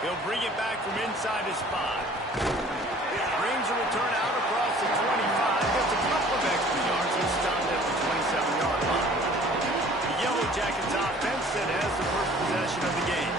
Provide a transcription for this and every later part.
He'll bring it back from inside his 5. Brings a return out across the 25. Gets a couple of extra yards. He's stopped at the 27-yard line. The Yellow Jackets offense that has the first possession of the game.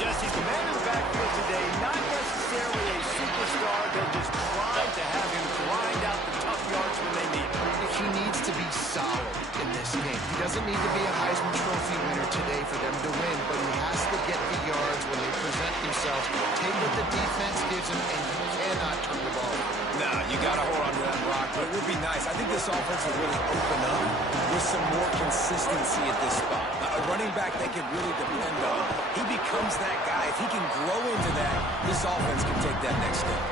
Jesse, the man in the backfield today, not necessarily a superstar. They're just trying to have him grind out the tough yards when they need him. He needs to be solid in this game. He doesn't need to be a Heisman Trophy winner today for them to win, but he has to get the yards when they present themselves. Take what the defense gives him, and he cannot turn the ball over. Nah, you got to hold on to that rock, but it would be nice. I think this offense will really open up with some more consistency at this spot. A running back they can really depend on. He becomes that guy. If he can grow into that, this offense can take that next step.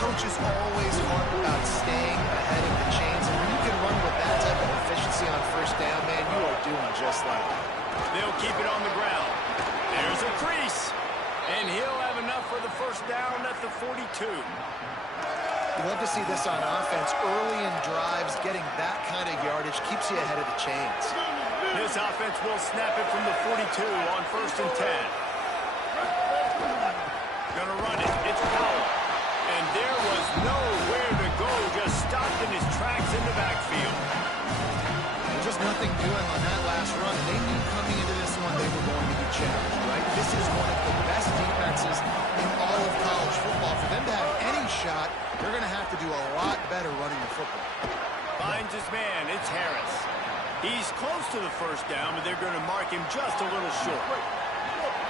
Coaches always harp about staying ahead of the chains, and when you can run with that type of efficiency on first down, man, you are doing just that. They'll keep it on the ground. There's a crease, and he'll have enough for the first down at the 42. You love to see this on offense. Early in drives, getting that kind of yardage keeps you ahead of the chains. This offense will snap it from the 42 on 1st and 10. Gonna run it. It's Powell. And there was nowhere to go. Just stopped in his tracks in the backfield. There's just nothing doing on that last run. They knew coming into this one they were going to be challenged, right? This is one of the best defenses in all of college football. For them to have any shot, they're going to have to do a lot better running the football. Finds his man. It's Harris. He's close to the first down, but they're going to mark him just a little short.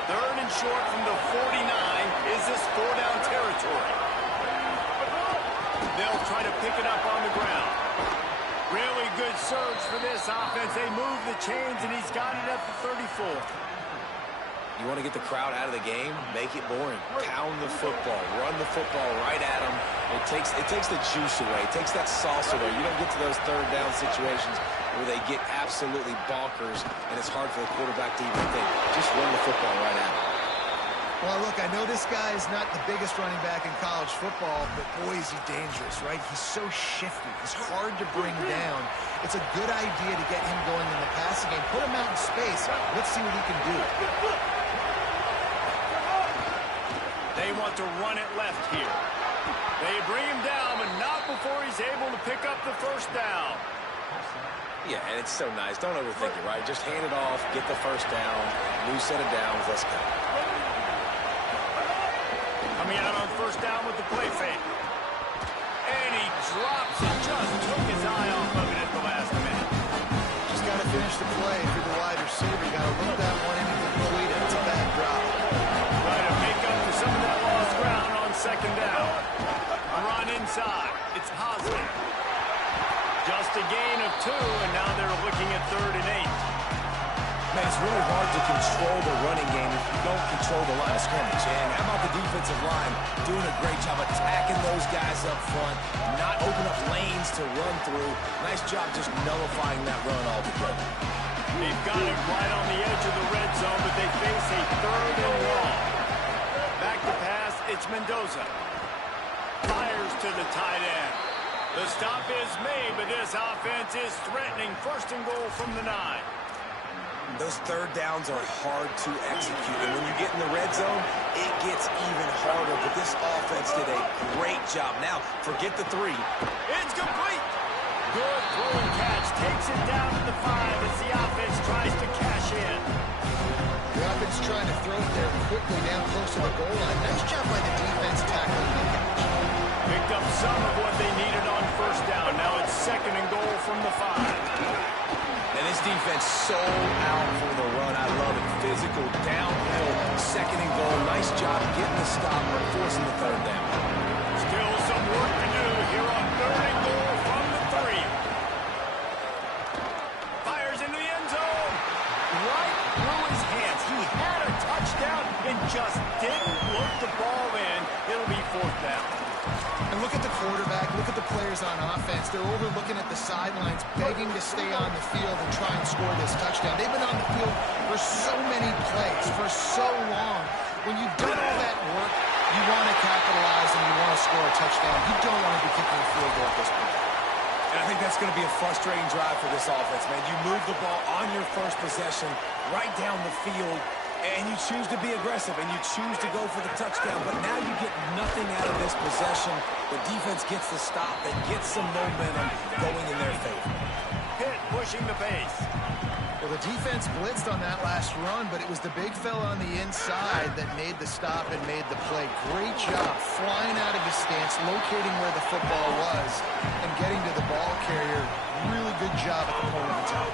3rd and short from the 49. Is this 4-down territory? They'll try to pick it up on the ground. Really good surge for this offense. They move the chains, and he's got it at the 34. You want to get the crowd out of the game? Make it boring. Pound the football. Run the football right at them. It takes the juice away. It takes that sauce away. You don't get to those 3rd down situations where they get absolutely bonkers, and it's hard for the quarterback to even think. Just run the football right at them. Well, look, I know this guy is not the biggest running back in college football, but boy, is he dangerous, right? He's so shifty. He's hard to bring down. It's a good idea to get him going in the passing game. Put him out in space. Let's see what he can do. They want to run it left here. They bring him down, but not before he's able to pick up the first down. Yeah, and it's so nice. Don't overthink it, right? Just hand it off, get the first down, new set of downs, let's go. Coming out on first down with the play fake. And he drops it. Just took his eye off of it at the last minute. Just got to finish the play. If you're the wide receiver, you got to look that one in and complete it. It's a bad drop. Try to make up for some of that lost ground on 2nd down. A run inside. It's Hosley. Just a gain of 2, and now they're looking at 3rd and 8. Man, it's really hard to control the running game if you don't control the line of scrimmage. And how about the defensive line doing a great job attacking those guys up front, not open up lanes to run through. Nice job just nullifying that run altogether. They've got it right on the edge of the red zone, but they face a 3rd and long. Back to pass, it's Mendoza. Fires to the tight end. The stop is made, but this offense is threatening 1st and goal from the 9. Those 3rd downs are hard to execute. And when you get in the red zone, it gets even harder. But this offense did a great job. Now, forget the 3. It's complete. Good throw and catch. Takes it down to the 5 as the offense tries to cash in. The offense trying to throw it there quickly down close to the goal line. Nice job by the defense tackling the catch. Picked up some of what they needed on first down. Now it's 2nd and goal from the 5. And this defense sold out for the run. I love it. Physical, downhill, 2nd and goal. Nice job getting the stop and forcing the 3rd down. Still some work to do here on 3rd and goal from the 3. Fires into the end zone. Right through his hands. He had a touchdown and just didn't look the ball in. It'll be 4th down. And look at the quarterback, look at the players on offense. They're over looking at the sidelines, begging to stay on the field and try and score this touchdown. They've been on the field for so many plays, for so long. When you've done all that work, you want to capitalize and you want to score a touchdown. You don't want to be kicking a field goal at this point. And I think that's going to be a frustrating drive for this offense, man. You move the ball on your first possession right down the field, And you choose to be aggressive, and you choose to go for the touchdown. But now you get nothing out of this possession. The defense gets the stop. They get some momentum going in their favor. Pitt pushing the pace. Well, the defense blitzed on that last run, but it was the big fella on the inside that made the stop and made the play. Great job flying out of his stance, locating where the football was, and getting to the ball carrier. Really good job at the point of attack.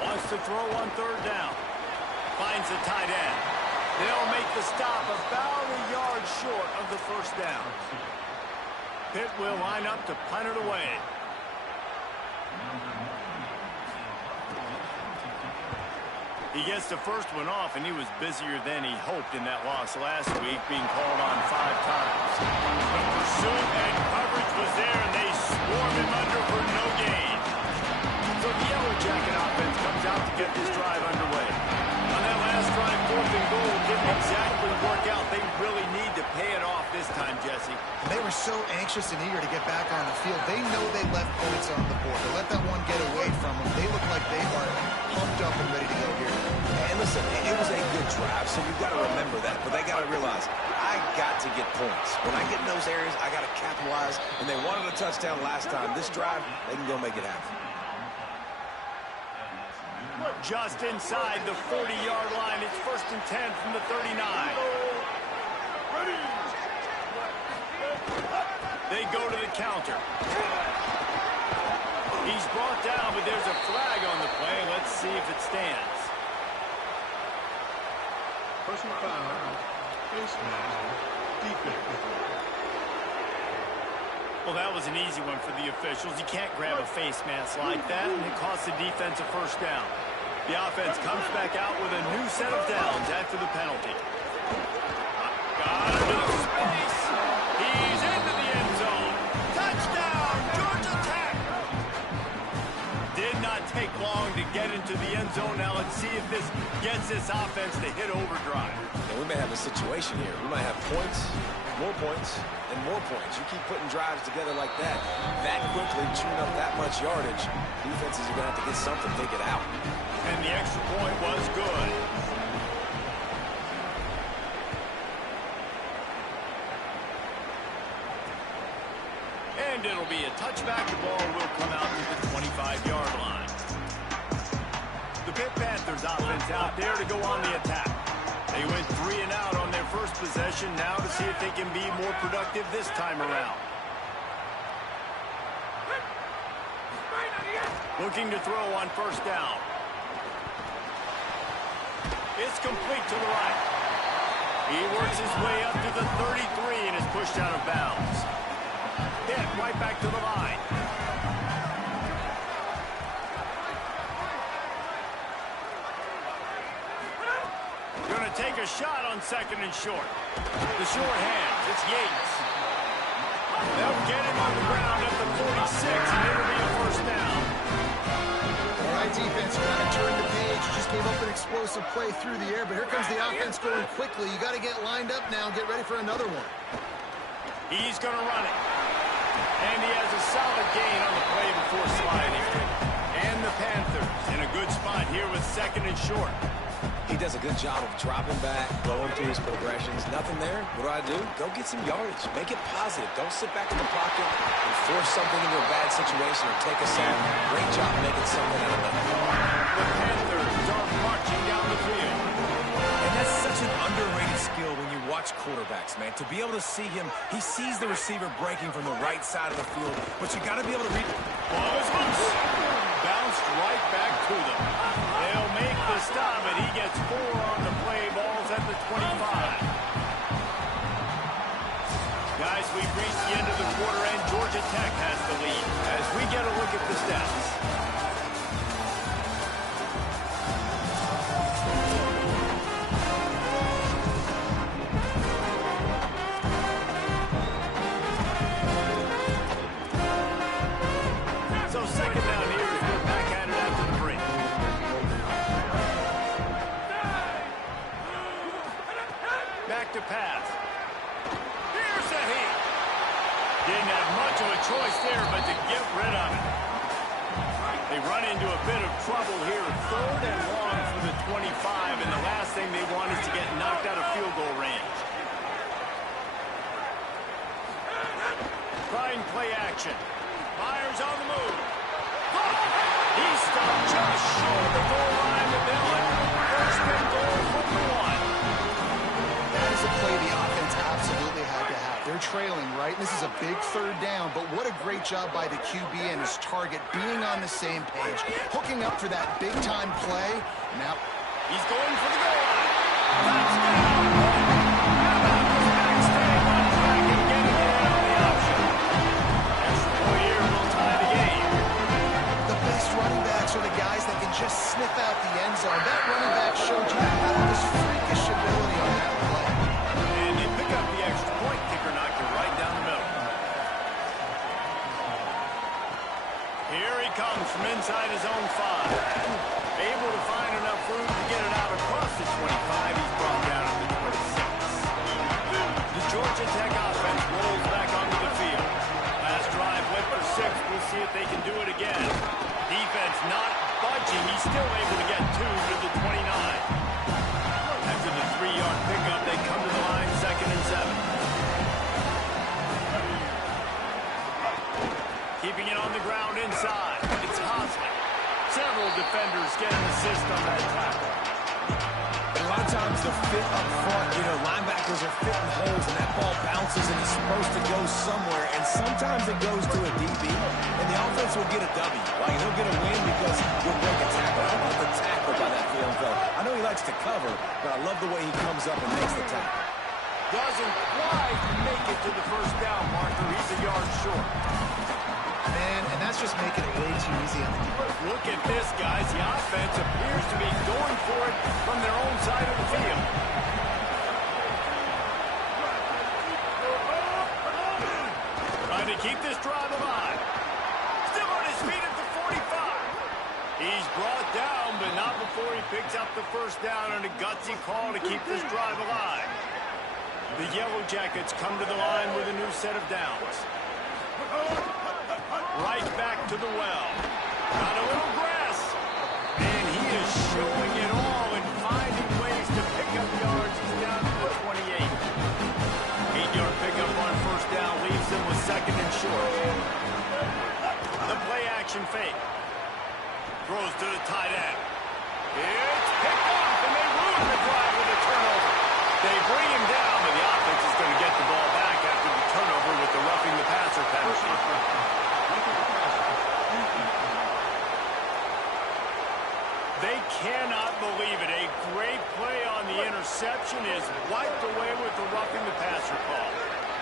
Wants to throw on third down. Finds the tight end. They'll make the stop about a yard short of the first down. Pitt will line up to punt it away. He gets the first one off, and he was busier than he hoped in that loss last week, being called on 5 times. The pursuit and coverage was there, and they swarm him under for no gain. So the Yellow Jacket offense comes out to get this drive underway. On that last drive, 4th and goal didn't exactly work out. They really need to pay it off this time, Jesse. They were so anxious and eager to get back on the field. They know they left points on the board. To let that one get away from them, they look like they are pumped up and ready to go here. And listen, it was a good drive, so you've got to remember that. But they got to realize, I got to get points. When I get in those areas, I got to capitalize. And they wanted a touchdown last time. This drive, they can go make it happen. Just inside the 40-yard line. It's 1st and 10 from the 39. They go to the counter. He's brought down, but there's a flag on the play. Let's see if it stands. Personal foul, face mask, defense. Well, that was an easy one for the officials. You can't grab a face mask like that, and it costs the defense a first down. The offense comes back out with a new set of downs after the penalty. Got enough space. He's into the end zone. Touchdown, Georgia Tech. Did not take long to get into the end zone. Now let's see if this gets this offense to hit overdrive. And we may have a situation here. We might have points, and more points. You keep putting drives together like that quickly, chewing up that much yardage, defenses are going to have to get something to take it out. And the extra point was good. And it'll be a touchback. The ball will come out to the 25-yard line. The Pitt Panthers offense out there to go on the attack. They went 3 and out on their first possession. Now to see if they can be more productive this time around. Looking to throw on first down. It's complete to the right. He works his way up to the 33 and is pushed out of bounds. Hit right back to the line. Going to take a shot on 2nd and short. The short hands. It's Yates. They'll get him on the ground at the 46, and it'll be a first down. All right, defense, you got to turn the page. You just gave up an explosive play through the air, but here comes the offense going quickly. You got to get lined up now and get ready for another one. He's going to run it. And he has a solid gain on the play before sliding. And the Panthers in a good spot here with 2nd and short. He does a good job of dropping back, going through his progressions. Nothing there. What do? Go get some yardage. Make it positive. Don't sit back in the pocket and force something into a bad situation or take a sack. Great job making something out of that. The Panthers are marching down the field. And that's such an underrated skill when you watch quarterbacks, man. To be able to see him, he sees the receiver breaking from the right side of the field, but you got to be able to read. Ball is loose. Bounced right back to them. They'll make the stop, but he gets 4 on the play. Ball's at the 25. Guys, we've reached the end of the quarter, and Georgia Tech has the lead. As we get a look at the stats. So 2nd down here as we're back at it after the break. Back to pass. Here's the hit. Didn't have much of a choice there, but to get rid of it. bit of trouble here. 3rd and long for the 25, and the last thing they want is to get knocked out of field goal range. Trying play action. Myers on the move. He's stopped just short of the goal line to Dillon. First and goal from the 1. That is a play the offense absolutely had to have. They're trailing, right? This is a big 3rd down, but what a great job by the QB and his target being on the same page, hooking up for that big-time play. Now he's going for the goal line. Touchdown! How about this back staying on track and getting it in on the option? Extra point here will tie the game. the best running backs are the guys that can just sniff out the end zone. That running back showed you all this freakish ability on that play. And they pick up the extra point. Kicker knocked it right down the middle. Here he comes from inside his own 5. Able to find enough room to get it out across the 25. He's brought down at the 26. The Georgia Tech offense rolls back onto the field. Last drive went for 6. We'll see if they can do it again. Defense not budging. He's still able to get 2 to the 29. After the 3-yard pickup, they come to the line, 2nd and 7. Keeping it on the ground inside. It's Hosley. Several defenders get an assist on that tackle. And a lot of times the fit up front, linebackers are fitting holes, and that ball bounces and it's supposed to go somewhere, and sometimes it goes to a DB, and the offense will get a W. Like, he'll get a win because he'll break a tackle. How about the tackle by that field though? I know he likes to cover, but I love the way he comes up and makes the tackle. Doesn't quite make it to the first down marker. He's a yard short. Man, and that's just making it way too easy on the defense. Look at this, guys. The offense appears to be going for it from their own side of the field. Trying to keep this drive alive. Still on his feet at the 45. He's brought down, but not before he picks up the first down and a gutsy call to keep this drive alive. The Yellow Jackets come to the line with a new set of downs. Right back to the well. Got a little grass. And he is showing it all and finding ways to pick up yards. He's down to the 28. 8-yard pickup on first down leaves him with 2nd and short. The play action fake. Throws to the tight end. It's picked off, and they ruin the drive with a turnover. They bring him down, but the offense is going to get the ball back after the turnover with the roughing the passer penalty. They cannot believe it. A great play on the interception is wiped away with the roughing the passer call.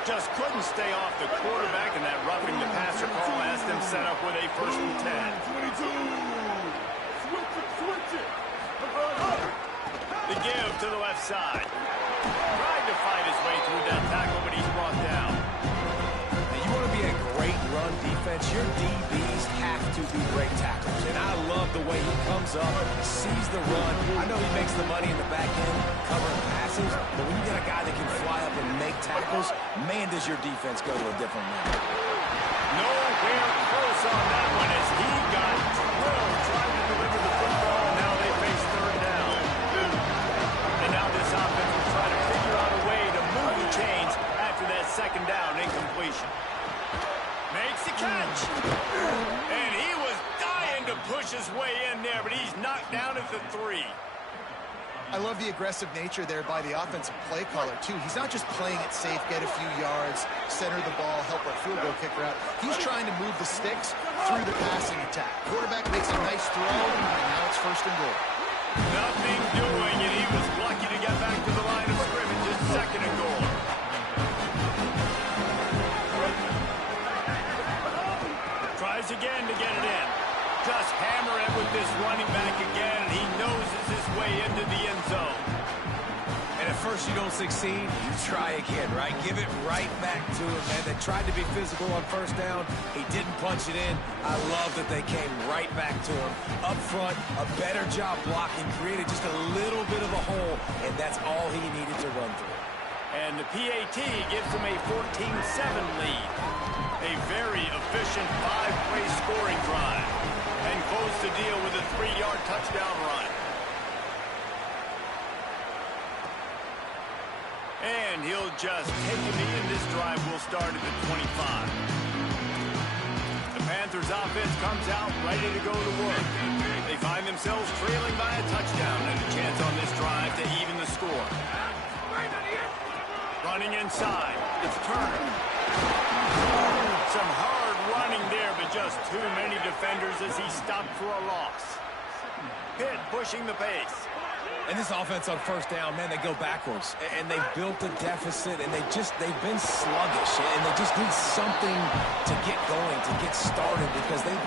Just couldn't stay off the quarterback, and that roughing the passer call has them set up with a 1st and 10. 22. Switch it. The give to the left side. Tried to fight his way through that tackle, but he's brought down. And you want to be a great run defense, your DBs have to be great tacklers. And I love the way he comes up, sees the run. I know he makes the money in the back end, covering passes, but when you got a guy that can fly up and make tackles, man, does your defense go to a different level. Nowhere close on that one as he got drilled trying to deliver the football. Now they face 3rd down. And now this offense will try to figure out a way to move the chains after that 2nd down incompletion. Makes the catch. And he was dying to push his way in there, but he's knocked down at the 3. I love the aggressive nature there by the offensive play caller, too. He's not just playing it safe, get a few yards, center the ball, help our field goal kicker out. He's trying to move the sticks through the passing attack. Quarterback makes a nice throw, and now it's 1st and goal. Nothing doing, and he was lucky to get back to the line of scrimmage. It's 2nd and goal. Tries again to get it in. Just hammer it with this running back again, and he noses his way into the end zone. And at first you don't succeed, you try again, right? Give it right back to him, man. They tried to be physical on first down. He didn't punch it in. I love that they came right back to him. Up front, a better job blocking, created just a little bit of a hole, and that's all he needed to run through. And the PAT gives him a 14-7 lead. A very efficient 5-play scoring drive. And close seals the deal with a 3-yard touchdown run. And he'll just take a knee, and this drive will start at the 25. The Panthers offense comes out ready to go to work. They find themselves trailing by a touchdown and a chance on this drive to even the score. Running inside, it's Turner. Some hard running there, but just too many defenders as he stopped for a loss. Pitt pushing the pace. And this offense on first down, man, they go backwards. And they've built a deficit, and they've been sluggish. And they just need something to get going, to get started, because they've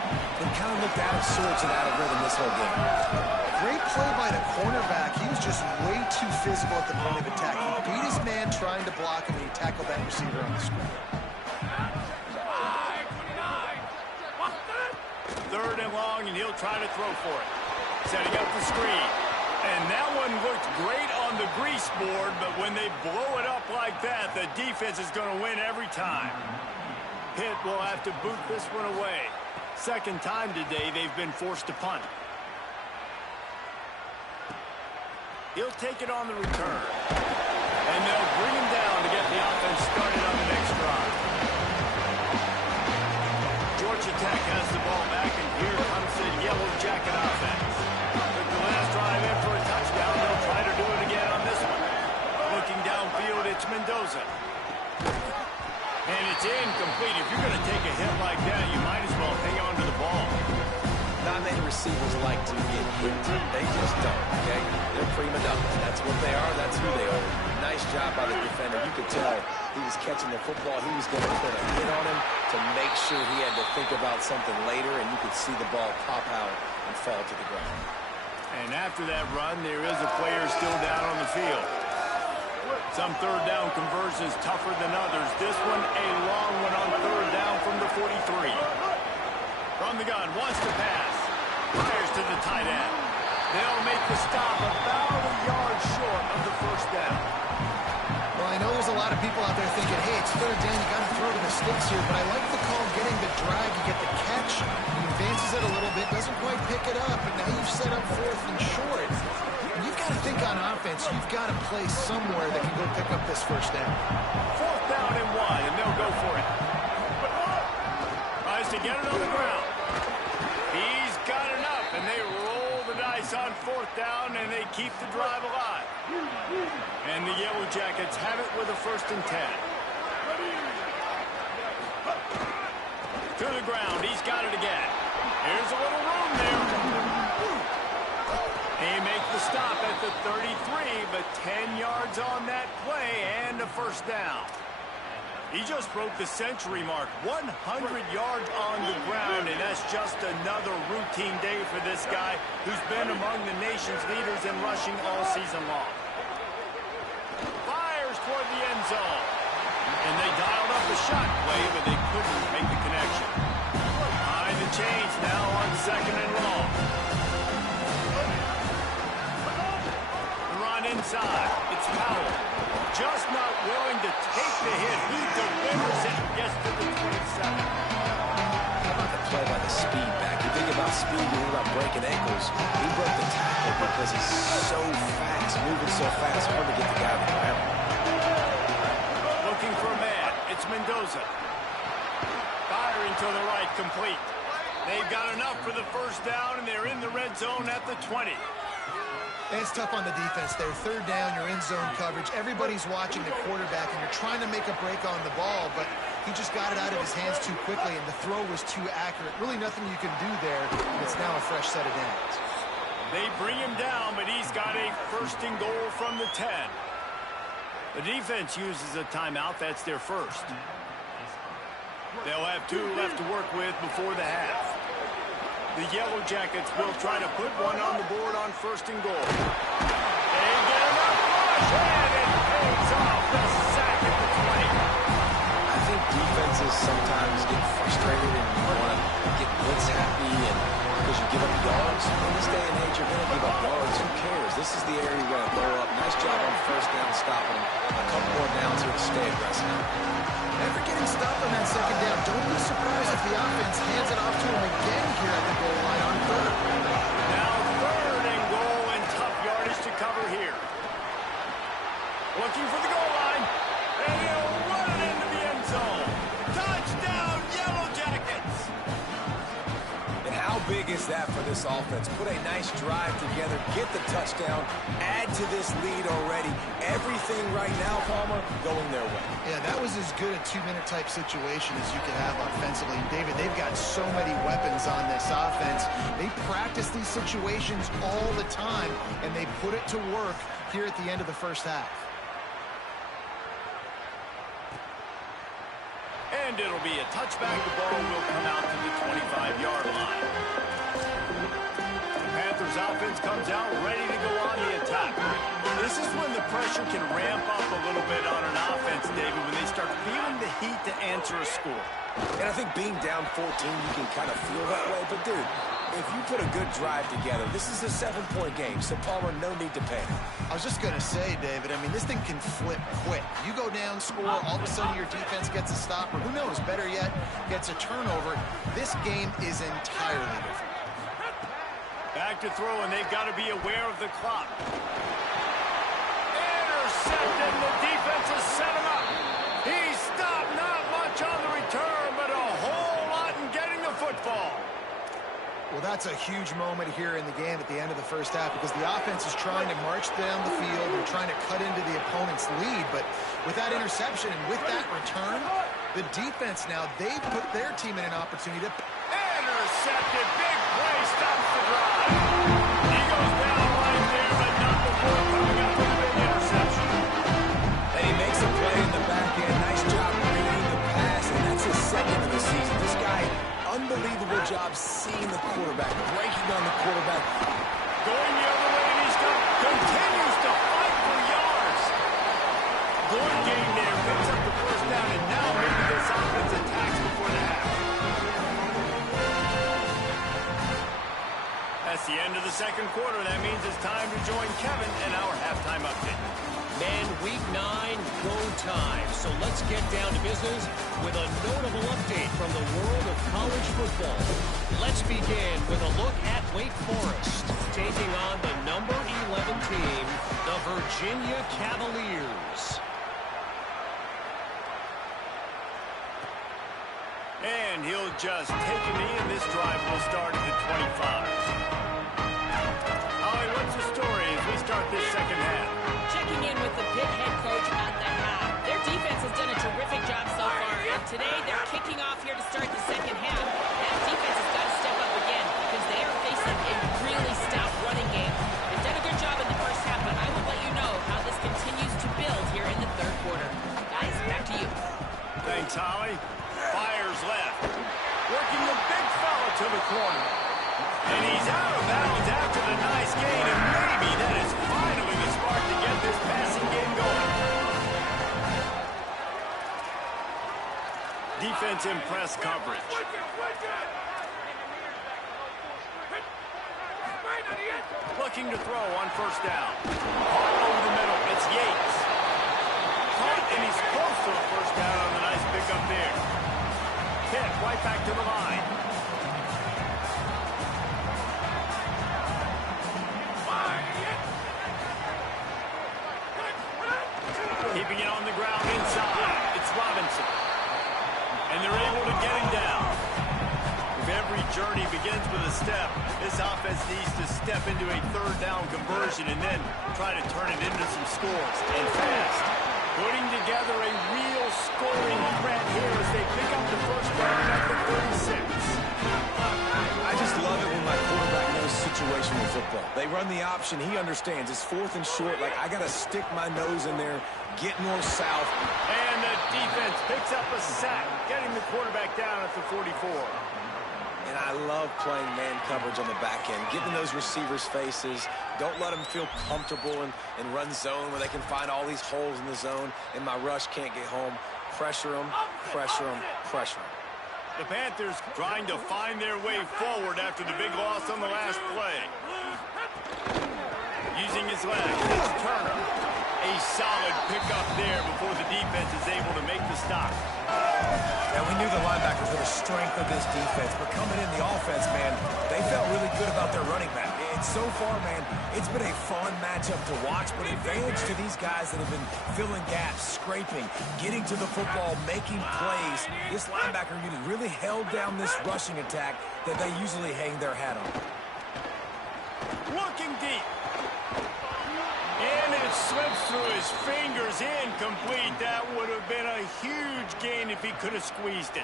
kind of looked out of sorts and out of rhythm this whole game. Great play by the cornerback. He was just way too physical at the point of attack. He beat his man trying to block him, and he tackled that receiver on the screen. 3rd and long, and he'll try to throw for it. Setting up the screen. And that one looked great on the grease board, but when they blow it up like that, the defense is going to win every time. Pitt will have to boot this one away. 2nd time today they've been forced to punt. He'll take it on the return. And they'll bring him down to get the offense started on the next drive. Georgia Tech has the ball back, and here comes the Yellow Jacket offense. Took the last drive in for a touchdown. They'll try to do it again on this one. Looking downfield, it's Mendoza. And it's incomplete. If you're going to take a hit like that, you might as well hang on to the ball. Not many receivers like to get hit. They just don't, okay? They're prima donnas. That's what they are. That's who they are. Nice job by the defender. You could tell he was catching the football. He was going to put a hit on him to make sure he had to think about something later, and you could see the ball pop out and fall to the ground. And after that run, there is a player still down on the field. Some 3rd down conversions tougher than others. This one, a long one on 3rd down from the 43. From the gun, wants to pass. Fires to the tight end. They'll make the stop about a yard short of the 1st down. Well, I know there's a lot of people out there thinking, hey, it's 3rd down, you got to throw to the sticks here, but I like the call getting the drag, you get the catch, he advances it a little bit, doesn't quite pick it up, and now you've set up 4th and short. You've got to think on offense, you've got to play somewhere that can go pick up this 1st down. 4th down and 1, and they'll go for it. Tries to get it on the ground. He's got enough, and they roll the dice on 4th down, and they keep the drive alive. And the Yellow Jackets have it with a 1st and 10. To the ground, he's got it again. Here's a little room there. They make the stop at the 33, but 10 yards on that play and a 1st down. He just broke the century mark, 100 yards on the ground, and that's just another routine day for this guy who's been among the nation's leaders in rushing all season long. Fires toward the end zone, and they dialed up the shot play, but they couldn't make the connection. Behind the chains now on 2nd and long. The run inside, it's Powell. Just not willing to take the hit. He delivers it and gets to the 27. How about the play by the speed back? You think about speed, you think about breaking ankles. He broke the tackle because he's so fast, moving so fast, hard to get the guy on the ground. Looking for a man. It's Mendoza. Firing to the right, complete. They've got enough for the 1st down, and they're in the red zone at the 20. It's tough on the defense there. 3rd down, you're in zone coverage. Everybody's watching the quarterback, and you're trying to make a break on the ball, but he just got it out of his hands too quickly, and the throw was too accurate. Really nothing you can do there, and it's now a fresh set of downs. They bring him down, but he's got a 1st and goal from the 10. The defense uses a timeout. That's their 1st. They'll have 2 left to work with before the half. The Yellow Jackets will try to put one on the board on 1st and goal. They get him up, rush, and it pays off the sack at the 20. I think defenses sometimes get frustrated and want to get blitz happy and because you give up yards. In this day and age, you're going to give up yards. Who cares? This is the area you're going to blow up. Nice job on 1st down stopping him. A couple more downs here to stay aggressive. Never getting stopped on that 2nd down. Don't be surprised if the offense hands it off to him again here at the goal line on 3rd. for this offense. Put a nice drive together, get the touchdown, add to this lead already. Everything right now, Palmer, going their way. Yeah, that was as good a two-minute type situation as you could have offensively. And David, they've got so many weapons on this offense. They practice these situations all the time, and they put it to work here at the end of the first half. And it'll be a touchback. The ball will come out to the 25-yard line. The Panthers offense comes out ready to go on the attack. This is when the pressure can ramp up a little bit on an offense, David, when they start feeling the heat to answer a score. And I think being down 14, you can kind of feel that way. But, dude, if you put a good drive together, this is a 7-point game. So, Palmer, no need to panic. I was just going to say, David, I mean, this thing can flip quick. You go down, score, all of a sudden your defense gets a stop, or who knows, better yet, gets a turnover. This game is entirely different. Back to throw, and they've got to be aware of the clock. Intercepted, the defense has set him up. He stopped, not much on the return, but a whole lot in getting the football. Well, that's a huge moment here in the game at the end of the first half because the offense is trying to march down the field. They're trying to cut into the opponent's lead. But with that interception and with that return, the defense now, they've put their team in an opportunity to... Intercepted. Big play. Stops the drive. He goes down right there, but not before coming up with a big interception. And he makes a play in the back end. Nice job reading the pass, and that's his second of the season. This guy, unbelievable job seeing the quarterback, breaking on the quarterback. Going the other way, and he's continues to fight for yards. Good game there. Picks up the first down, and now maybe this offense attacks before the half. That's the end of the second quarter. That means it's time to join Kevin in our halftime update. Man, week 9, go time. So let's get down to business with a notable update from the world of college football. Let's begin with a look at Wake Forest, taking on the number 11 team, the Virginia Cavaliers. And he'll just take a knee, and this drive will start at the 25. Holly, what's the story as we start this second half? Checking in with the Pitt head coach at the half. Their defense has done a terrific job so far, and today they're kicking off here to start the second half. That defense has got to step up again because they are facing a really stout running game. They've done a good job in the first half, but I will let you know how this continues to build here in the third quarter. Guys, back to you. Thanks, Holly. Fires left. Working the big fella to the corner. And he's out of bounds after the nice gain, and maybe that is finally the spark to get this passing game going. Defense in press coverage. Looking to throw on first down. Caught over the middle. It's Yates. Caught, and he's close to a first down on the nice pickup there. Pitt right back to the line. Keeping it on the ground inside. It's Robinson. And they're able to get him down. If every journey begins with a step, this offense needs to step into a third down conversion and then try to turn it into some scores, and fast. Putting together a real scoring threat here as they pick up the first down at the 36. I just love it when my quarterback knows situational football. They run the option. He understands. It's fourth and short. Like, I got to stick my nose in there, get north-south. And the defense picks up a sack, getting the quarterback down at the 44. And I love playing man coverage on the back end, giving those receivers faces. Don't let them feel comfortable and run zone where they can find all these holes in the zone, and my rush can't get home. Pressure them, pressure them, pressure them. The Panthers trying to find their way forward after the big loss on the last play. Using his legs, it's Turner. A solid pickup there before the defense is able to make the stop. Now, we knew the linebackers were the strength of this defense, but coming in the offense, man, they felt really good about their running back. And so far, man, it's been a fun matchup to watch, but advantage to these guys that have been filling gaps, scraping, getting to the football, making plays. This linebacker unit really held down this rushing attack that they usually hang their hat on. looking deep. And it slips through his fingers, incomplete. That would have been a huge gain if he could have squeezed it.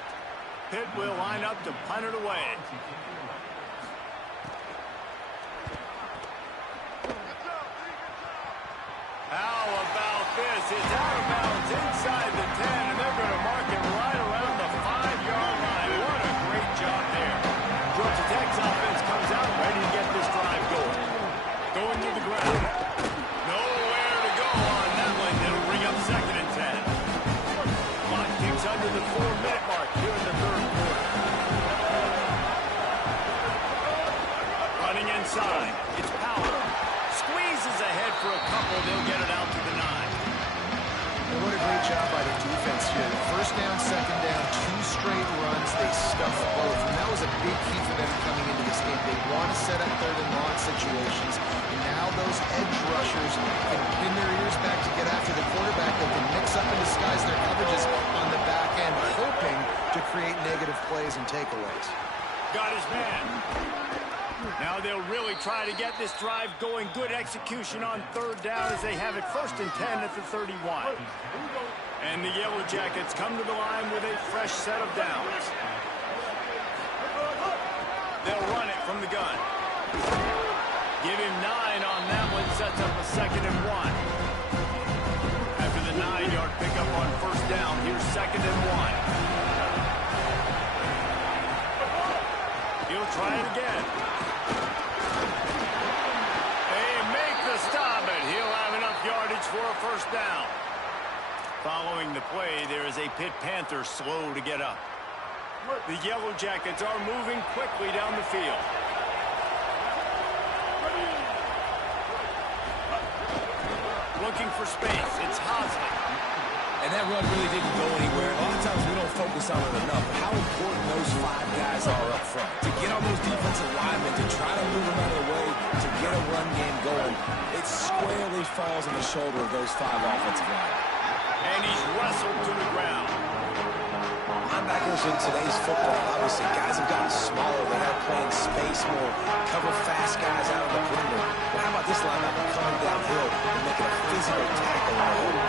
Pitt will line up to punt it away. How about this? It's out of bounds inside the 10, and they're going to mark it right around the 5-yard line. What a great job there. Georgia Tech's offense comes out ready to get this drive going. Going to the ground. Nowhere to go on that one. It'll bring up 2nd and 10. Clock ticks under the 4-minute mark here in the third quarter. Running inside. It's Powell. Squeezes ahead for a couple. They'll get it out to the 9. And what a great job by the defense here. First down, second down, 2 straight runs. They stuffed both. And that was a big key for them coming into this game. They want to set up 3rd and long situations. And now those edge rushers can pin their ears back to get after the quarterback. They can mix up and disguise their coverages on the back end, hoping to create negative plays and takeaways. Got his man. Now they'll really try to get this drive going. Good execution on 3rd down as they have it 1st and 10 at the 31. And the Yellow Jackets come to the line with a fresh set of downs. They'll run it from the gun. Give him 9 on that one. Sets up a 2nd and 1. After the 9-yard pickup on 1st down, here's 2nd and 1. He'll try it again. Stop it. He'll have enough yardage for a 1st down. Following the play, there is a Pitt Panther slow to get up. The Yellow Jackets are moving quickly down the field. Looking for space. It's Hosley. And that run really didn't go anywhere. A lot of times we don't focus on it enough, but how important those 5 guys are up front. To get on those defensive linemen, to try to move them out of the way, to get a run game going, it squarely falls on the shoulder of those 5 offensive linemen. And he's wrestled to the ground. Linebackers in today's football, obviously, guys have gotten smaller. They got to play in space more, cover fast guys out of the perimeter. But how about this linebacker coming downhill and making a physical tackle on the hole?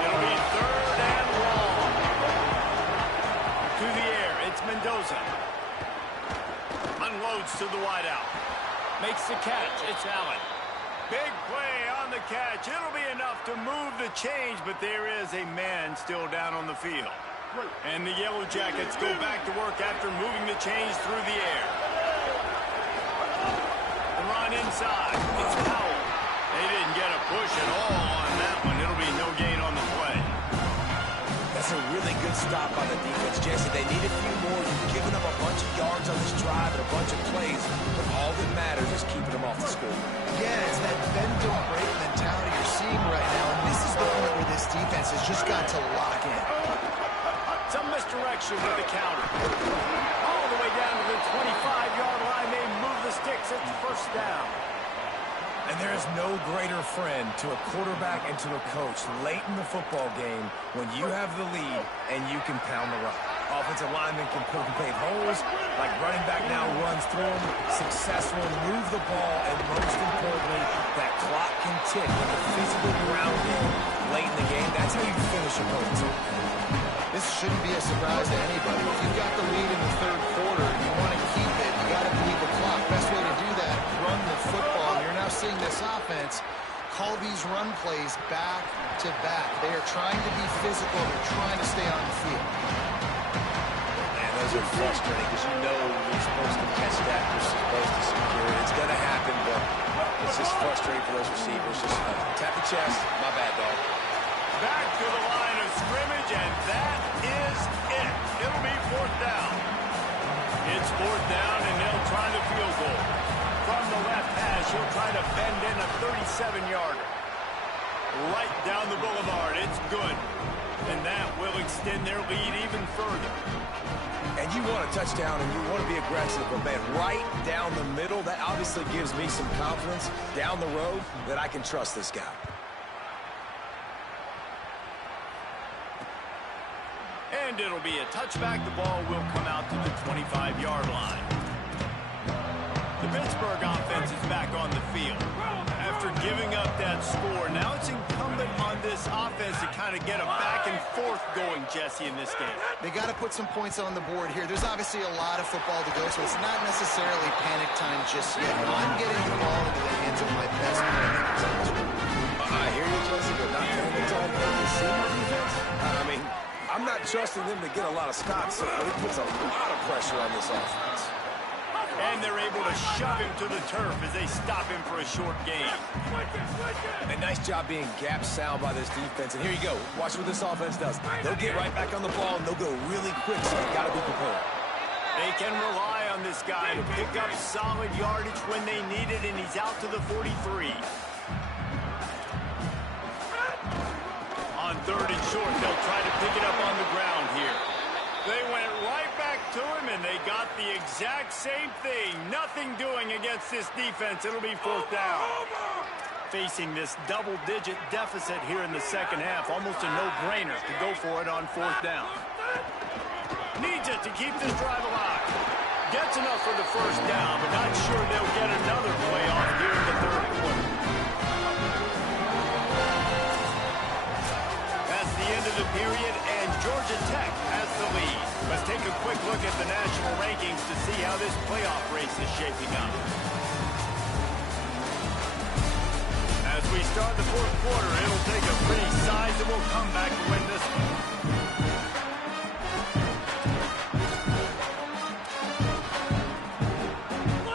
It'll be 3rd and long. To the air, it's Mendoza. Unloads to the wideout. Makes the catch. It's Allen. Big play on the catch. It'll be enough to move the change, but there is a man still down on the field. And the Yellow Jackets go back to work after moving the chains through the air. The run inside. It's Powell. They didn't get a push at all on that one. It'll be no gain on the play. That's a really good stop by the defense, Jesse. They need a few more. You've given them a bunch of yards on this drive and a bunch of plays, but all that matters is keeping them off the score. Yeah, it's that bend don't break mentality you're seeing right now, and this is the point where this defense has just got to lock in. Some misdirection with the counter. All the way down to the 25-yard line. They move the sticks. It's 1st down. And there is no greater friend to a quarterback and to a coach late in the football game when you have the lead and you can pound the rock. Offensive linemen can make holes, like running back now runs through them, successful, move the ball, and most importantly, that clock can tick with the physical ground game late in the game. That's how you finish opponents. This shouldn't be a surprise to anybody. If you've got the lead in the 3rd quarter and you want to keep it, you got to beat the clock. Best way to do that, run the football. And you're now seeing this offense call these run plays back to back. They are trying to be physical. They're trying to stay on the field. And those are frustrating because you know you're supposed to catch that, you're supposed to secure it. It's going to happen, but it's just frustrating for those receivers. Just tap the chest. My bad, dog. Back to the line of scrimmage, and that is it. It'll be 4th down. It's 4th down, and they'll try the field goal. From the left hash, he'll try to bend in a 37-yarder. Right down the boulevard. It's good. And that will extend their lead even further. And you want a touchdown, and you want to be aggressive, but man, right down the middle, that obviously gives me some confidence down the road that I can trust this guy. And it'll be a touchback. The ball will come out to the 25-yard line. The Pittsburgh offense is back on the field. worth going, Jesse, in this game. They got to put some points on the board here. There's obviously a lot of football to go, so it's not necessarily panic time just yet. I'm getting the ball into the hands of my best players. I hear you, Jesse, but not panic time. You see my defense? I mean, I'm not trusting them to get a lot of stops, so it puts a lot of pressure on this offense. And they're able to shove him to the turf as they stop him for a short gain. A nice job being gap sound by this defense. And here you go. Watch what this offense does. They'll get right back on the ball, and they'll go really quick, so you've got to be prepared. They can rely on this guy to pick up solid yardage when they need it, and he's out to the 43. On 3rd and short, they'll try to pick it up on the ground here. They went right back to him, and they got the exact same thing. Nothing doing against this defense. It'll be 4th down. Facing this double-digit deficit here in the second half, almost a no-brainer to go for it on 4th down. Needs it to keep this drive alive. Gets enough for the 1st down, but not sure they'll get another play off here in the 3rd quarter. That's the end of the period, and Georgia Tech has the lead. Let's take a quick look at the national rankings to see how this playoff race is shaping up. As we start the 4th quarter, it'll take a pretty sizable comeback to win this one.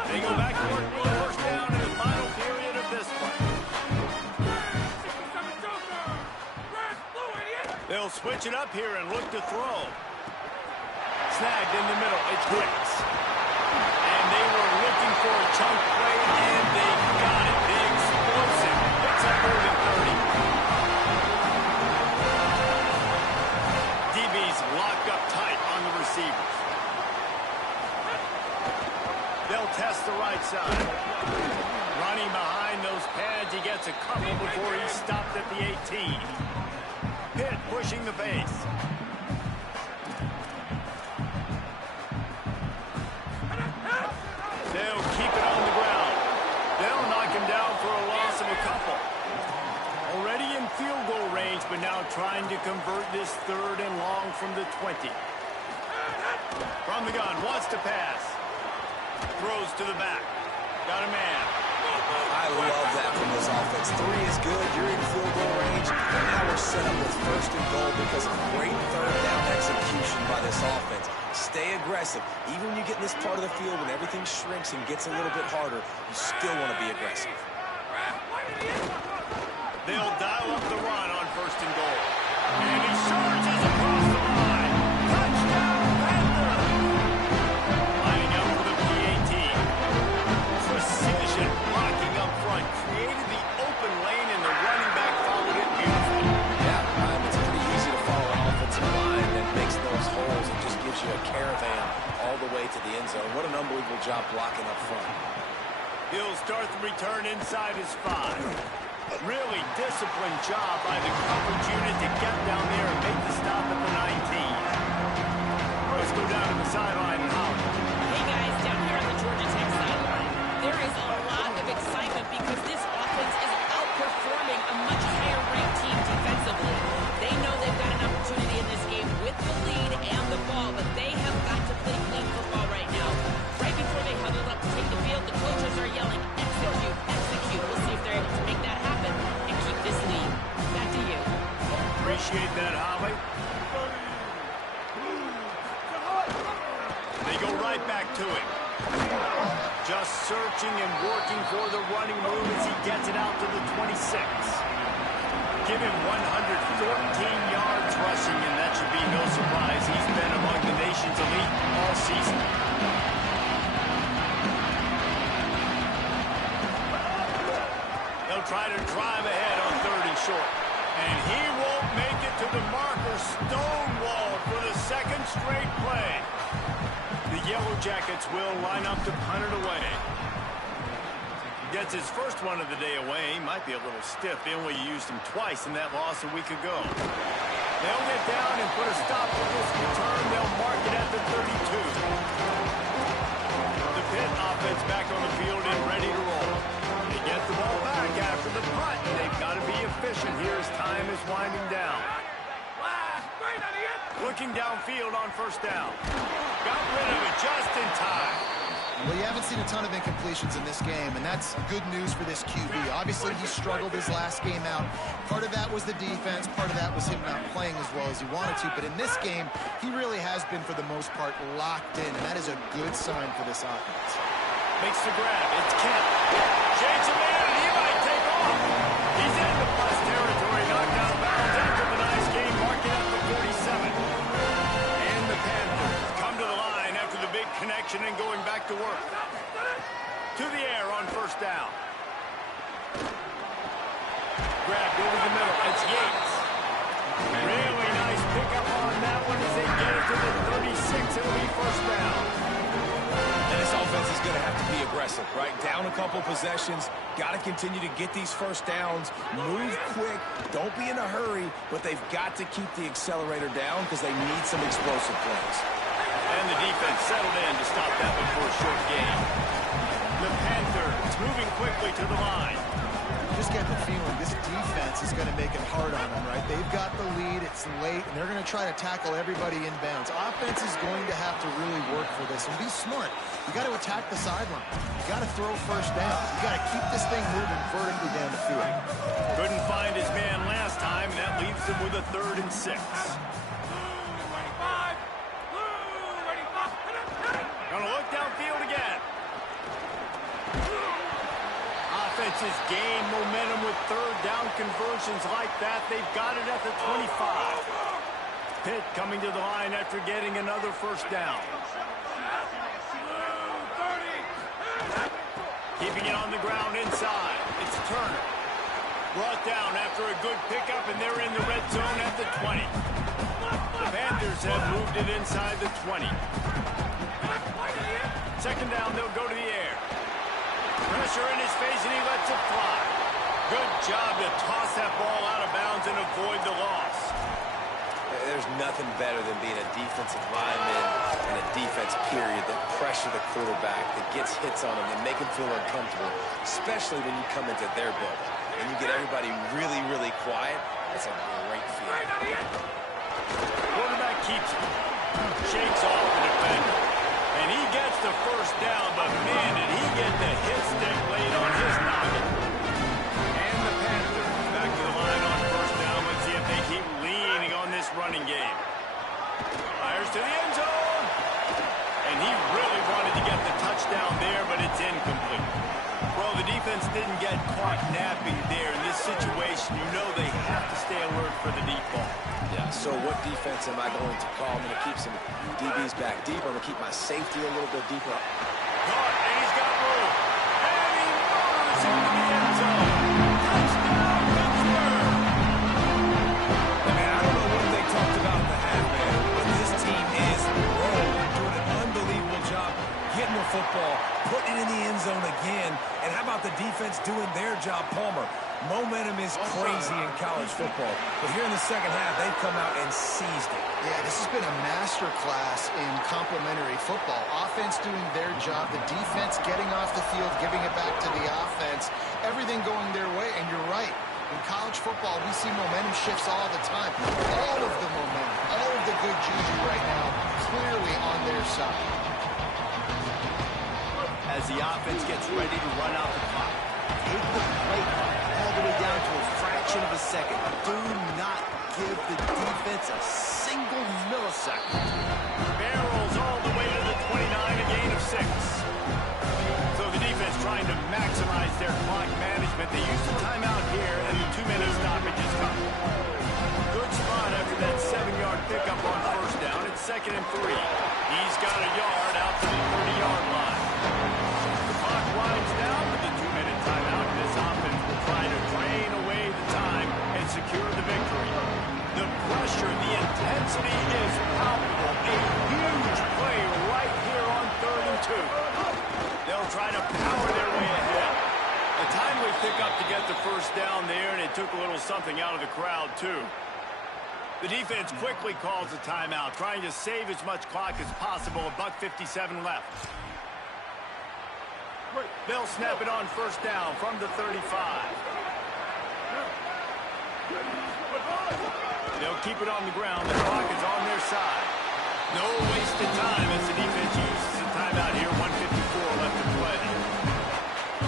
They go back to work for the 1st down in the final period of this one. They'll switch it up here and look to throw. Snagged in the middle. It's Hicks. And they were looking for a chunk play, and they got it. The explosive. It's a 3rd and 30. DB's locked up tight on the receivers. They'll test the right side. Running behind those pads, he gets a couple before he's stopped at the 18. Pitt pushing the base. They'll keep it on the ground. They'll knock him down for a loss of a couple. Already in field goal range, but now trying to convert this 3rd and long from the 20. From the gun, wants to pass. Throws to the back. Got a man. I love that from this offense. 3 is good. You're in field goal range. And now we're set up with 1st and goal because of great 3rd down execution by this offense. Stay aggressive. Even when you get in this part of the field, when everything shrinks and gets a little bit harder, you still want to be aggressive. They'll dial up the run on 1st and goal. And he surges across the line. Touchdown, Panther! Lining up for the PAT. Precision blocking up front. Created the open lane, and the running back followed it beautifully. Yeah, it's pretty easy to follow an offensive line that makes those holes and just gives you a caravan all the way to the end zone. What an unbelievable job blocking up front. He'll start the return inside his 5. Really disciplined job by the coverage unit to get down there and make the stop at the 19. Let's go down to the sideline and Holland. Hey guys, down here on the Georgia Tech sideline, there is a lot of excitement because this offense is outperforming a much higher-ranked team defensively. They know they've got an opportunity in this game with the lead and the ball, but they have got to play clean football right now. Right before they huddled up to take the field, the coaches are yelling, execute, execute. We'll see if they're able to make that happen and keep this lead. Back to you. Appreciate that, Holly. They go right back to him. Just searching and working for the running move as he gets it out to the 26. Give him 114 yards rushing, and that should be no surprise. He's been among the nation's elite all season. They'll try to drive ahead on 3rd and short. And he won't make it to the marker. Stonewalled for the 2nd straight play. The Yellow Jackets will line up to punt it away. Gets his first one of the day away. He might be a little stiff. They only used him twice in that loss a week ago. They'll get down and put a stop to this return. They'll mark it at the 32. The Pitt offense back on the field and ready to roll. They get the ball back after the punt. They've got to be efficient here as time is winding down. Looking downfield on first down. Got rid of it just in time. Well, you haven't seen a ton of incompletions in this game, and that's good news for this QB. Obviously, he struggled his last game out. Part of that was the defense. Part of that was him not playing as well as he wanted to. But in this game, he really has been, for the most part, locked in, and that is a good sign for this offense. Makes the grab. It's Kemp. Shakes a man, and he might take off. He's in the plus territory. Knocked out of bounds after the nice game, marking up the 47. And the Panthers come to the line after the big connection and going back to work. To the air on first down. Grabbed over the middle. It's Yates. Really nice pickup on that one as they get it to the 36. It'll be first down. And this offense is going to have to be aggressive, right? Down a couple possessions. Got to continue to get these first downs. Move quick. Don't be in a hurry, but they've got to keep the accelerator down because they need some explosive plays. And the defense settled in to stop that one for a short gain. The Panthers moving quickly to the line. Just get the feeling this defense is going to make it hard on them, right? They've got the lead. It's late, and they're going to try to tackle everybody inbounds. Offense is going to have to really work for this and be smart. You got to attack the sideline. You got to throw first down. You got to keep this thing moving vertically down the field. Couldn't find his man last time, and that leaves him with a 3rd and 6. Gonna look downfield again. Offenses gain momentum with 3rd down conversions like that. They've got it at the 25. Pitt coming to the line after getting another first down. Keeping it on the ground inside. It's Turner. Brought down after a good pickup, and they're in the red zone at the 20. The Panthers have moved it inside the 20. 2nd down, they'll go to the air. Pressure in his face, and he lets it fly. Good job to toss that ball out of bounds and avoid the loss. There's nothing better than being a defensive lineman and a defense period that pressure the quarterback, that gets hits on him, that make him feel uncomfortable, especially when you come into their building and you get everybody really, really quiet. That's a great feeling. Quarterback keeps it. Shakes off the defender. And he gets the first down, but man, did he get the hit stick laid on his noggin. And the Panthers back to the line on first down. Let's see if they keep leaning on this running game. Fires to the end zone. And he really wanted to get the touchdown there, but it's incomplete. Well, the defense didn't get caught napping there. In this situation, you know they have to stay alert for the deep ball. Yeah, so what defense am I going to call? I'm going to keep some DBs back deep. I'm going to keep my safety a little bit deeper. Caught, and he's got room. And he murders into the end zone. Touchdown, Pittsburgh! I mean, I don't know what they talked about in the half, man, but this team is rolling, doing an unbelievable job getting the football, putting it in the end zone again. And how about the defense doing their job, Palmer? Momentum is crazy in college football. But here in the second half, they've come out and seized it. Yeah, this has been a master class in complementary football. Offense doing their job, the defense getting off the field, giving it back to the offense, everything going their way. And you're right. In college football, we see momentum shifts all the time. All of the momentum, all of the good juju right now, clearly on their side. As the offense gets ready to run out the clock, take the play clock all the way down to a fraction of a second. Do not give the defense a single millisecond. Barrels all the way to the 29, a gain of 6. So the defense trying to maximize their clock management. They use the timeout here, and the 2-minute stoppage is coming. Good spot after that 7-yard pickup on first down. It's 2nd and 3. He's got a yard out to the 30-yard line. The clock winds down with the 2-minute timeout. This offense will try to drain away the time and secure the victory. The pressure, the intensity is palpable. A huge play right here on 3rd and 2. They'll try to power their way ahead. A timely pickup to get the first down there, and it took a little something out of the crowd, too. The defense quickly calls a timeout, trying to save as much clock as possible. $1:57 left. They'll snap it on first down from the 35. They'll keep it on the ground. The clock is on their side. No wasted time as the defense uses a timeout here. 1:54 left to play.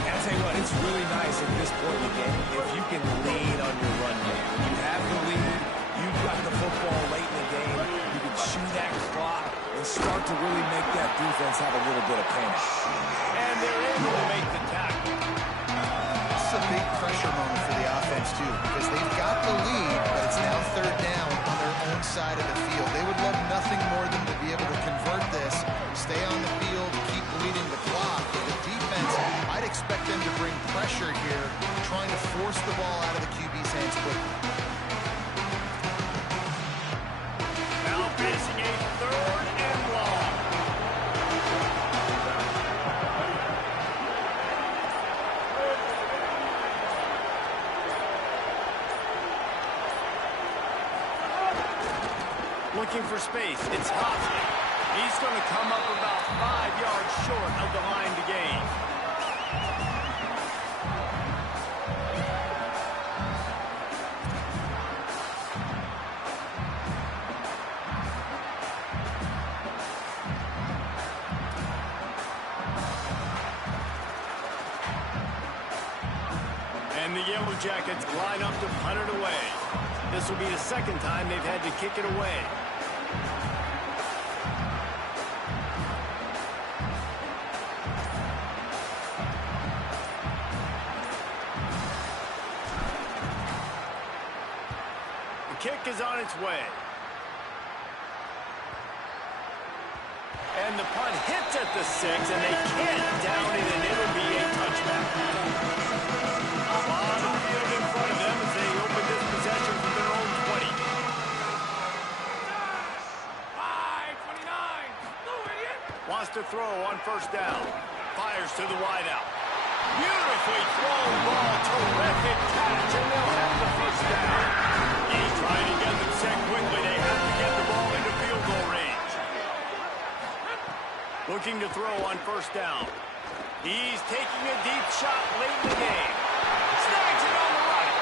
And I'll tell you what, it's really nice at this point in the game if you can lean on your run game. When you have the lead, you've got the football late in the game, you can chew that clock and start to really make that defense have a little bit of panic. And they're able to make the tackle. This is a big pressure moment for the offense, too, because they've got the lead, but it's now third down on their own side of the field. They would love nothing more than to be able to convert this, stay on the field, keep bleeding the clock. But the defense, I'd expect them to bring pressure here, trying to force the ball out of the QB's hands quickly. Now facing a third and long. Looking for space. It's Hoffman. He's going to come up about 5 yards short of the line to gain. And the Yellow Jackets line up to punt it away. This will be the second time they've had to kick it away. The kick is on its way. And the punt hits at the 6, and they can't down it, and it'll be a touchback. On the field in front of them as they open this possession from their own 20. 5-29. Wants to throw on first down. Fires to the wideout. Beautifully thrown ball. Terrific catch, and they'll have the first down. He's trying to get them set quickly. They have to get the ball into field goal range. Looking to throw on first down. He's taking a deep shot late in the game. Snags it on the right.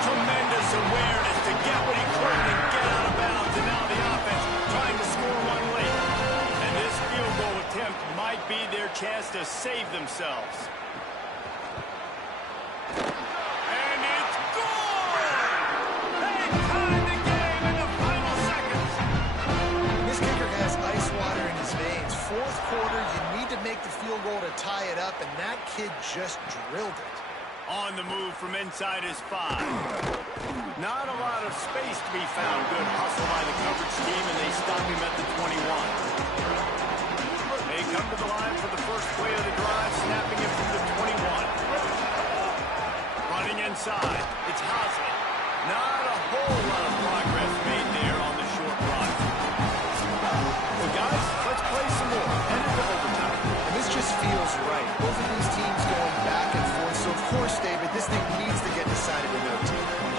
Tremendous awareness to get what he could and get out of bounds. And now the offense trying to score one late. And this field goal attempt might be their chance to save themselves. And it's gone! They tied the game in the final seconds. This kicker has ice water in his veins. Fourth quarter, you need to make the field goal to tie it up, and that kid just drilled it. On the move from inside his 5. Not a lot of space to be found. Good hustle by the coverage team, and they stop him at the 21. They come to the line for the first play of the drive, snapping it from the 21. Running inside, it's Hosley. Not a whole lot of progress made there on the short run. Well, guys, let's play some more. Head into overtime. And this just feels right. Both of these teams going back and forth. So, of course, David, this thing needs to get decided in OT.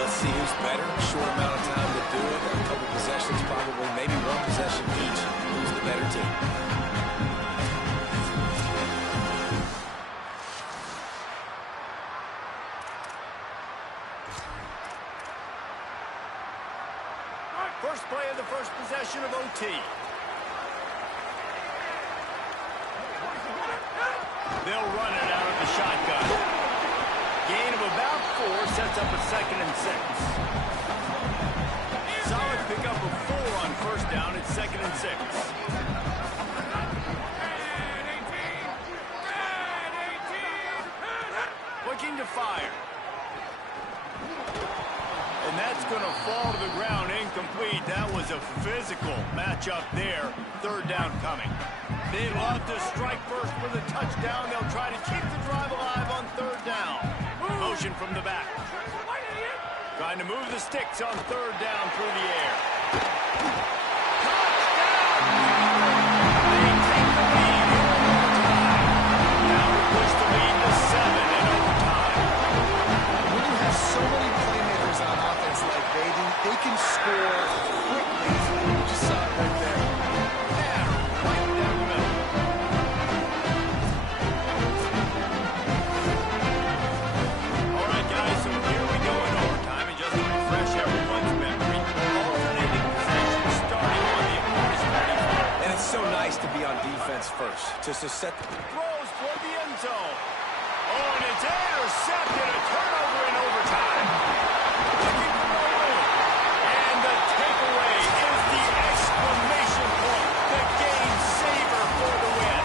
Let's see who's better. Short amount of time to do it. A couple possessions, probably maybe one possession each. Who's the better team? First play of the first possession of OT. They'll run it out of the shotgun. Gain of about 4 sets up a 2nd and 6. Solid pickup of 4 on first down. It's 2nd and 6. Looking to fire. And that's going to fall to the ground incomplete. That was a physical matchup there. Third down coming. They love to strike first with a touchdown. They'll try to keep the drive alive on third down. Motion from the back. Trying to move the sticks on third down through the air. They take the lead in overtime. Now we push the lead to 7 in overtime. When you have so many playmakers on offense like they do, they can score quickly. You just saw it right there. Yeah, right down the middle. All right, guys, so here we go in overtime. And just to refresh everyone's memory, first to set. Throws toward the end zone. Oh, and it's intercepted. A turnover in overtime. Looking for a win. And the takeaway is the exclamation point. The game saver for the win.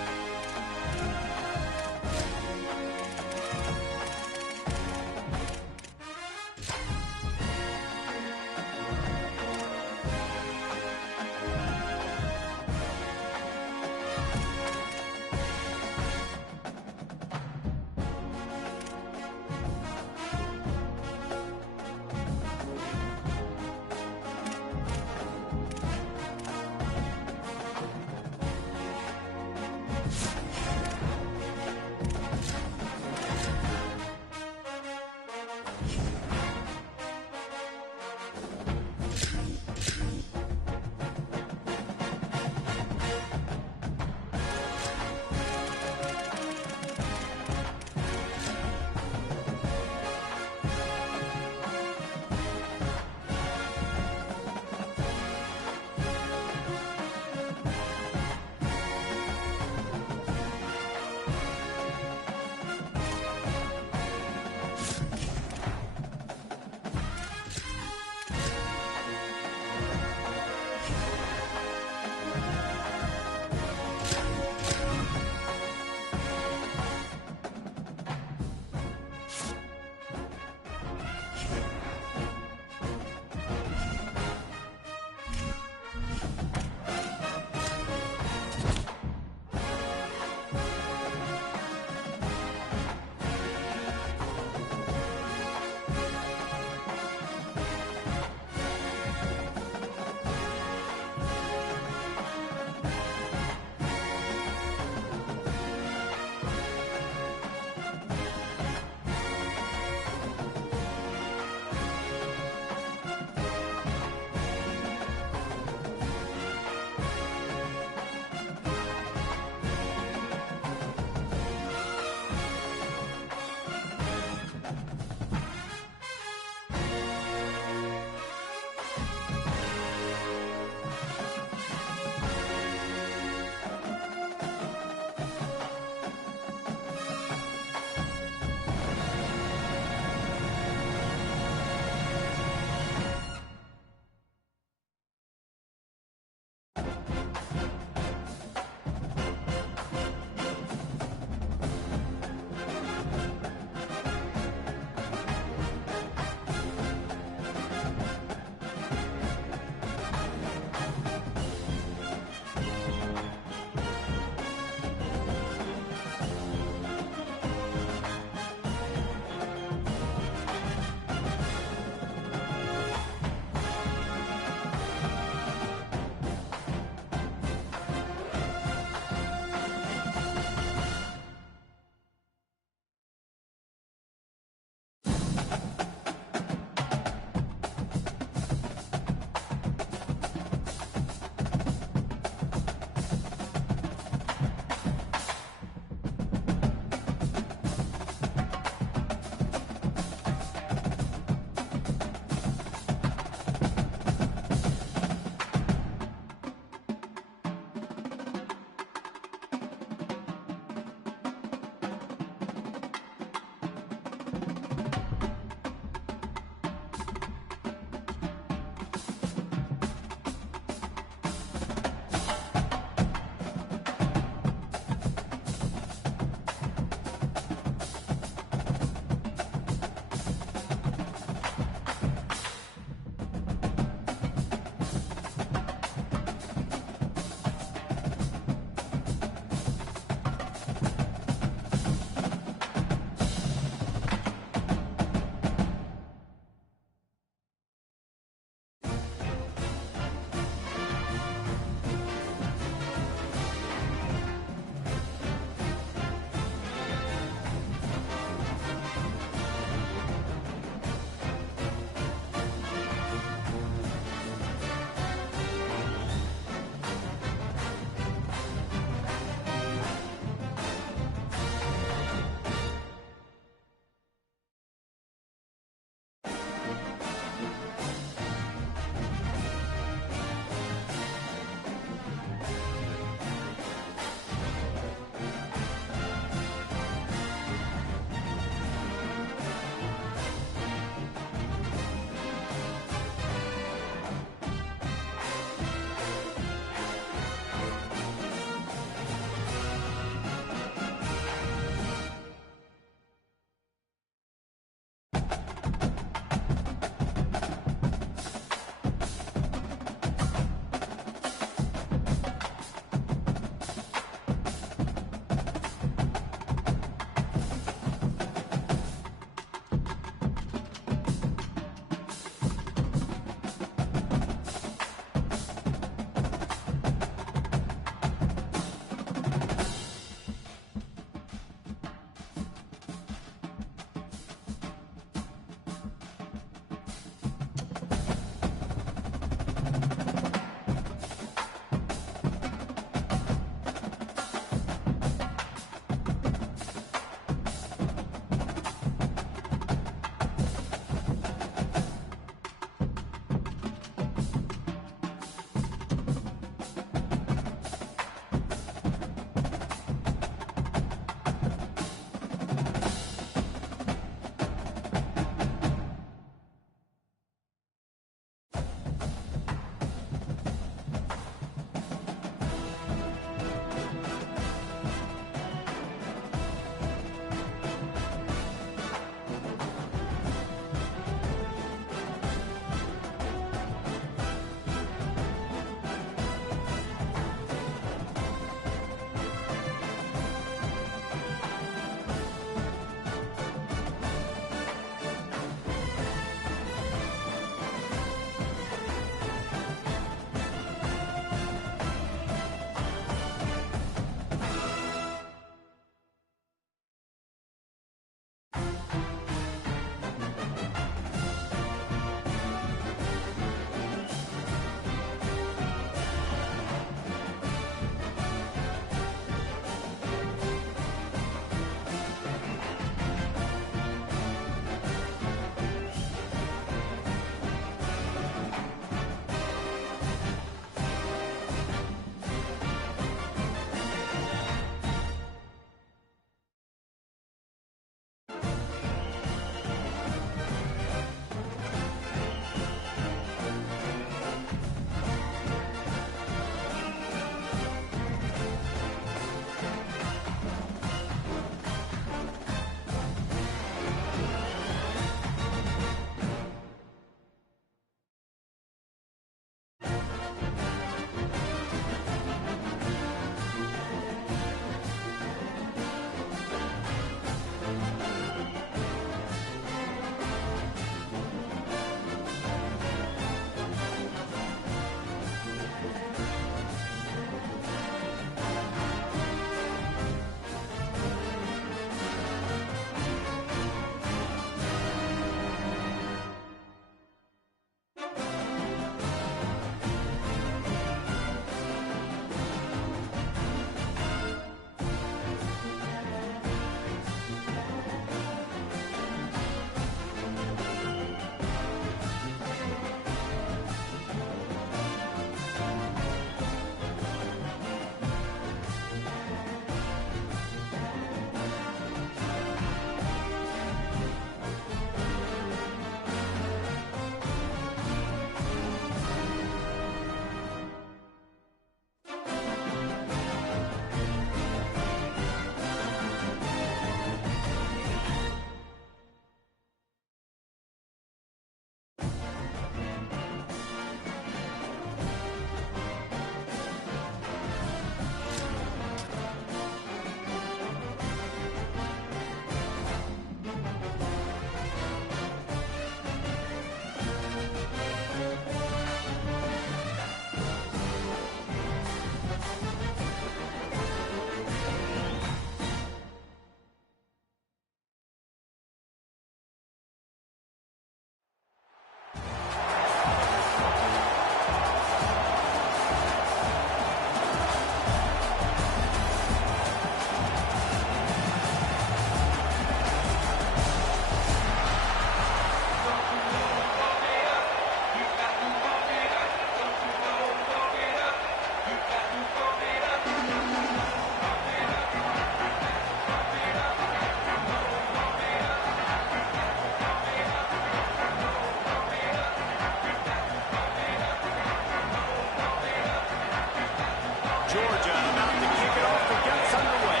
Georgia about to kick it off to get us underway.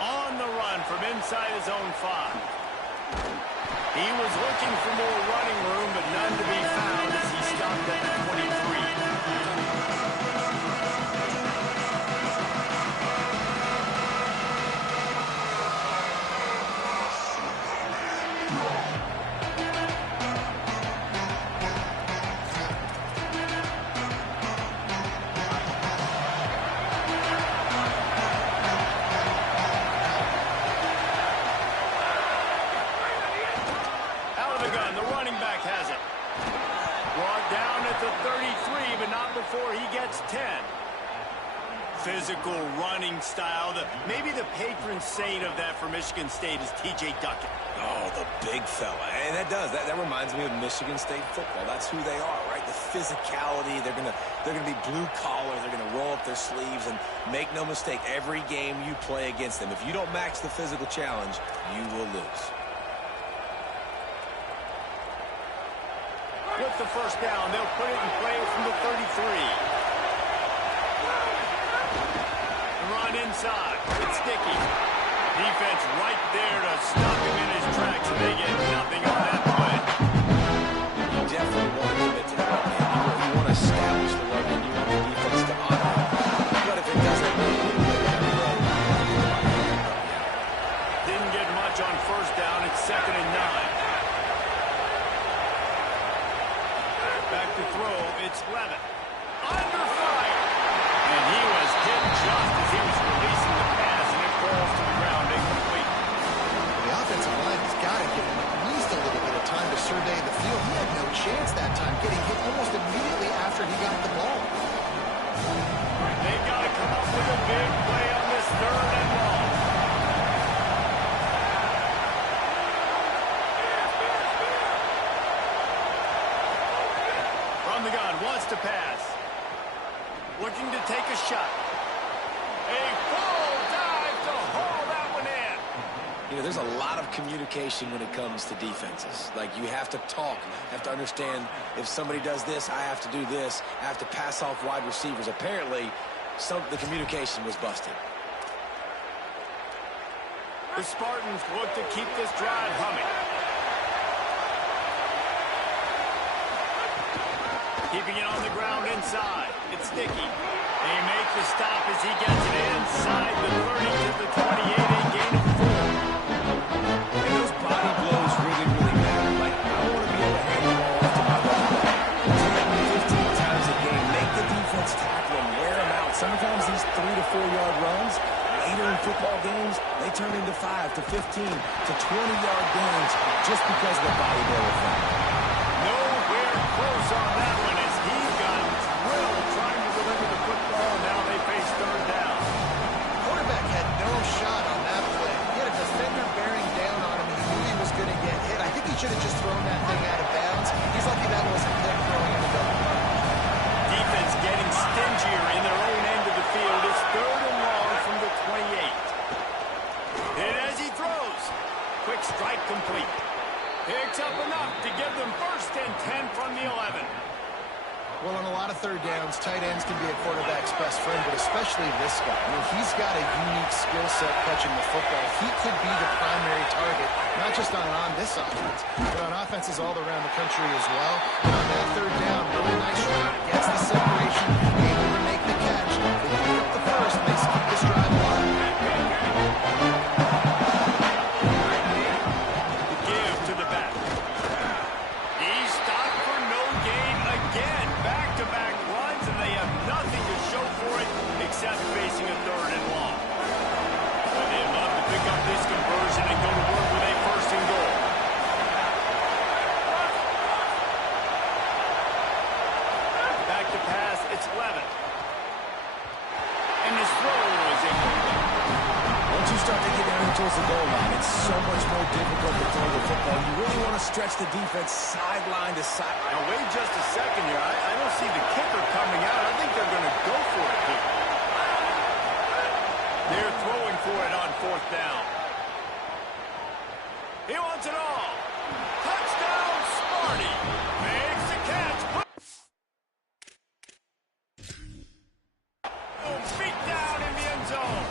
On the run from inside his own 5. He was looking for more running room, but none to be found as he stopped at the 23. Before he gets 10. Physical running style. Maybe the patron saint of that for Michigan State is T.J. Duckett. Oh, the big fella. And that reminds me of Michigan State football. That's who they are, right? The physicality. They're gonna be blue collar. They're gonna roll up their sleeves, and make no mistake, every game you play against them, if you don't match the physical challenge, you will lose. With the first down, they'll put it in play from the 33. The run inside. It's Sticky. Defense right there to stop him in his tracks, and they get nothing on that play. You definitely want to commit to that. You want to establish the run, and you want the defense to honor it. But if it doesn't didn't get much on first down. It's 2nd and 9. Back to throw, it's Levitt. Under fire! And he was hit just as he was releasing the pass, and it falls to the ground incomplete. The offensive line has got to give him at least a little bit of time to survey the field. He had no chance that time, getting hit almost immediately after he got the ball. They've got to come up with a big play on this 3rd and long. From the gun, wants to pass. Looking to take a shot. A full dive to haul that one in. You know, there's a lot of communication when it comes to defenses. Like, you have to talk, have to understand if somebody does this, I have to do this, I have to pass off wide receivers. Apparently, the communication was busted. The Spartans look to keep this drive humming. Keeping it on the ground inside. It's Sticky. They make the stop as he gets it inside the 30 to the 28, a gain of 4. And those body blows really, really matter. Like, I want to be able to hand the ball off to my running back 10, 15 times a game. Make the defense tackle him, wear him out. Sometimes these 3 to 4 yard runs, later in football games, they turn into 5 to 15 to 20-yard gains just because of the body blow effect. Nowhere close on that one as he got drilled trying to deliver the football. Now they face 3rd down. Quarterback had no shot on that play. He had a defender bearing down on him. He knew he was going to get hit. I think he should have just thrown that thing out of bounds. He's lucky that wasn't him throwing in the double. Defense getting stingier in their own end of the field. It's 3rd and long from the 28. And as he throws, quick strike complete. Picks up enough to give them 1st and 10 from the 11. Well, on a lot of 3rd downs, tight ends can be a quarterback's best friend, but especially this guy. I mean, he's got a unique skill set catching the football. He could be the primary target, not just on this offense, but on offenses all around the country as well. And on that 3rd down, really nice shot, gets the separation, able to make the catch. They pick up the 1st, and they keep this drive alive. Give to the back. He's stopped for no gain again. Back-to-back runs, and they have nothing to show for it except facing a 3rd and long. But they'd love to pick up this conversion and go to work with a 1st and goal. Back to pass, it's Levitt. to stretch the defense sideline to side. Now, wait just a second here. I don't see the kicker coming out. I think they're going to go for it here. They're throwing for it on 4th down. He wants it all. Touchdown, Smarty. Makes the catch. Boom, feet down in the end zone.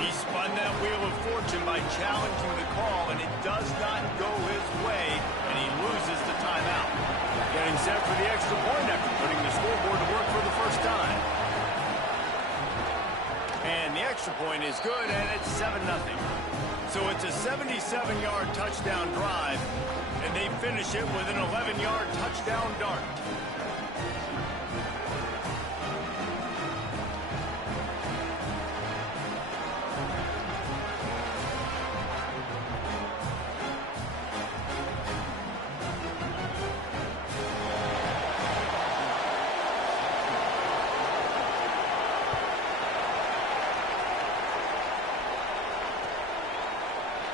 He spun that wheel of fortune by challenging the call, and it does not go his way, and he loses the timeout. Getting set for the extra point after putting the scoreboard to work for the first time. And the extra point is good, and it's 7-0. So it's a 77-yard touchdown drive, and they finish it with an 11-yard touchdown dart.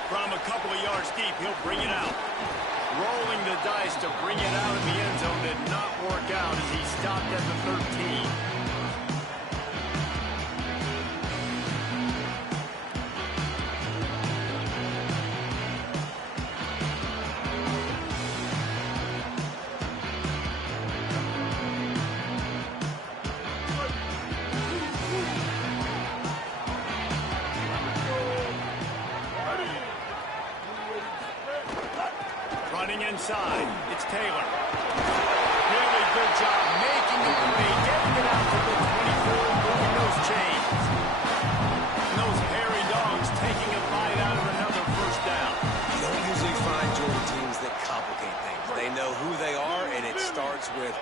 From a couple of yards deep, he'll bring it out. Rolling the dice to bring it out of the end zone did not work out as he stopped at the 13. Running inside, it's Taylor. Really good job making the play, getting it out to the 24, moving those chains. And those hairy dogs taking a bite out of another first down. You don't usually find Georgia teams that complicate things. They know who they are, and it starts with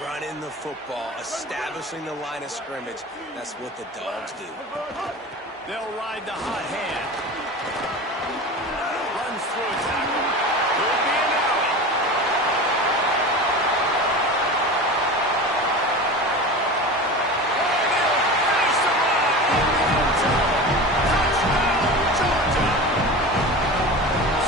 running the football, establishing the line of scrimmage. That's what the dogs do. They'll ride the hot hand. Runs through a tackle. Will be an alley. And he'll finish the run in the end zone. Touchdown, Georgia.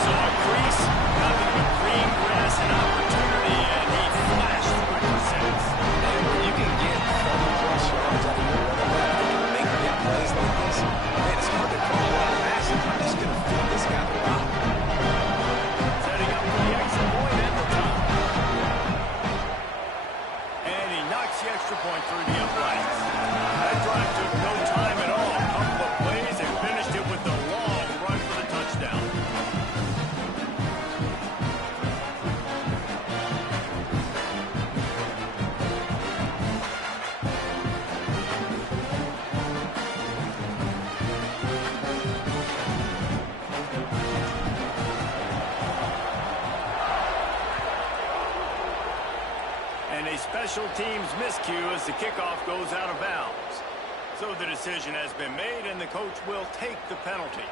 Saw a crease, nothing but green grass and opportunity, and he flashed through the six. And when you can get 30-plus yards out of your running back, make big plays like this, man, it's hard to call a lot of passes. I'm just going to feed this guy the rock. Setting up for the extra point at the top. And he knocks the extra point through the uprights. That drive took no time at all. A couple of plays and finished it with the long run for the touchdown. And a special teams miscue as the kickoff goes out of bounds. So the decision has been made, and the coach will take the penalty.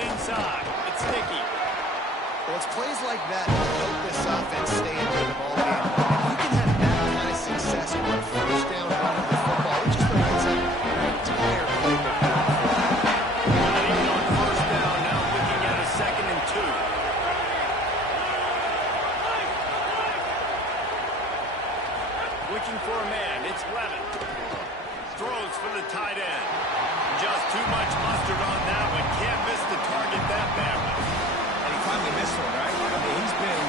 Inside, it's Nicky. Well, it's plays like that that help this offense stay into the ball game. If you can have that kind of success on first down running the football, it just opens up your entire playbook. Not even on first down, now looking at a 2nd and 2. Looking for a man, it's Levin. Throws for the tight end. Just too much mustard on that one. Can't miss the target that badly. And he finally missed one, right? I mean, he's been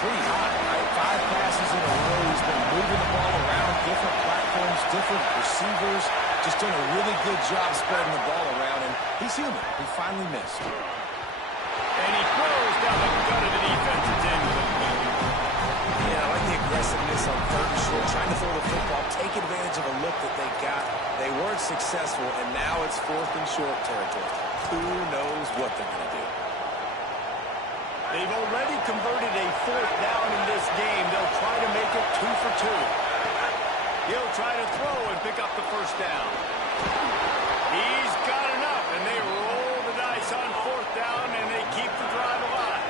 pretty hot, right? 5 passes in a row. He's been moving the ball around, different platforms, different receivers. Just doing a really good job spreading the ball around, and he's human. He finally missed. And he throws down the gut of the defense. It's incomplete. Yeah, I like the aggressiveness on 3rd and short, trying to throw the football, take advantage of a look that they got. They weren't successful, and now it's 4th and short territory. Who knows what they're going to do? They've already converted a 4th down in this game. They'll try to make it 2 for 2. He'll try to throw and pick up the first down. He's got enough, and they roll the dice on 4th down, and they keep the drive alive.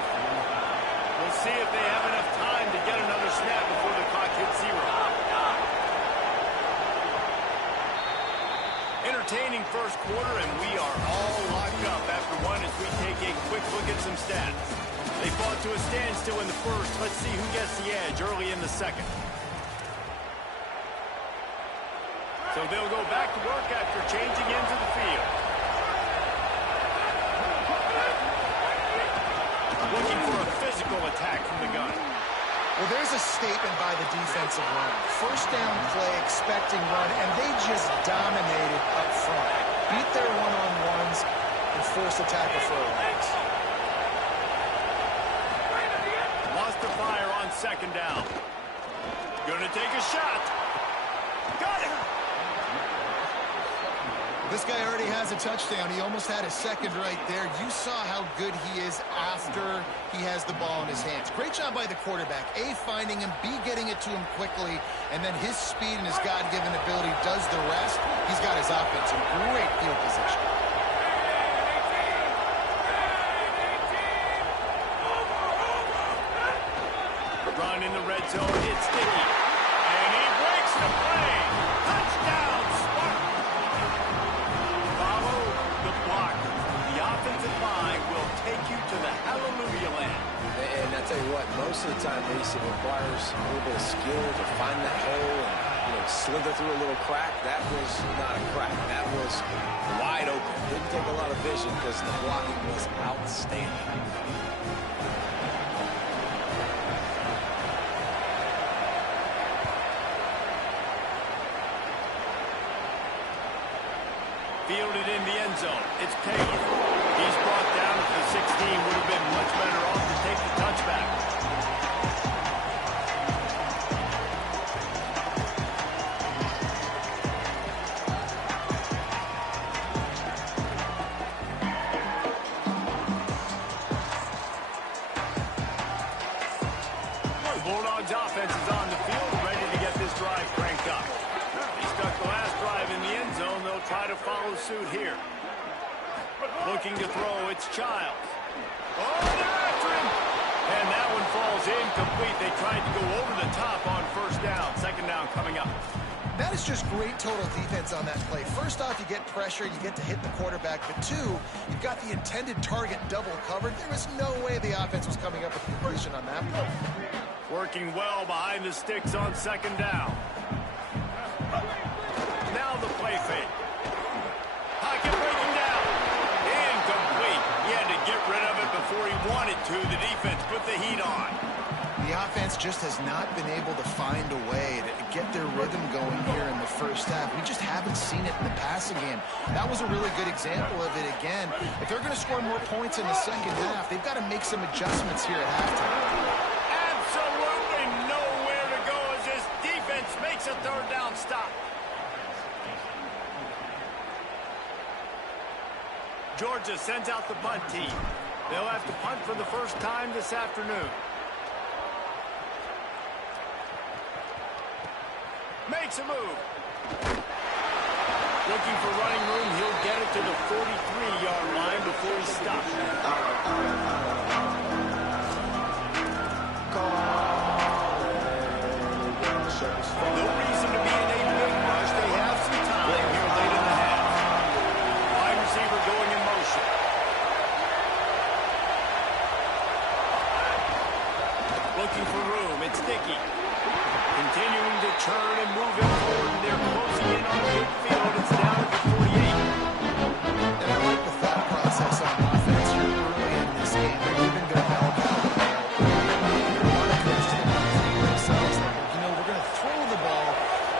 We'll see if they have enough time to get another snap before the clock hits 0. Entertaining first quarter, and we are all locked up after one as we take a quick look at some stats. They fought to a standstill in the first. Let's see who gets the edge early in the second. So they'll go back to work after changing into the field. Looking for a physical attack from the gun. Well, there's a statement by the defensive line. First down play, expecting run, and they just dominated up front. Beat their one-on-ones and forced a tackle for a loss. Lost the fire on 2nd down. Gonna take a shot. Got it! This guy already has a touchdown. He almost had a second right there. You saw how good he is after he has the ball in his hands. Great job by the quarterback. A, finding him, B, getting it to him quickly, and then his speed and his God-given ability does the rest. He's got his offense in great field position. Run in the red zone. It's sticky. And he breaks the play. Touchdown, Spartan! Follow the block. The offensive line will take you to the hallelujah land. And I tell you what, most of the time, Mason, requires a little bit of skill to find that hole and slither through a little crack. That was not a crack. That was wide open. Didn't take a lot of vision because the blocking was outstanding. Fielded in the end zone. It's Taylor. He's brought down to the 16. Would have been much better off to take the touchback. The Bulldogs offense is on the field, ready to get this drive cranked up. He stuck the last drive in the end zone. They'll try to follow suit here. Looking to throw, it's Childs. Oh, they're after him! And that one falls incomplete. They tried to go over the top on 1st down. 2nd down coming up. That is just great total defense on that play. First off, you get pressure, you get to hit the quarterback. But 2, you've got the intended target double covered. There was no way the offense was coming up with a completion on that play. Working well behind the sticks on 2nd down. Now the play fake. Pocket breaking down. Incomplete. He had to get rid of it before he wanted to. The defense put the heat on. The offense just has not been able to find a way to get their rhythm going here in the first half. We just haven't seen it in the passing game. That was a really good example of it again. If they're going to score more points in the second half, they've got to make some adjustments here at halftime. Absolutely nowhere to go as this defense makes a 3rd down stop. Georgia sends out the punt team. They'll have to punt for the first time this afternoon. Makes a move. Looking for running room. He'll get it to the 43-yard line before he stops. No reason to be in a big rush. They have some time here late in the half. Wide receiver going in motion. Looking for room. It's Dickey. Continuing to turn and move it forward. They're closing in on midfield. It's down at the 48. And I like the thought process on offense here early in this game. They're giving their bell cow. We're going to throw the ball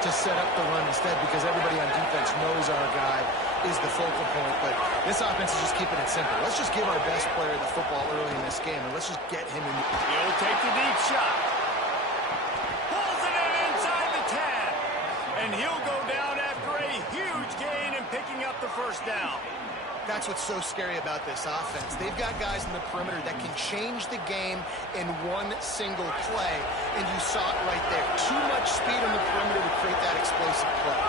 to set up the run instead because everybody on defense knows our guy is the focal point. But this offense is just keeping it simple. Let's just give our best player the football early in this game, and let's just get him in. He'll take the deep shot. And he'll go down after a huge gain and picking up the 1st down. That's what's so scary about this offense. They've got guys in the perimeter that can change the game in one single play, and you saw it right there. Too much speed on the perimeter to create that explosive play.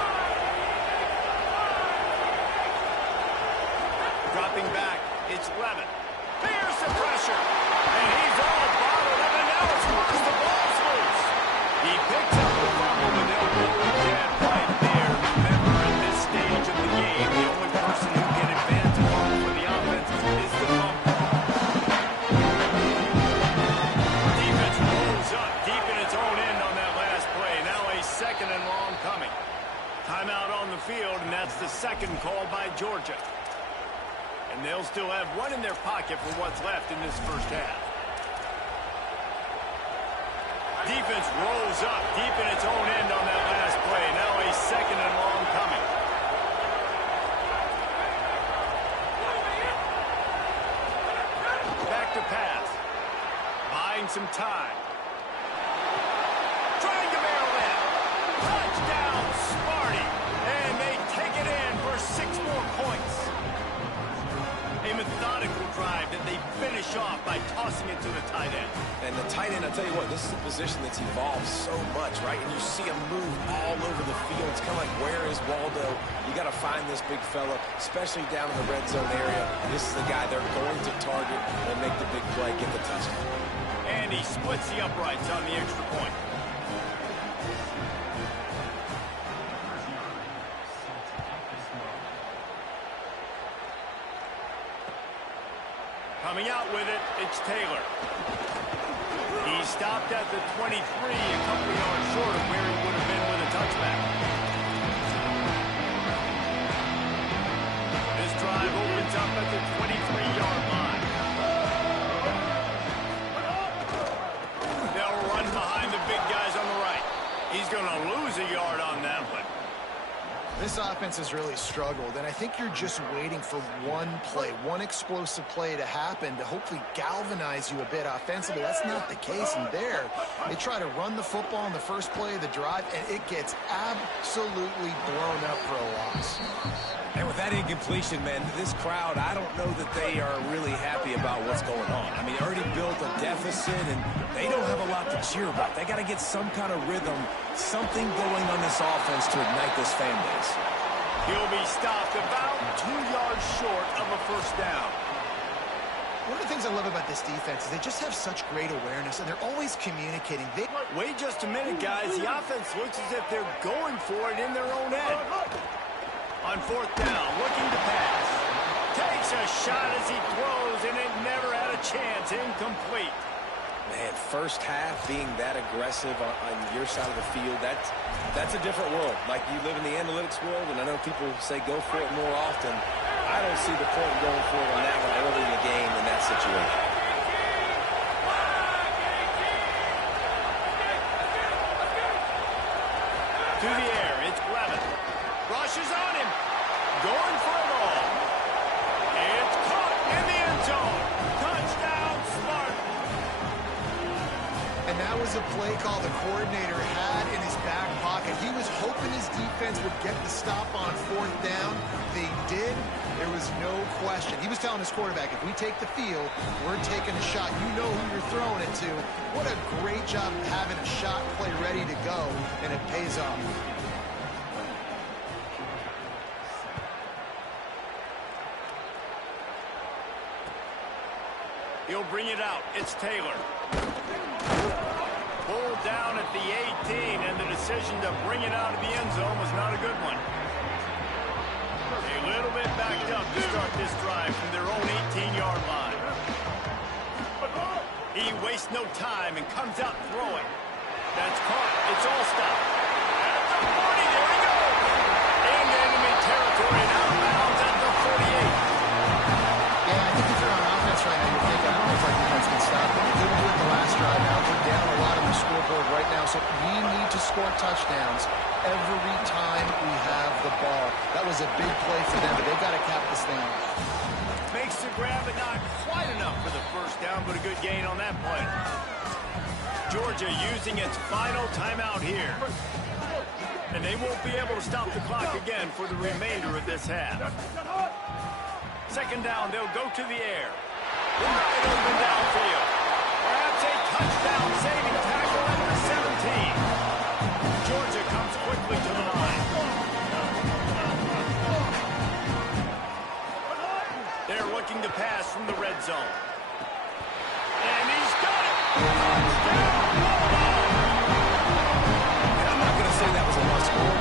Dropping back, it's Levin. Here's the pressure, and he's all bottled up, and now it's lost. The ball's loose. He picks up the fumble, and they'll blow it dead right there. Remember, at this stage of the game, the only person who can advance a fumble for the offense is the fumble. Defense rolls up deep in its own end on that last play. Now a second and long coming. Timeout on the field, and that's the second call by Georgia. And they'll still have one in their pocket for what's left in this first half. Defense rolls up deep in its own end on that last play. Now a second and long coming. Back to pass. Buying some time. Trying to barrel in. Touchdown, Sparty. And they take it in for 6 more points. A methodical drive that they finish off by tossing it to the tight end. And the tight end, I'll tell you what, this is a position that's evolved so much, right? And you see him move all over the field. It's kind of like, where is Waldo? You got to find this big fella, especially down in the red zone area. This is the guy they're going to target and make the big play, get the touchdown. And he splits the uprights on the extra point. Coming out with it, it's Taylor. He stopped at the 23, a couple yards short of where he would have been with a touchback. This drive opens up at the 23-yard line. They'll run behind the big guys on the right. He's going to lose a yard on that one. This offense has really struggled, and I think you're just waiting for one play, one explosive play to happen to hopefully galvanize you a bit offensively. That's not the case, and there, they try to run the football in the first play of the drive, and it gets absolutely blown up for a loss. And with that incompletion, man, this crowd, I don't know that they are really happy about what's going on. I mean, they already built a deficit, and they don't have a lot to cheer about. They got to get some kind of rhythm, something going on this offense to ignite this fan base. He'll be stopped about 2 yards short of a first down. One of the things I love about this defense is they just have such great awareness, and they're always communicating. Wait just a minute, guys. The offense looks as if they're going for it in their own end. On fourth down, looking to pass. Takes a shot as he throws, and it never had a chance. Incomplete. Man, first half being that aggressive on your side of the field, that's a different world. Like, you live in the analytics world, and I know people say go for it more often. I don't see the point in going for it on that one early in the game in that situation. To the air, it's Levin. Rushes on him. Going for it all. It's caught in the end zone. Touchdown, Smart. And that was a play call the coordinator had in his back pocket. He was hoping his defense would get the stop on fourth down. They did. There was no question. He was telling his quarterback, if we take the field, we're taking a shot. You know who you're throwing it to. What a great job of having a shot play ready to go, and it pays off. He'll bring it out. It's Taylor. Pulled down at the 18, and the decision to bring it out of the end zone was not a good one. A little bit backed up to start this drive from their own 18-yard line. He wastes no time and comes out throwing. That's caught. It's all stopped. At the 40, there he goes. In enemy territory and out of bounds at the 48. Yeah, I think if you're on offense right now, you're thinking, I don't know if our defense can stop it. We couldn't do it the last drive. Now we're down a lot on the scoreboard right now, so we need to score touchdowns every time we have the ball. That was a big play for them, but they've got to cap this thing off. Makes the grab, but not quite enough for the first down, but a good gain on that play. Georgia using its final timeout here. And they won't be able to stop the clock again for the remainder of this half. second down, they'll go to the air. Wide open downfield. Perhaps a touchdown-saving tackle at the 17. Georgia comes quickly to the line. They're looking to pass from the red zone. And he's got it! And I'm not going to say that was a must score,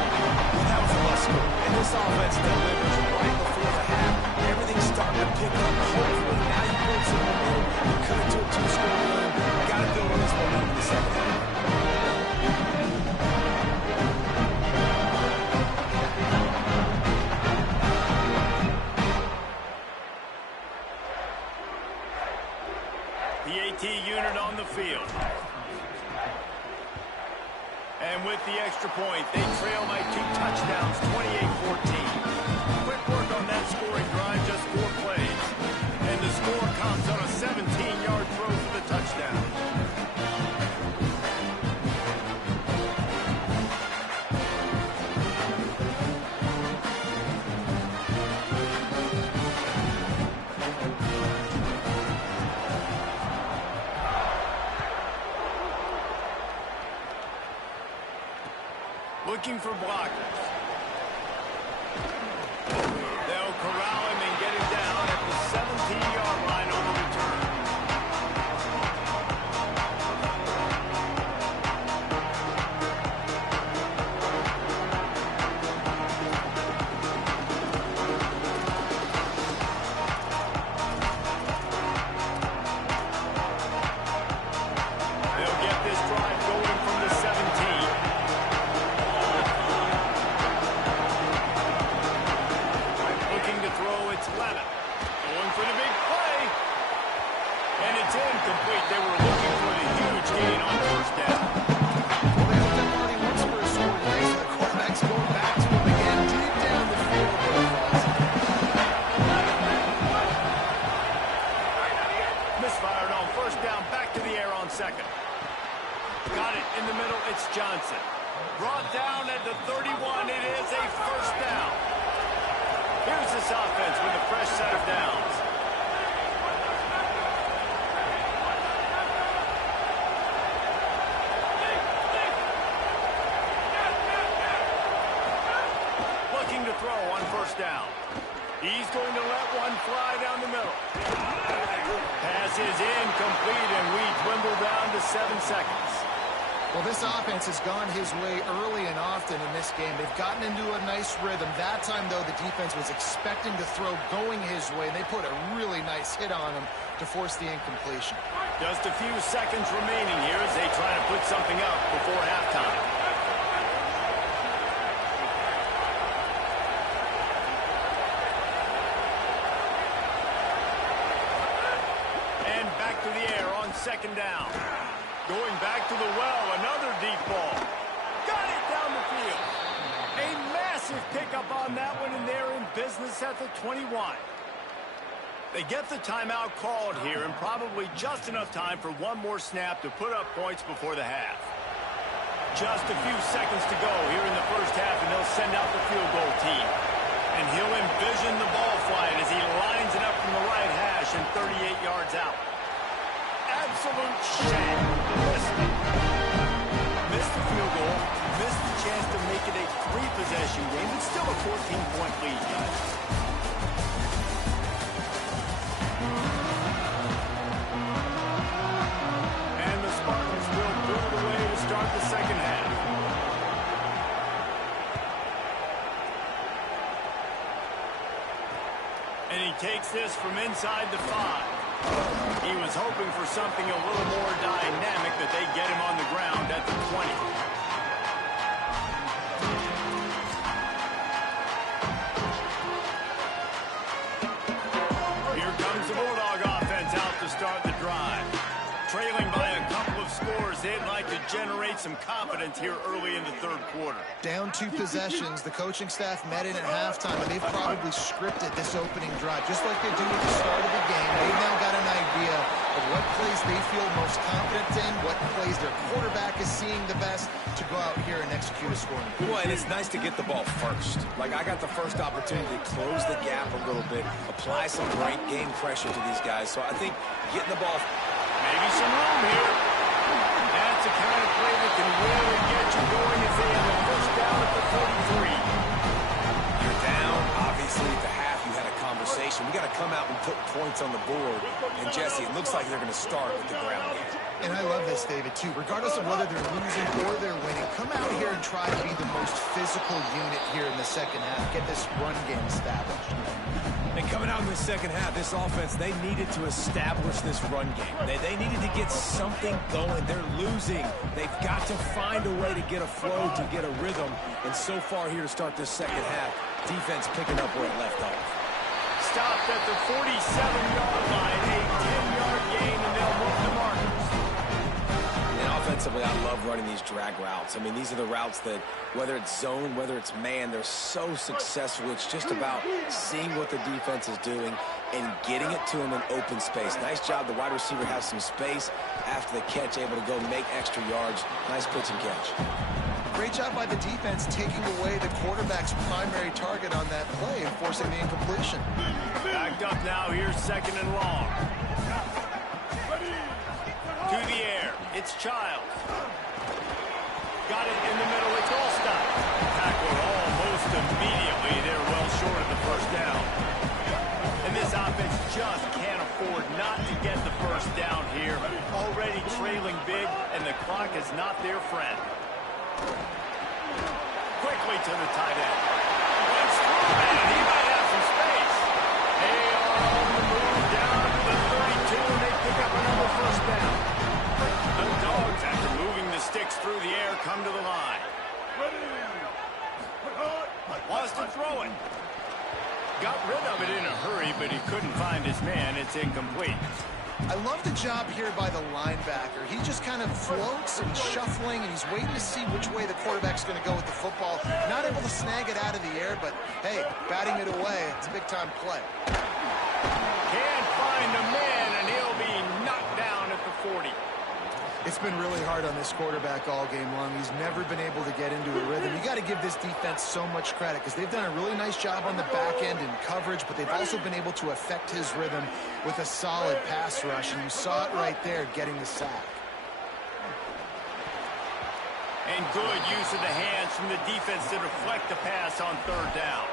but that was a must score. And this offense delivers right before the half. Everything's starting to pick up. Hopefully, now you build some momentum. You cut it to a two-score run. You got to build on this momentum in the second half. The AT unit on the field. And with the extra point, they trail by 2 touchdowns, 28-14. Quick work on that scoring drive, just 4 plays. And the score comes on a 17-yard throw for the touchdown. Looking for blockers. They'll corral him and get him down at the 17-yard line on the return. They'll get this drive going from the 17. It's Levitt going for the big play. And it's incomplete. They were looking for the huge gain on first down. Well, they hooked up Marty once for a score today, so the quarterback's going back to him again, deep down the field where it falls. Misfired on first down, back to the air on second. Got it in the middle, it's Johnson. Brought down at the 31, it is a first down. Here's this offense with a fresh set of downs. Looking to throw on first down. He's going to let one fly down the middle. Pass is incomplete, and we dwindle down to 7 seconds. Well, this offense has gone his way early and often in this game. They've gotten into a nice rhythm. That time, though, the defense was expecting to throw going his way, and they put a really nice hit on him to force the incompletion. Just a few seconds remaining here as they try to put something up before halftime. And back to the air on second down. Going back to the well, another deep ball. Got it down the field. A massive pickup on that one, and they're in business at the 21. They get the timeout called here, and probably just enough time for one more snap to put up points before the half. Just a few seconds to go here in the first half, and they'll send out the field goal team. And he'll envision the ball flight as he lines it up from the right hash and 38 yards out. Absolute shame. Missed the field goal, missed the chance to make it a 3-possession game, but still a 14-point lead, guys. And the Spartans will build away to start the second half. And he takes this from inside the 5. He was hoping for something a little more dynamic, that they get him on the ground at the 20. Here comes the Bulldog offense out to start the drive. Trailing by a couple of scores, they'd like to generate some confidence here early in the third quarter. Down 2 possessions, the coaching staff met in at halftime, and they've probably scripted this opening drive, just like they do at the start of the game. They've now got an idea of what plays they feel most confident in, what plays their quarterback is seeing the best, to go out here and execute a scoring. Well, and it's nice to get the ball first. Like, I got the first opportunity to close the gap a little bit, apply some great game pressure to these guys. So I think getting the ball... Maybe some room here. That's the kind of play that can really get you going as they have a first down at the 43. You're down, obviously, at the half. You had a conversation. We got to come out and put points on the board. And, Jesse, it looks like they're going to start with the ground game. And I love this, David, too. Regardless of whether they're losing or they're winning, come out here and try to be the most physical unit here in the second half. Get this run game established. And coming out in the second half, this offense, they needed to establish this run game. They needed to get something going. They're losing. They've got to find a way to get a flow, to get a rhythm. And so far here to start this second half, defense picking up where it left off. Stopped at the 47-yard line, a 10-yard gain, and they'll move the markers. And offensively, I love running these drag routes. I mean, these are the routes that, whether it's zone, whether it's man, they're so successful. It's just about seeing what the defense is doing and getting it to them in open space. Nice job. The wide receiver has some space after the catch, able to go make extra yards. Nice pitch and catch. Great job by the defense taking away the quarterback's primary target on that play and forcing the incompletion. Backed up now, here's second and long. To the air, it's Childs. Got it in the middle, it's Allstott. Tackled almost immediately. They're well short of the first down. And this offense just can't afford not to get the first down here. Already trailing big, and the clock is not their friend. Quickly to the tight end. Runs through, man. He might have some space. They are on the move down to the 32, and they pick up another first down. The Dogs, after moving the sticks through the air, come to the line. Wants to throw it. Got rid of it in a hurry, but he couldn't find his man. It's incomplete. I love the job here by the linebacker. He just kind of floats and shuffling, and he's waiting to see which way the quarterback's going to go with the football. Not able to snag it out of the air, but, hey, batting it away, it's a big-time play. Can't find a man, and he'll be knocked down at the 40. It's been really hard on this quarterback all game long. He's never been able to get into a rhythm. You got to give this defense so much credit because they've done a really nice job on the back end in coverage, but they've also been able to affect his rhythm with a solid pass rush, and you saw it right there getting the sack. And good use of the hands from the defense to deflect the pass on third down.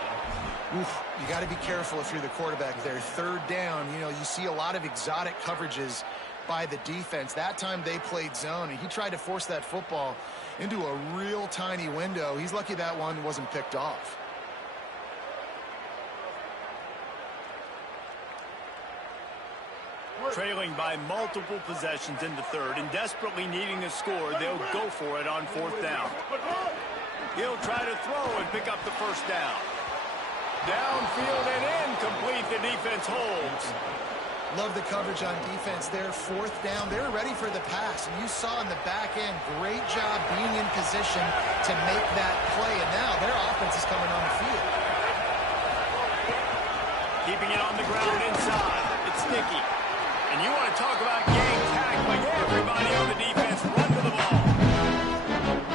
Oof, you got to be careful if you're the quarterback there. Third down, you know, you see a lot of exotic coverages by the defense. That time they played zone, and he tried to force that football into a real tiny window. He's lucky that one wasn't picked off. Trailing by multiple possessions in the third and desperately needing a score, they'll go for it on fourth down. He'll try to throw and pick up the first down. Downfield and incomplete. The defense holds. Love the coverage on defense there. Fourth down. They were ready for the pass, and you saw in the back end, great job being in position to make that play, and now their offense is coming on the field. Keeping it on the ground inside. It's Nicky. And you want to talk about game tackling. Everybody on the defense run to the ball.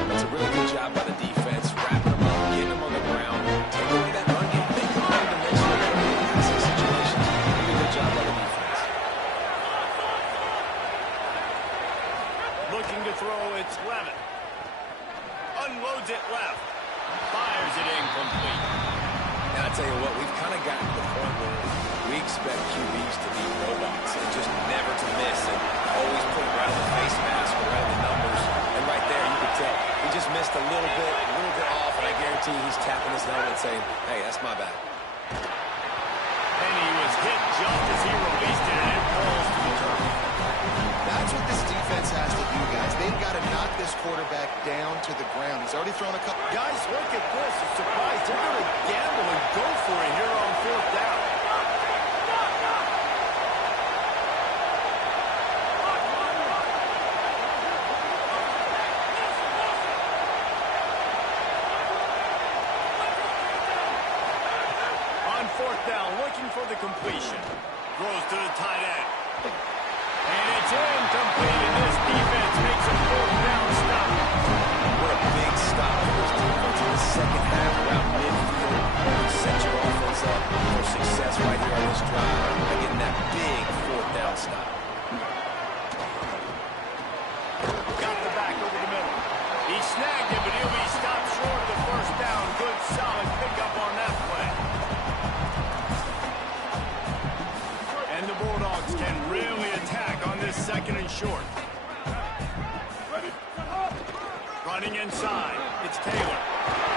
That's a really good job by the defense, wrapping them up, getting them on the ground, taking away that run game, make them one-dimensional in passing situations. Really good job by the defense. Looking to throw, it's Levin. Unloads it left. Fires it incomplete. And I tell you what, we've kind of gotten to the point where we expect QBs to be robots and just never to miss and always put it right on the face mask or right on the numbers. And right there, you can tell he just missed a little bit off, and I guarantee he's tapping his helmet saying, hey, that's my bad. And he was hit just as he released it, and it falls to the turf. That's what this defense has to do, guys. They've got to knock this quarterback down to the ground. He's already thrown a couple. Guys, look at this. A surprise. They're going to gamble and go for it here on fourth down. On fourth down, looking for the completion. Throws to the tight end. And it's incomplete. success right here on this drive by getting that big fourth down stop. Got the back over the middle. He snagged it, but he'll be stopped short of the first down. Good, solid pickup on that play. And the Bulldogs can really attack on this second and short. Running inside. It's Taylor.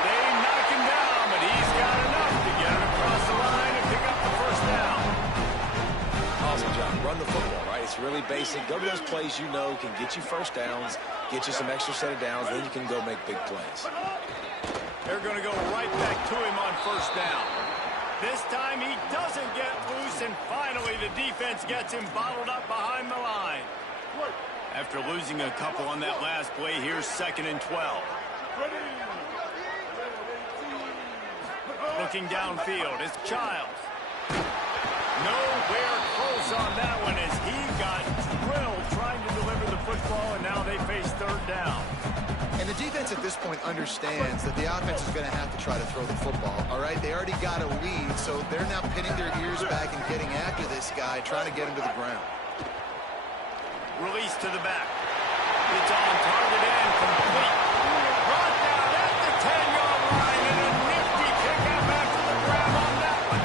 They knock him down, but he's got enough to get it across the line and pick up the first down. Awesome job. Run the football, right? It's really basic. Go to those plays you know can get you first downs, get you some extra set of downs, then you can go make big plays. They're going to go right back to him on first down. This time he doesn't get loose, and finally the defense gets him bottled up behind the line. After losing a couple on that last play, here's 2nd and 12. Looking downfield, it's Childs. Nowhere close on that one as he got drilled trying to deliver the football, and now they face 3rd down. And the defense at this point understands that the offense is going to have to try to throw the football, all right? They already got a lead, so they're now pinning their ears back and getting after this guy, trying to get him to the ground. Release to the back. It's on target and complete. Brought down at the 10-yard line, and a nifty pickup after the grab on that one.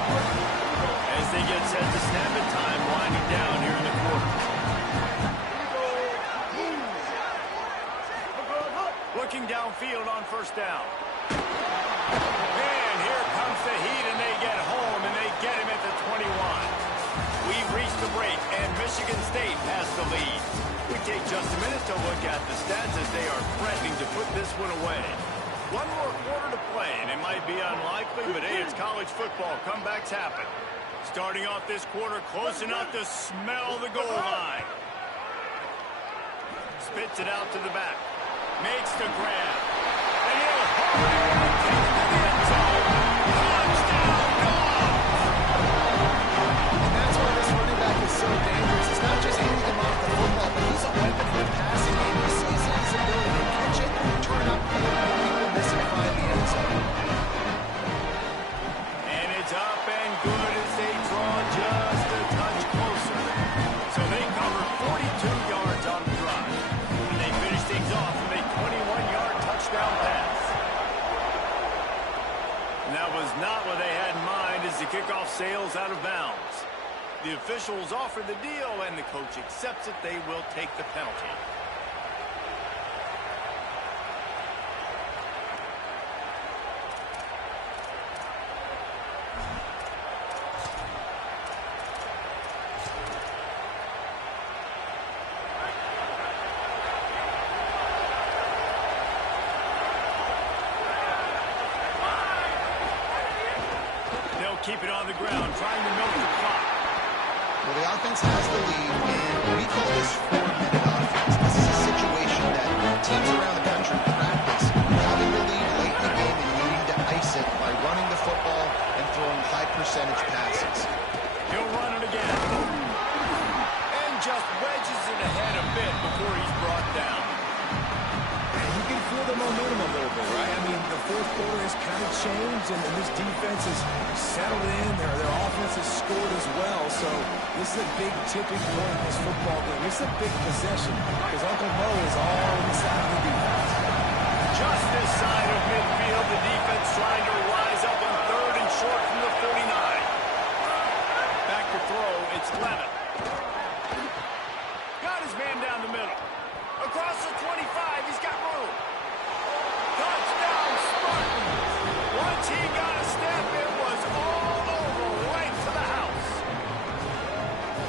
As they get set to snap it, time winding down here in the quarter. Looking downfield on first down. And here comes the heat, and they get home, and they get him at the 21. We've reached the break, and Michigan State has the lead. We take just a minute to look at the stats as they are threatening to put this one away. One more quarter to play, and it might be unlikely, but hey, it's college football. Comebacks happen. Starting off this quarter close enough to smell the goal line. Spits it out to the back. Makes the grab. And he'll hold it and take it to the end zone. Touchdown, Dogs! And that's why this running back is so dangerous. It's not just hitting him off the football, but he's a weapon in the passing game. He sees his ability to catch it, turn up, and people miss it and find the end zone. And it's up and good as they draw just a touch closer. So they cover 42 yards on the drive. And they finish things off with a 21-yard touchdown pass. And that was not what they had in mind as the kickoff sails out of bounds. The officials offer the deal, and the coach accepts it. They will take the penalty. They'll keep it on the ground, trying to milk the clock. Well, the offense has the lead, and we call this 4-minute offense. This is a situation that teams around the country practice, having the lead late in the game and needing to ice it by running the football and throwing high-percentage passes. He'll run it again. And just wedges it ahead a bit before he's brought down. You can feel the momentum a little bit, right? I mean, the fourth quarter has kind of changed, and this defense has settled in. Their offense has scored as well, so this is a big tipping point in this football game. It's a big possession because Uncle Mo is all on the side of the defense. Just this side of midfield, the defense trying to rise up in 3rd and short from the 49. Back to throw, it's Levitt. Got his man down the middle. Across the 25, he's got room. Touchdown, Spartans. Once he got a step, it was all over, right to the house.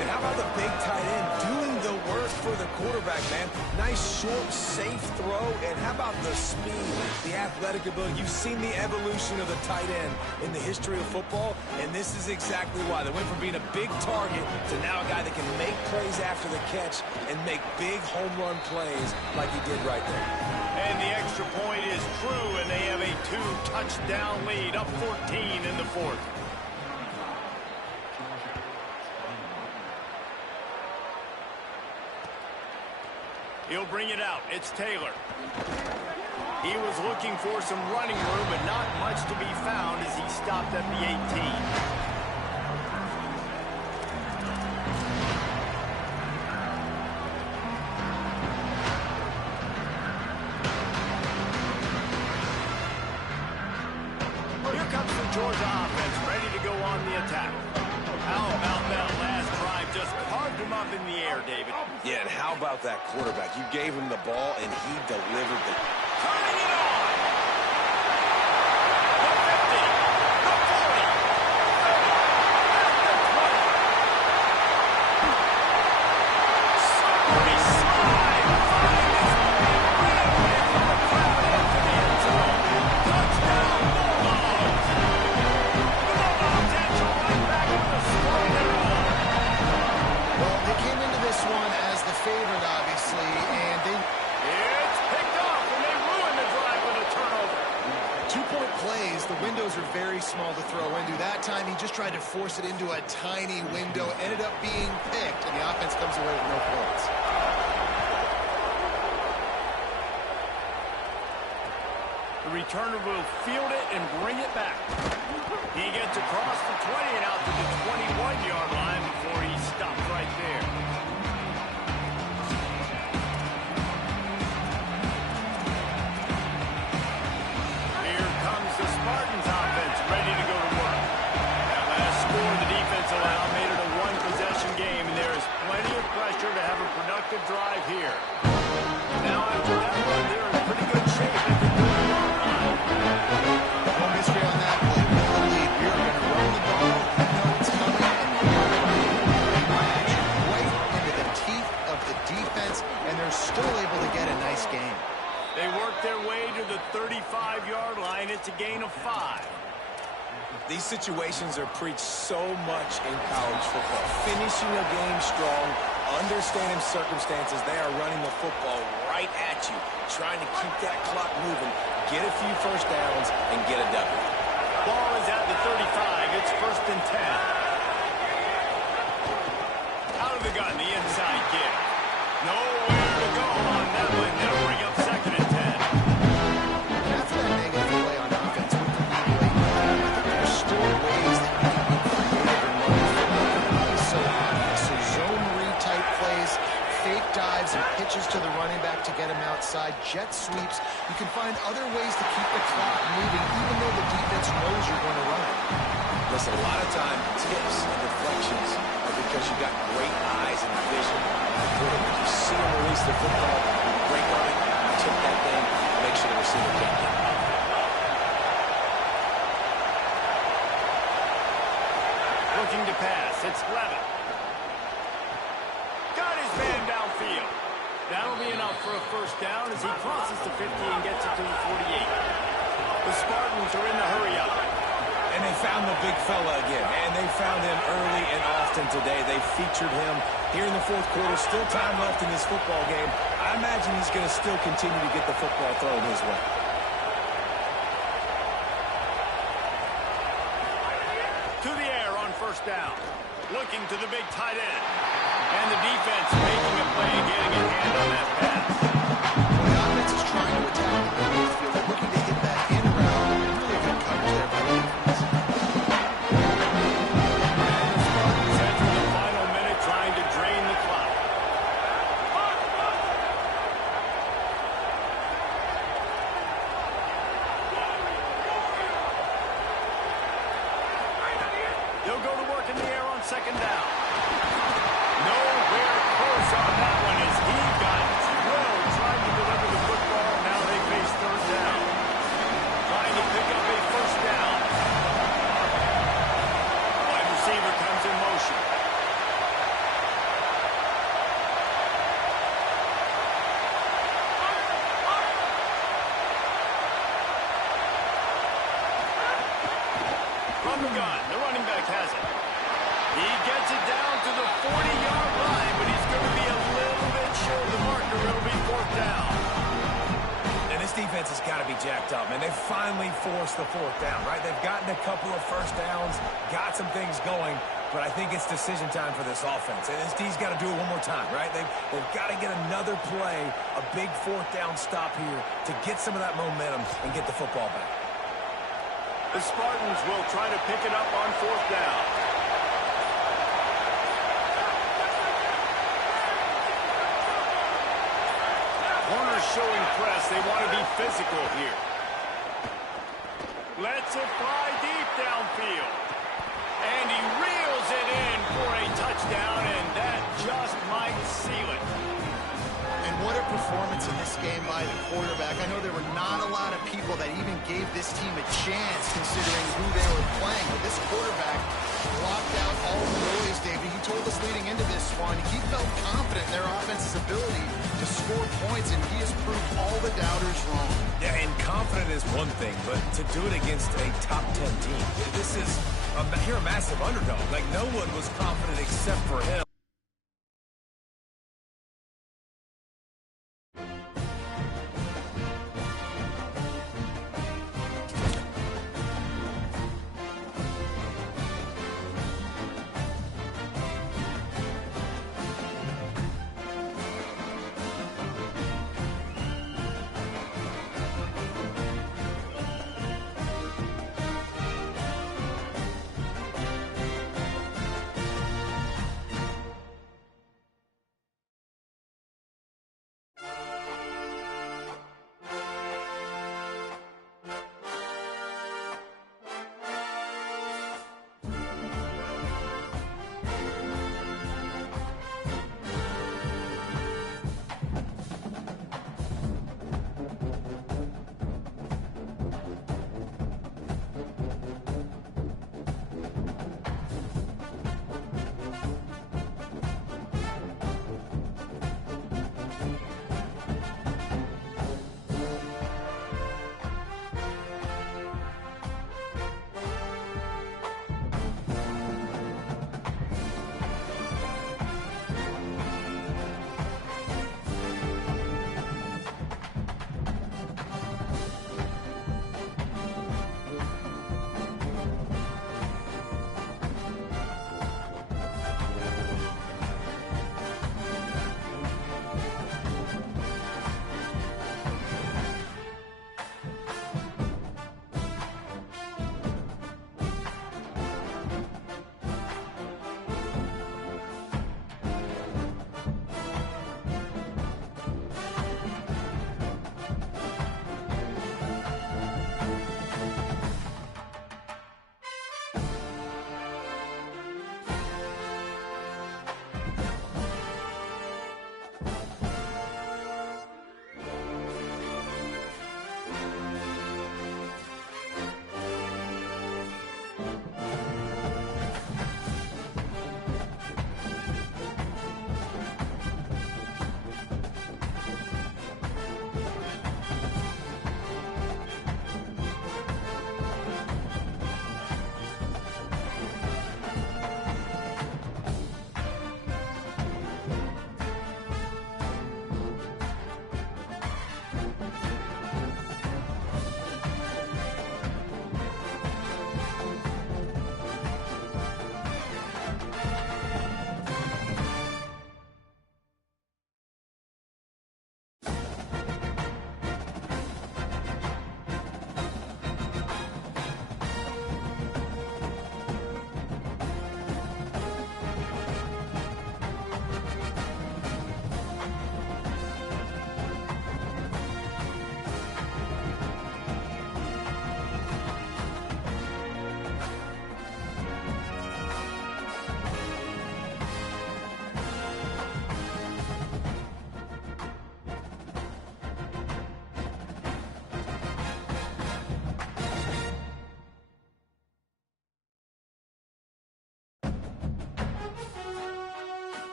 And how about the big tight end doing the work for the quarterback, man? Nice, short, safe throw. And how about the speed, the athletic ability? You've seen the evolution of the tight end in the history of football, and this is exactly why. They went from being a big target to now a guy that can make plays after the catch and make big home run plays like he did right there. And the extra point is true, and they have a 2-touchdown lead, up 14 in the 4th. He'll bring it out. It's Taylor. He was looking for some running room, but not much to be found as he stopped at the 18. Georgia offense ready to go on the attack. How about that last drive? Just carved him up in the air, David. Yeah, and how about that quarterback? You gave him the ball, and he delivered the... Turning it on! The 50, the 40, Slippery slide! Find his way right away from the crowd into the end zone. Touchdown, Bulldogs! The Bulldogs answer right back with a score of their own. Well, they came into this one as the favorite, obviously, and they... It's picked off, and they ruin the drive with a turnover. 2-point plays, the windows are very small to throw into. That time, he just tried to force it into a tiny window, ended up being picked, and the offense comes away with no points. The returner will field it and bring it back. He gets across the 20 and out to the 21-yard line before he stops right there. Here comes the Spartans offense ready to go to work. That last score the defense allowed made it a one-possession game, and there is plenty of pressure to have a productive drive here. Now after that one, they're in pretty good shape at the 30-yard line. No mystery on that play. With the lead, we are going to run the ball. We know it's coming, and we are running right into the teeth of the defense, and they're still able to get a nice game. They work their way to the 35-yard line. It's a gain of 5. These situations are preached so much in college football. Finishing a game strong, understanding circumstances. They are running the football right at you, trying to keep that clock moving, get a few first downs, and get a W. Ball is at the 35. It's 1st and 10. Out of the gun, the inside give. Nowhere to go on that one. They'll bring up 2nd and 10. After that negative play on offense with the lead late, I think there's still ways that you can be creative and run the football. It can be so obvious. So zone read type plays, fake dives and pitches to the running back to get him outside, jet sweeps. You can find other ways to keep the clock moving even though the defense knows you're going to run it. Listen, a lot of time, tips and deflections are because you got great eyes and vision. You see him release the football, break on it, tip that thing, make sure the receiver can't get it. Looking to pass. It's Levin. Got his man downfield. That'll be enough for a first down as he crosses the 50 and gets it to the 48. The Spartans are in the hurry up. And they found the big fella again, and they found him early and often today. They featured him here in the 4th quarter. Still time left in this football game. I imagine he's going to still continue to get the football thrown his way. To the air on 1st down. Looking to the big tight end. And the defense making a play, getting a hand on that pass. When the offense is trying to attack the midfield, they're looking to hit that in route. Really good coverage there by the defense. And the Spartans enter the final minute trying to drain the clock. They'll go to work in the air on 2nd down. Nowhere close on that one as he got drilled trying to deliver the football. Now they face 3rd down. Trying to pick up a 1st down. Wide receiver comes in motion. From the gun, the running back has it. He gets it down to the 40-yard line, but he's going to be a little bit short of the marker. It'll be 4th down. And this defense has got to be jacked up, man. They finally forced the 4th down, right? They've gotten a couple of first downs, got some things going, but I think it's decision time for this offense. And this D's got to do it one more time, right? They've got to get another play, a big 4th down stop here to get some of that momentum and get the football back. The Spartans will try to pick it up on 4th down. Corners showing press. They want to be physical here. Lets it fly deep downfield. And he reels it in for a touchdown, and that just might seal it. And what a performance in this game by the quarterback. I know there were not a lot of people that even gave this team a chance considering who they were playing, but this quarterback blocked out all the noise, David. He told us leading into this one, he felt confident in their offense's ability to score points, and he has proved all the doubters wrong. Yeah, and confident is one thing, but to do it against a top 10 team, you're a massive underdog. Like, no one was confident except for him.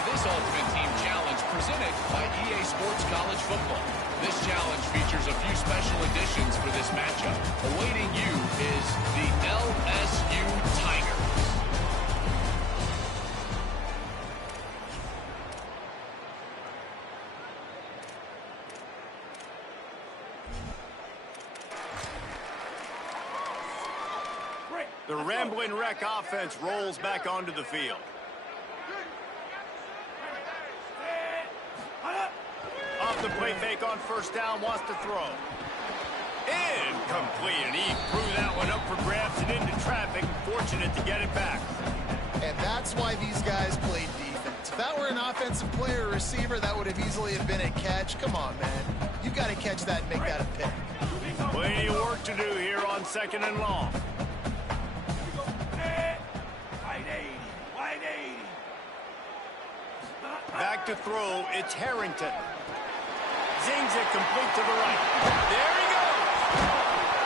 to this Ultimate Team Challenge presented by EA Sports College Football. This challenge features a few special additions for this matchup. Awaiting you is the LSU Tigers. The Rambling Wreck offense rolls back onto the field. Off the play fake on first down, wants to throw. Incomplete, and he threw that one up for grabs and into traffic. Fortunate to get it back. And that's why these guys played defense. If that were an offensive player or receiver, that would have easily have been a catch. Come on, man. You got to catch that and make that a pick. Plenty of work to do here on 2nd and long. Back to throw, it's Harrington. Zings it complete to the right. There he goes.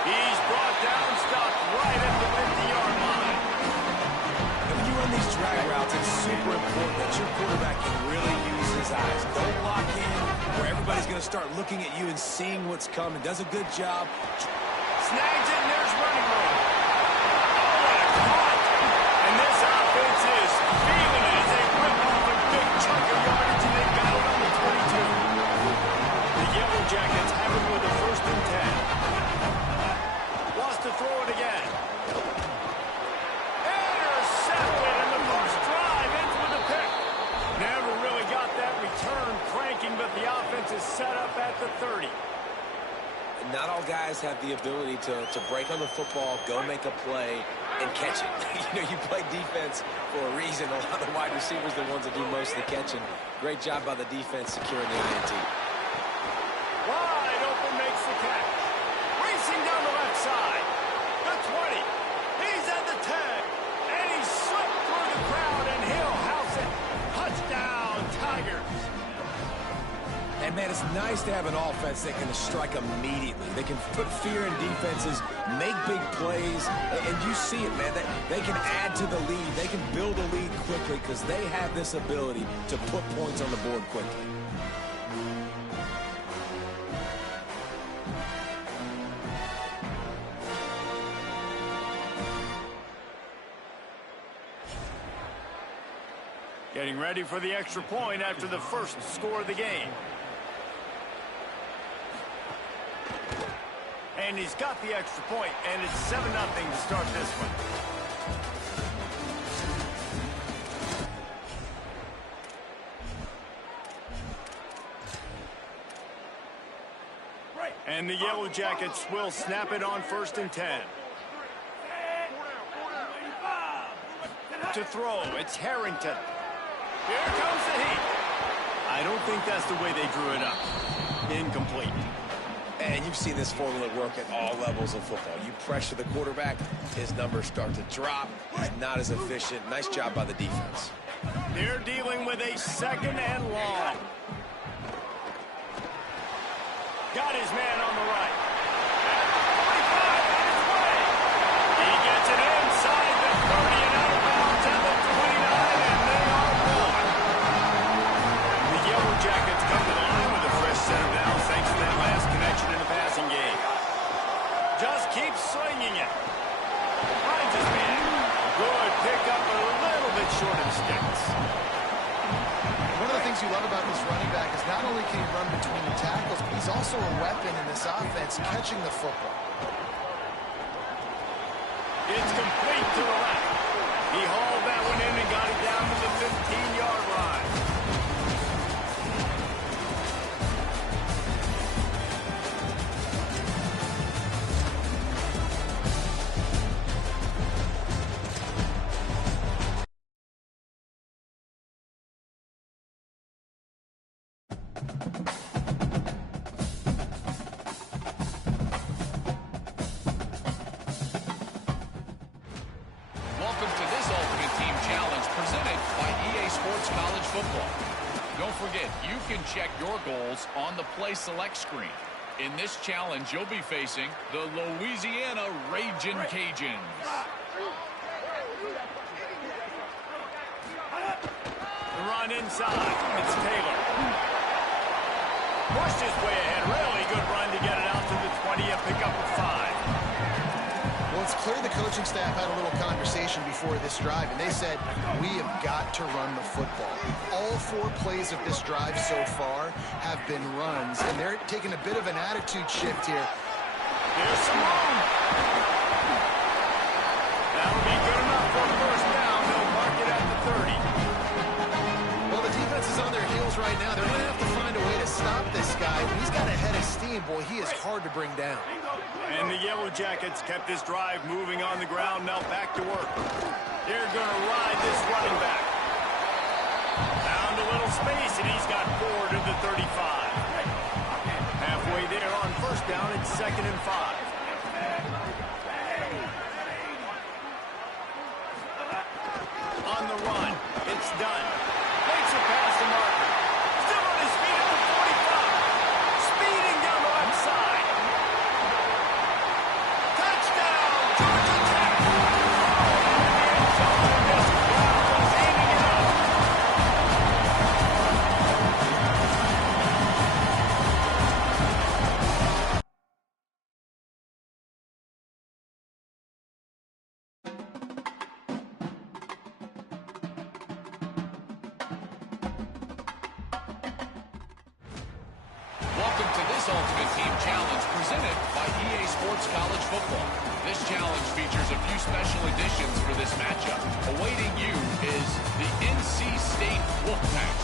He's brought down, stopped right at the 50-yard line. And when you run these drag routes, it's super important that your quarterback can really use his eyes. Don't lock in where everybody's going to start looking at you and seeing what's coming. Does a good job. Snags it, and there's running room. Oh, what a caught. And this offense is feeling it as they rip off a big chunk of yardage, and they've got it on the 22. The Yellow Jackets have it with a 1st and 10. Wants to throw it again. Intercepted, and the first drive ends with a pick. Never really got that return cranking, but the offense is set up at the 30. Not all guys have the ability to break on the football, go make a play, and catch it. You play defense for a reason. A lot of the wide receivers are the ones that do most of the catching. Great job by the defense securing the INT. Wide open makes the catch. Racing down the left side. The 20. He's at the 10. And he slipped through the crowd, and he'll house it. Touchdown, Tigers. And, man, it's nice to have an offense that can strike immediately. They can put fear in defenses, make big plays, and you see it, man. They can add to the lead. They can build a lead quickly because they have this ability to put points on the board quickly. Getting ready for the extra point after the first score of the game. And he's got the extra point, and it's 7-0 to start this one. And the Yellow Jackets will snap it on 1st and 10. To throw, it's Harrington. Here comes the heat. I don't think that's the way they drew it up. Incomplete. And you've seen this formula work at all levels of football. You pressure the quarterback, his numbers start to drop. He's not as efficient. Nice job by the defense. They're dealing with a 2nd and long. Got his man on the right. At the 45, on his way. He gets it inside the 30 and out of bounds at the 29, and they are gone. The Yellow Jackets come to the line with a fresh set of downs thanks to that last connection in the passing game. Just keeps swinging it. Finds his man. Good pickup, a little bit short of sticks. One of the things you love about this running back is not only can he run between the tackles, but he's also a weapon in this offense, catching the football. It's complete to the left. He hauled that one in and got it down to the 15-yard line. Welcome to this Ultimate Team Challenge presented by EA Sports College Football. Don't forget, you can check your goals on the Play Select screen. In this challenge, you'll be facing the Louisiana Ragin' Cajuns. run inside. It's Taylor. Pushed his way ahead. Really good run to get it out to the 20 and pick up a 5. Well, it's clear the coaching staff had a little conversation before this drive, and they said, we have got to run the football. All 4 plays of this drive so far have been runs, and they're taking a bit of an attitude shift here. There's some room. That'll be good enough for a first down. They'll mark it at the 30. Well, the defense is on their heels right now. They're going to have to find a way to stop this guy. When he's got a head of steam, boy, he is hard to bring down. And the Yellow Jackets kept this drive moving on the ground. Now back to work. They're going to ride this running back. Found a little space, and he's got 4 to the 35. Halfway there on first down, it's 2nd and 5. On the run, it's done. Makes it past the marker. Still on his feet at the 45. Speeding down the left side. Touchdown, Georgia Tech. This crowd was eating it up. Welcome to this Ultimate Team Challenge presented by EA Sports College Football. This challenge features a few special editions for this matchup. Awaiting you is the NC State Wolfpack.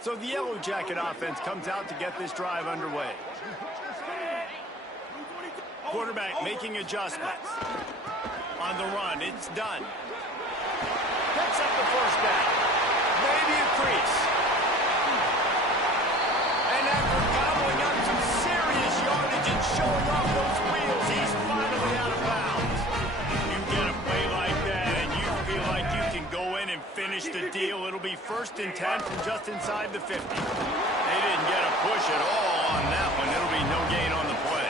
So the Yellow Jacket offense comes out to get this drive underway. Quarterback making adjustments. On the run, it's done. Picks up the first down. Maybe a crease. And after gobbling up some serious yardage and showing off those wheels, he's finally out of bounds. You get a play like that and you feel like you can go in and finish the deal. It'll be 1st and 10 from just inside the 50. They didn't get a push at all on that one. It'll be no gain on the play.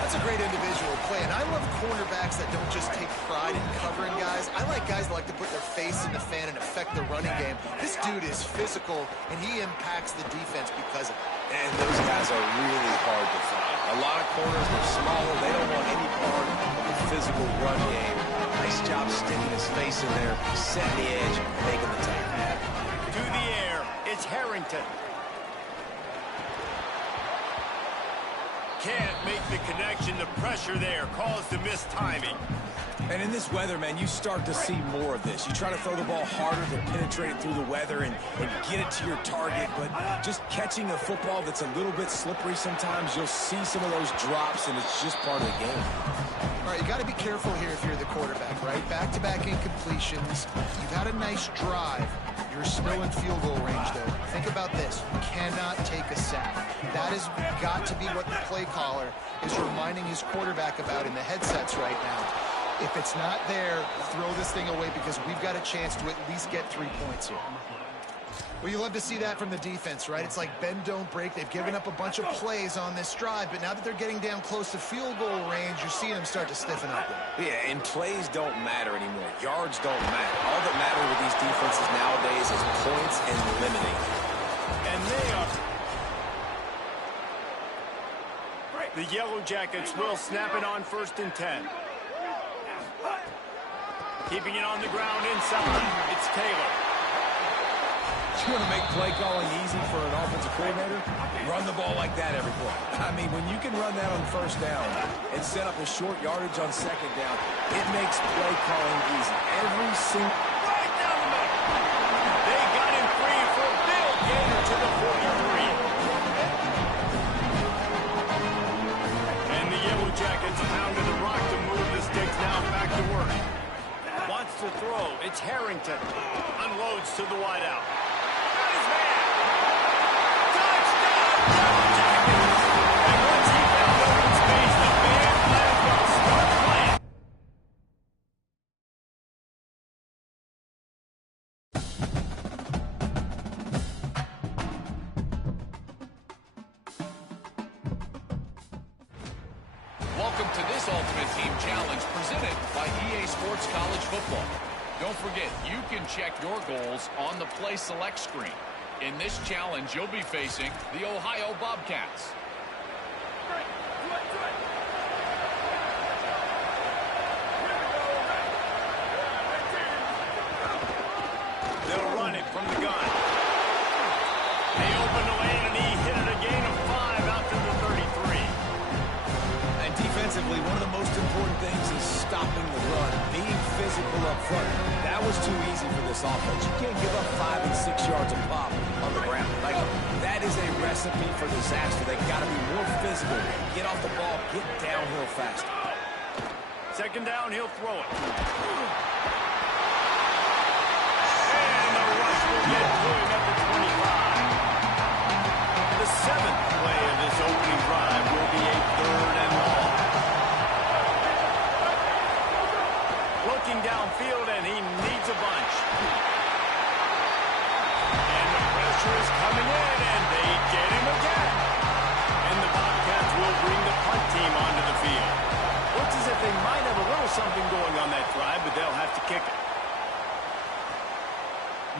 That's a great individual play, and I love cornerbacks that don't just take pride in covering guys. I like guys that like to put their face in the fan and affect the running game. This dude is physical, and he impacts the defense because of it. And those guys are really hard to find. A lot of corners, they're smaller. They don't want any part of the physical run game. Nice job sticking his face in there, setting the edge, making the tackle. To the air, it's Harrington. Can't make the connection. The pressure there caused the missed timing. And in this weather, man, you start to see more of this. You try to throw the ball harder to penetrate it through the weather and get it to your target, but just catching a football that's a little bit slippery sometimes, you'll see some of those drops, and it's just part of the game. All right, you got to be careful here if you're the quarterback, right? Back-to-back incompletions. You've had a nice drive. You're still in field goal range, though. Think about this. You cannot take a sack. That has got to be what the play caller is reminding his quarterback about in the headsets right now. If it's not there, throw this thing away because we've got a chance to at least get 3 points here. Well, you love to see that from the defense, right? It's like bend, don't break. They've given up a bunch of plays on this drive, but now that they're getting down close to field goal range, you're seeing them start to stiffen up. Yeah, and plays don't matter anymore. Yards don't matter. All that matters with these defenses nowadays is points and limiting. And they are... The Yellow Jackets will snap it on 1st and 10. Keeping it on the ground inside. It's Taylor. You want to make play calling easy for an offensive coordinator? Run the ball like that every play. I mean, when you can run that on 1st down and set up a short yardage on 2nd down, it makes play calling easy. Every single... Right down the middle. They got him free for a big gain to the 43. And the Yellow Jackets pounded the rock to move the sticks. Now back to work. Wants to throw. It's Harrington. Unloads to the wideout. Got his man. Touchdown, Yellow Jackets! to this Ultimate Team Challenge presented by EA Sports College Football. Don't forget, you can check your goals on the Play Select screen. In this challenge, you'll be facing the Ohio Bobcats. They'll run it from the gun. They open the lane, and he hit it a gain of 5 out to the 33. And defensively, one of the most important things is stopping the run, being physical up front. That was too easy for this offense. You can't give up 5 and 6 yards of pop on the ground. Like, that is a recipe for disaster. They've got to be more physical. Get off the ball, get downhill faster. Second down, he'll throw it. Get to him at the 25. The 7th play of this opening drive will be a 3rd and long. Looking downfield, and he needs a bunch. And the pressure is coming in, and they get him again. And the Bobcats will bring the punt team onto the field. Looks as if they might have a little something going on that drive, but they'll have to kick it.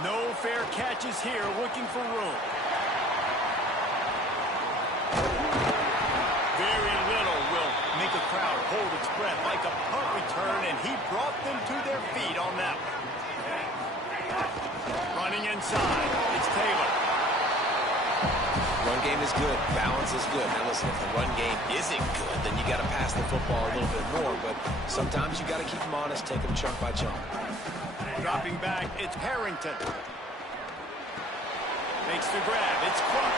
No fair catches here, looking for room. Very little will make a crowd hold its breath like a punt return, and he brought them to their feet on that one. Running inside, it's Taylor. Run game is good. Balance is good. Now listen, if the run game isn't good, then you got to pass the football a little bit more, but sometimes you got to keep them honest, take them chunk by chunk. Dropping back, it's Harrington. Makes the grab, it's Clark.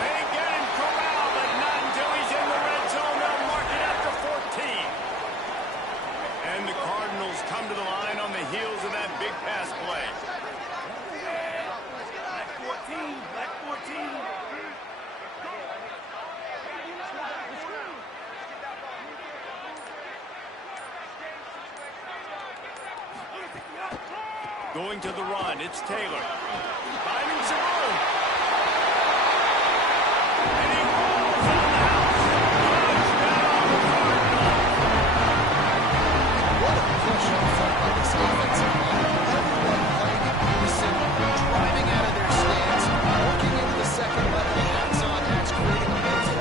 They get him corralled, but not until he's in the red zone. They'll mark it after 14. And the Cardinals come to the line on the heels of that big pass play. Black 14, Black 14. Going to the run, it's Taylor. Finding some room. And he rolls on the house. What a push up front by this offensive line. Everyone playing in unison, driving out of their stance, working into the second level. Hats on, that's creating a momentum.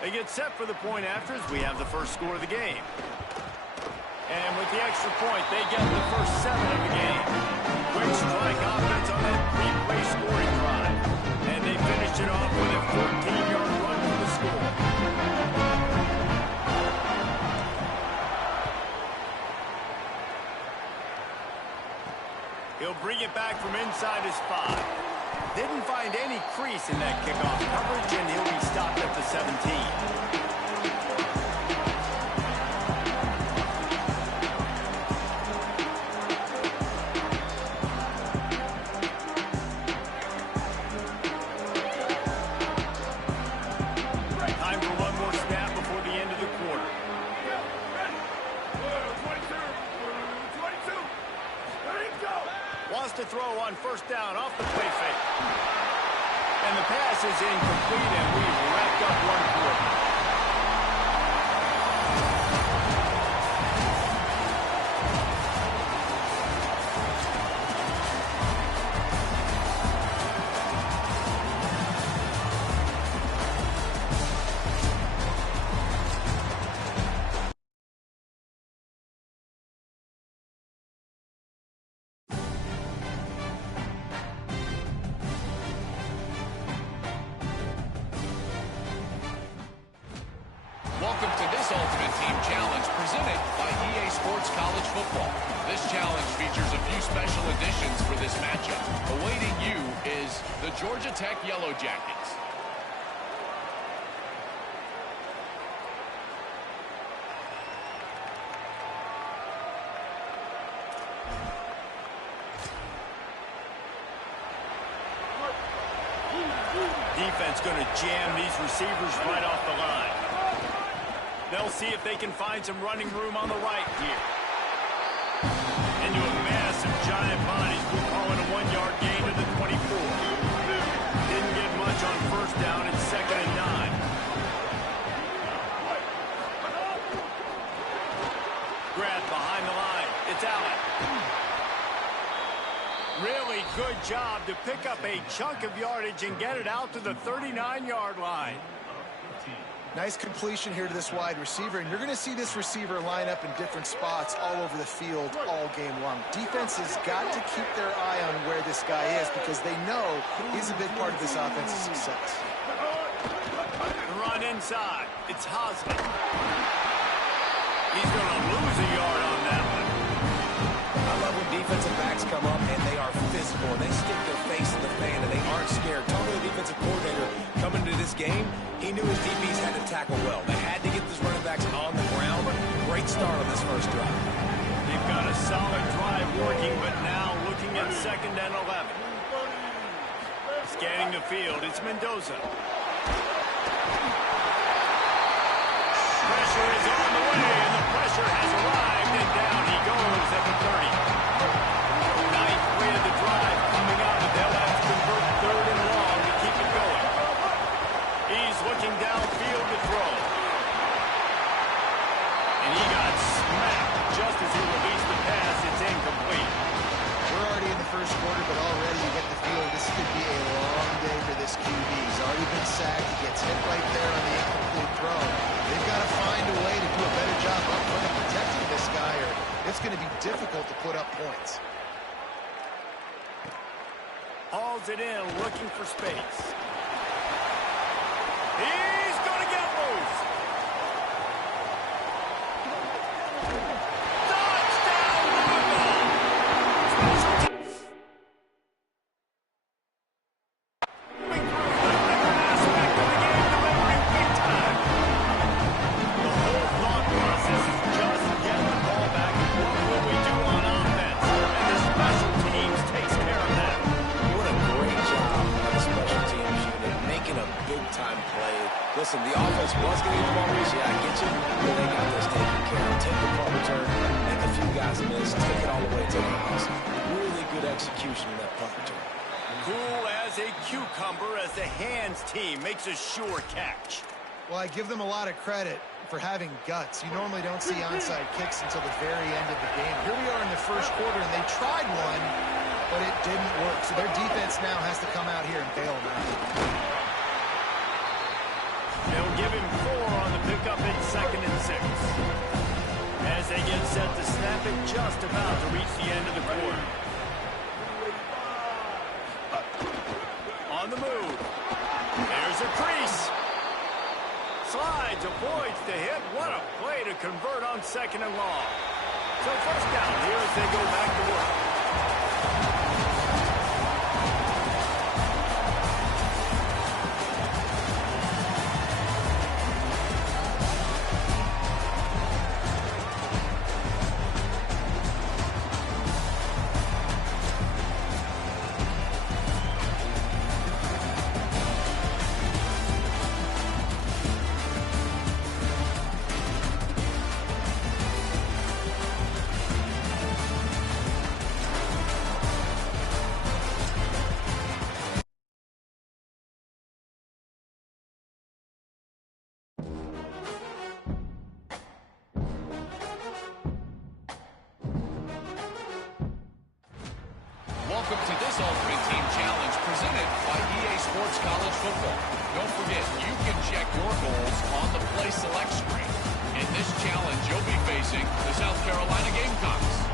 They get set for the point afters. We have the first score of the game. And with the extra point, they get the first 7 of the game. Quick strike offense on that 3-play scoring drive. And they finish it off with a 14-yard run for the score. He'll bring it back from inside his 5. Didn't find any crease in that kickoff coverage, and he'll be stopped at the 17. Time for one more snap before the end of the quarter. 22. Ready to go. Wants to throw on first down off the play fake. And the pass is incomplete, and we've wrapped up one quarter. Welcome to this Ultimate Team Challenge presented by EA Sports College Football. This challenge features a few special additions for this matchup. Awaiting you is the Georgia Tech Yellow Jackets. defense going to jam these receivers right off the line. They'll see if they can find some running room on the right here. Into a massive giant body. We're calling a 1-yard gain to the 24. Didn't get much on first down. It's 2nd and 9. Grab behind the line. It's Allen. Really good job to pick up a chunk of yardage and get it out to the 39-yard line. Nice completion here to this wide receiver, and you're going to see this receiver line up in different spots all over the field all game long. Defense has got to keep their eye on where this guy is because they know he's a big part of this offense's success. Run inside. It's Hosman. He's going to lose a yard on that one. I love when defensive backs come up and they are physical. They stick their face in the fan and they aren't scared. Tony, the defensive coordinator, coming into this game, he knew his DBs had to tackle well. They had to get these running backs on the ground. Great start on this first drive. They've got a solid drive working, but now looking at 2nd and 11. Scanning the field, it's Mendoza. Pressure is on the way, and the pressure has arrived, and down he goes at the 30. Ninth play of the drive coming up, and they'll have to convert 3rd and long to keep it going. He's looking downfield to throw. And he got smacked just as he released the pass. It's incomplete. We're already in the first quarter, but already you get the feeling this could be a long day for this QB. He's already been sacked. He gets hit right there on the incomplete throw. They've got to find a way to do a better job up front of protecting this guy, or it's going to be difficult to put up points. Hauls it in, looking for space. He's going to get loose. Touchdown, Louisville! Moving through the different aspect of the game, delivering big time. The whole thought process is just get the ball back. What will we do on offense? And the special teams takes care of that. What a great job by the special teams unit, making a big-time play. Listen, the offense was getting the ball, yeah, I get you, but they got this taken care of. Take the punt return, make a few guys miss, take it all the way to the house. Really good execution in that punt return. Cool as a cucumber as the hands team makes a sure catch. Well, I give them a lot of credit for having guts. You normally don't see onside kicks until the very end of the game. Here we are in the first quarter, and they tried one, but it didn't work. So their defense now has to come out here and bail them out. They'll give him 4 on the pickup in 2nd and 6. As they get set to snap it, just about to reach the end of the quarter. On the move. There's a crease. Slides, avoids the hit. What a play to convert on 2nd and long. So first down here as they go back to work. Welcome to this Ultimate Team Challenge presented by EA Sports College Football. Don't forget, you can check your goals on the Play Select screen. In this challenge, you'll be facing the South Carolina Gamecocks.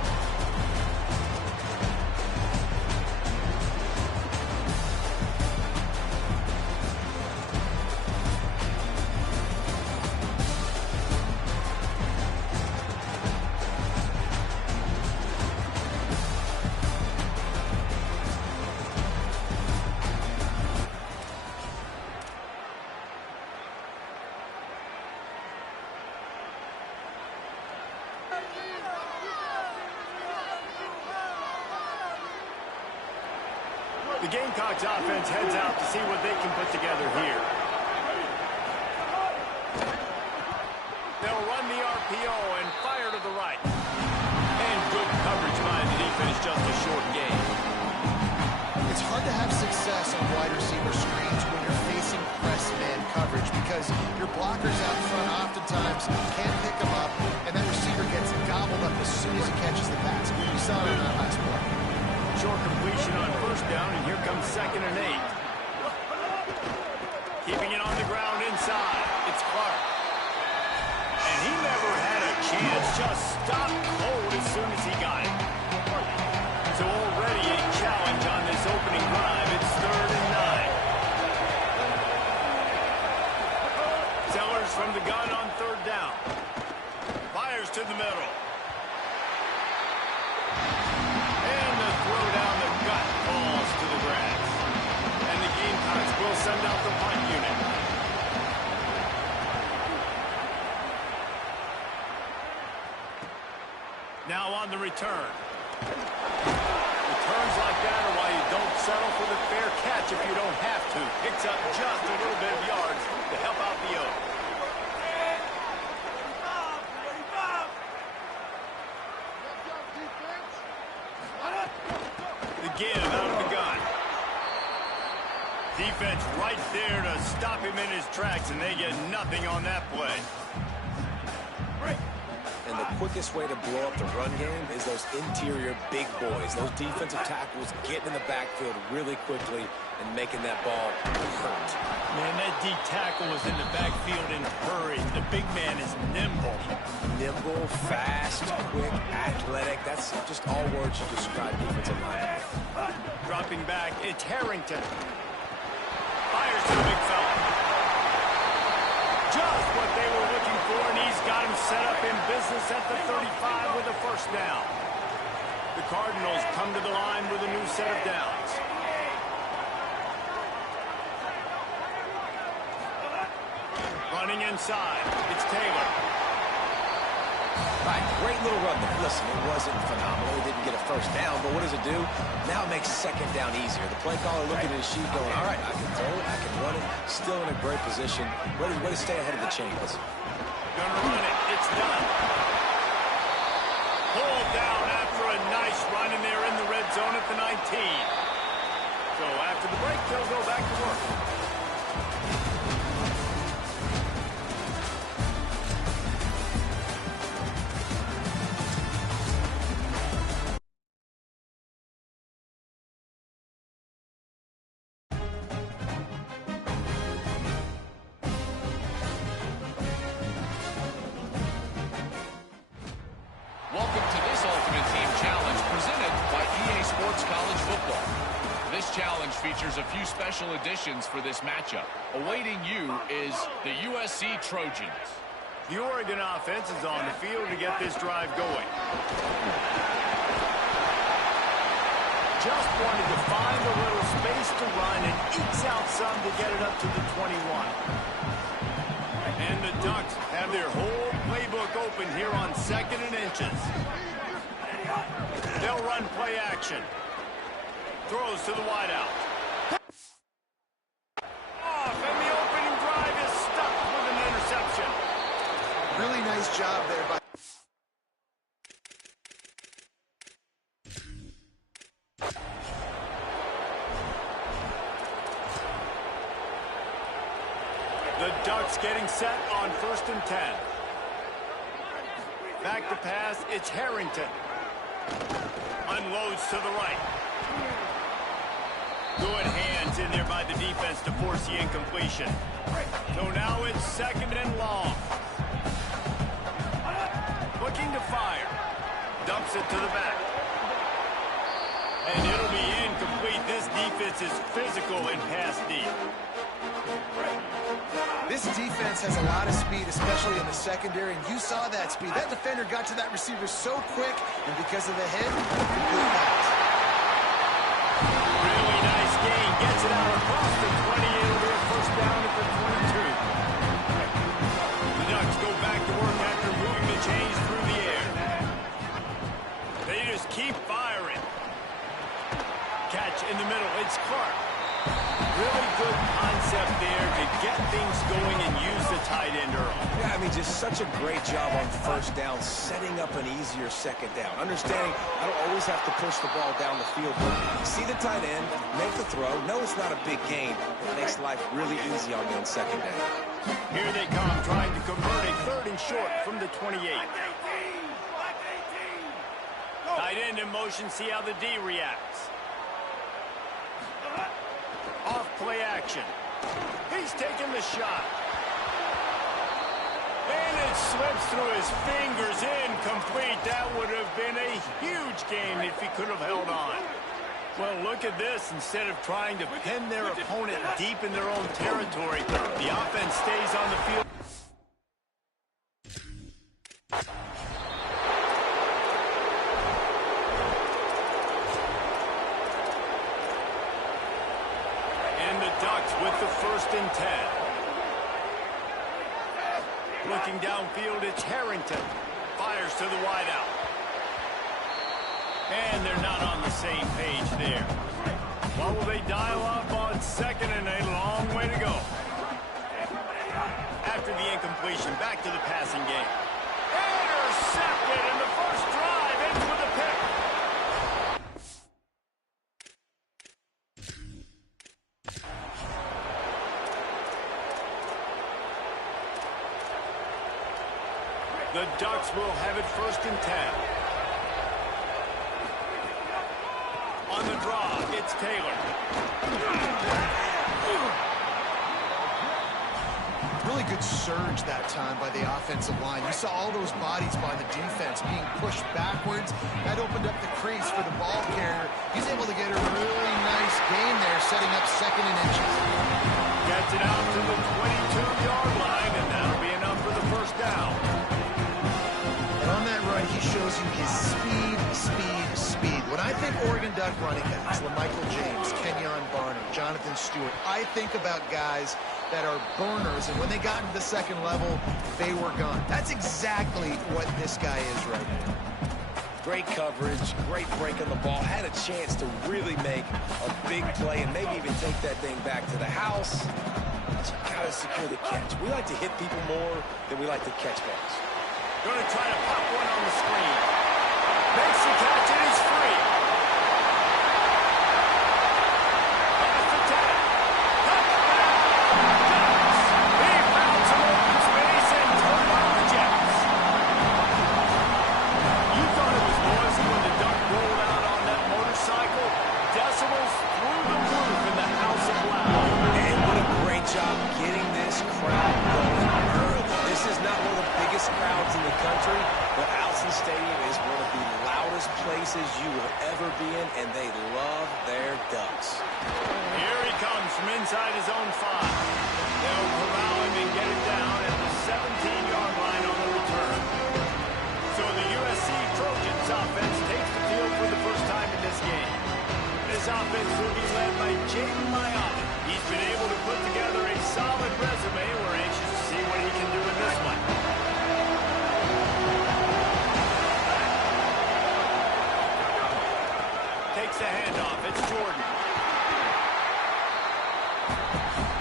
The Gamecocks offense heads out to see what they can put together here. They'll run the RPO and fire to the right. And good coverage by the defense, just a short game. It's hard to have success on wide receiver screens when you're facing press man coverage because your blockers out front oftentimes can't pick them up, and that receiver gets gobbled up as soon as he catches the pass. We saw it on that last play. Short completion on first down, and here comes 2nd and 8. Keeping it on the ground inside. It's Clark. And he never had a chance. Just stopped cold as soon as he got it. So already a challenge on this opening drive. It's 3rd and 9. Sellers from the gun on 3rd down. Fires to the middle. And the throw down the gut falls to the grass. And the Gamecocks will send out the punt unit. Now on the return. Returns like that are why you don't settle for the fair catch if you don't have to. Picks up just a little bit of yards to help out the O. The give out of the gun. Defense right there to stop him in his tracks, and they get nothing on that play. And the quickest way to blow up the run game is those interior big boys. Those defensive tackles getting in the backfield really quickly and making that ball hurt. Man, that D tackle was in the backfield in a hurry. The big man is nimble. Nimble, fast, quick, athletic. That's just all words you describe defensive line. Dropping back, it's Harrington. Fires to the big fella. Just what they were looking for, and he's got him set up in business at the 35 with a 1st down. The Cardinals come to the line with a new set of downs. Running inside, it's Taylor. All right, great little run there. Listen, it wasn't phenomenal. He didn't get a 1st down, but what does it do? Now it makes 2nd down easier. The play caller looking at his sheet going, all right, I can throw it, I can run it. Still in a great position. Way to stay ahead of the chains. Gonna run it. It's done. Pulled down after a nice run, and they're in the red zone at the 19. So after the break, they'll go back to work. Welcome to this Ultimate Team Challenge presented by EA Sports College Football. This challenge features a few special additions for this matchup. Awaiting you is the USC Trojans. The Oregon offense is on the field to get this drive going. Just wanted to find a little space to run and ekes out some to get it up to the 21. And the Ducks have their whole playbook open here on 2nd and inches. They'll run play action. Throws to the wideout. Off, and the opening drive is stuck with an interception. Really nice job there by... The Ducks getting set on 1st and 10. Back to pass, it's Harrington. Unloads to the right. Good hands in there by the defense to force the incompletion. So now it's 2nd and long. Looking to fire. Dumps it to the back. And it'll be incomplete. This defense is physical and pass deep. This defense has a lot of speed, especially in the secondary, and you saw that speed. That defender got to that receiver so quick, and because of the hit, complete pass. Really nice gain. Gets it out across the 20. It'll be a 1st down at the 22. The Ducks go back to work after moving the chains through the air. They just keep firing. Catch switch in the middle. It's Clark. Really good concept there to get things going and use the tight end early. Yeah, I mean, just such a great job on first down, setting up an easier second down. Understanding I don't always have to push the ball down the field, but see the tight end, make the throw. No, it's not a big gain. It makes life really easy on me on second down. Here they come, trying to convert a 3rd and short from the 28. Tight end in motion, see how the D reacts. Off play action. He's taking the shot. And it slips through his fingers, incomplete. That would have been a huge game if he could have held on. Well, look at this. Instead of trying to pin their opponent deep in their own territory, the offense stays on the field. And the Ducks with the 1st and 10. Looking downfield, it's Harrington. Fires to the wideout. And they're not on the same page there. What will they dial up on 2nd and a long way to go? After the incompletion, back to the passing game. Intercepted in the first drive, ends with a pick. The Ducks will have it 1st and 10. On the draw, it's Taylor. Really good surge that time by the offensive line. You saw all those bodies by the defense being pushed backwards. That opened up the crease for the ball carrier. He's able to get a really nice gain there, setting up 2nd and inches. Gets it out to the 22-yard line, and that'll be enough for the 1st down. And on that run, he shows you his speed, speed, speed. When I think Oregon Duck running backs, LaMichael James, Kenyon Barner, Jonathan Stewart, I think about guys that are burners, and when they got into the 2nd level, they were gone. That's exactly what this guy is right now. Great coverage, great break on the ball. Had a chance to really make a big play and maybe even take that thing back to the house. But you gotta secure the catch. We like to hit people more than we like to catch balls. Going to try to pop one on the screen. Makes the catch, and he's free. Past the 10. Touchdown! Ducks! He found some open space and turned on the Jets. You thought it was noisy when the Duck rolled out on that motorcycle. Decibels through the roof in the House of Loud. And what a great job getting this crowd going early. This is not one of the biggest crowds in the country, but Allison Stadium is one of the loudest places you will ever be in, and they love their Ducks. Here he comes from inside his own 5. They'll corral him and get it down at the 17-yard line on the return. So the USC Trojans offense takes the field for the first time in this game. This offense will be led by Jaden Mayabi. He's been able to put together a solid resume. We're anxious to see what he can do in this one. Takes the handoff. It's Jordan.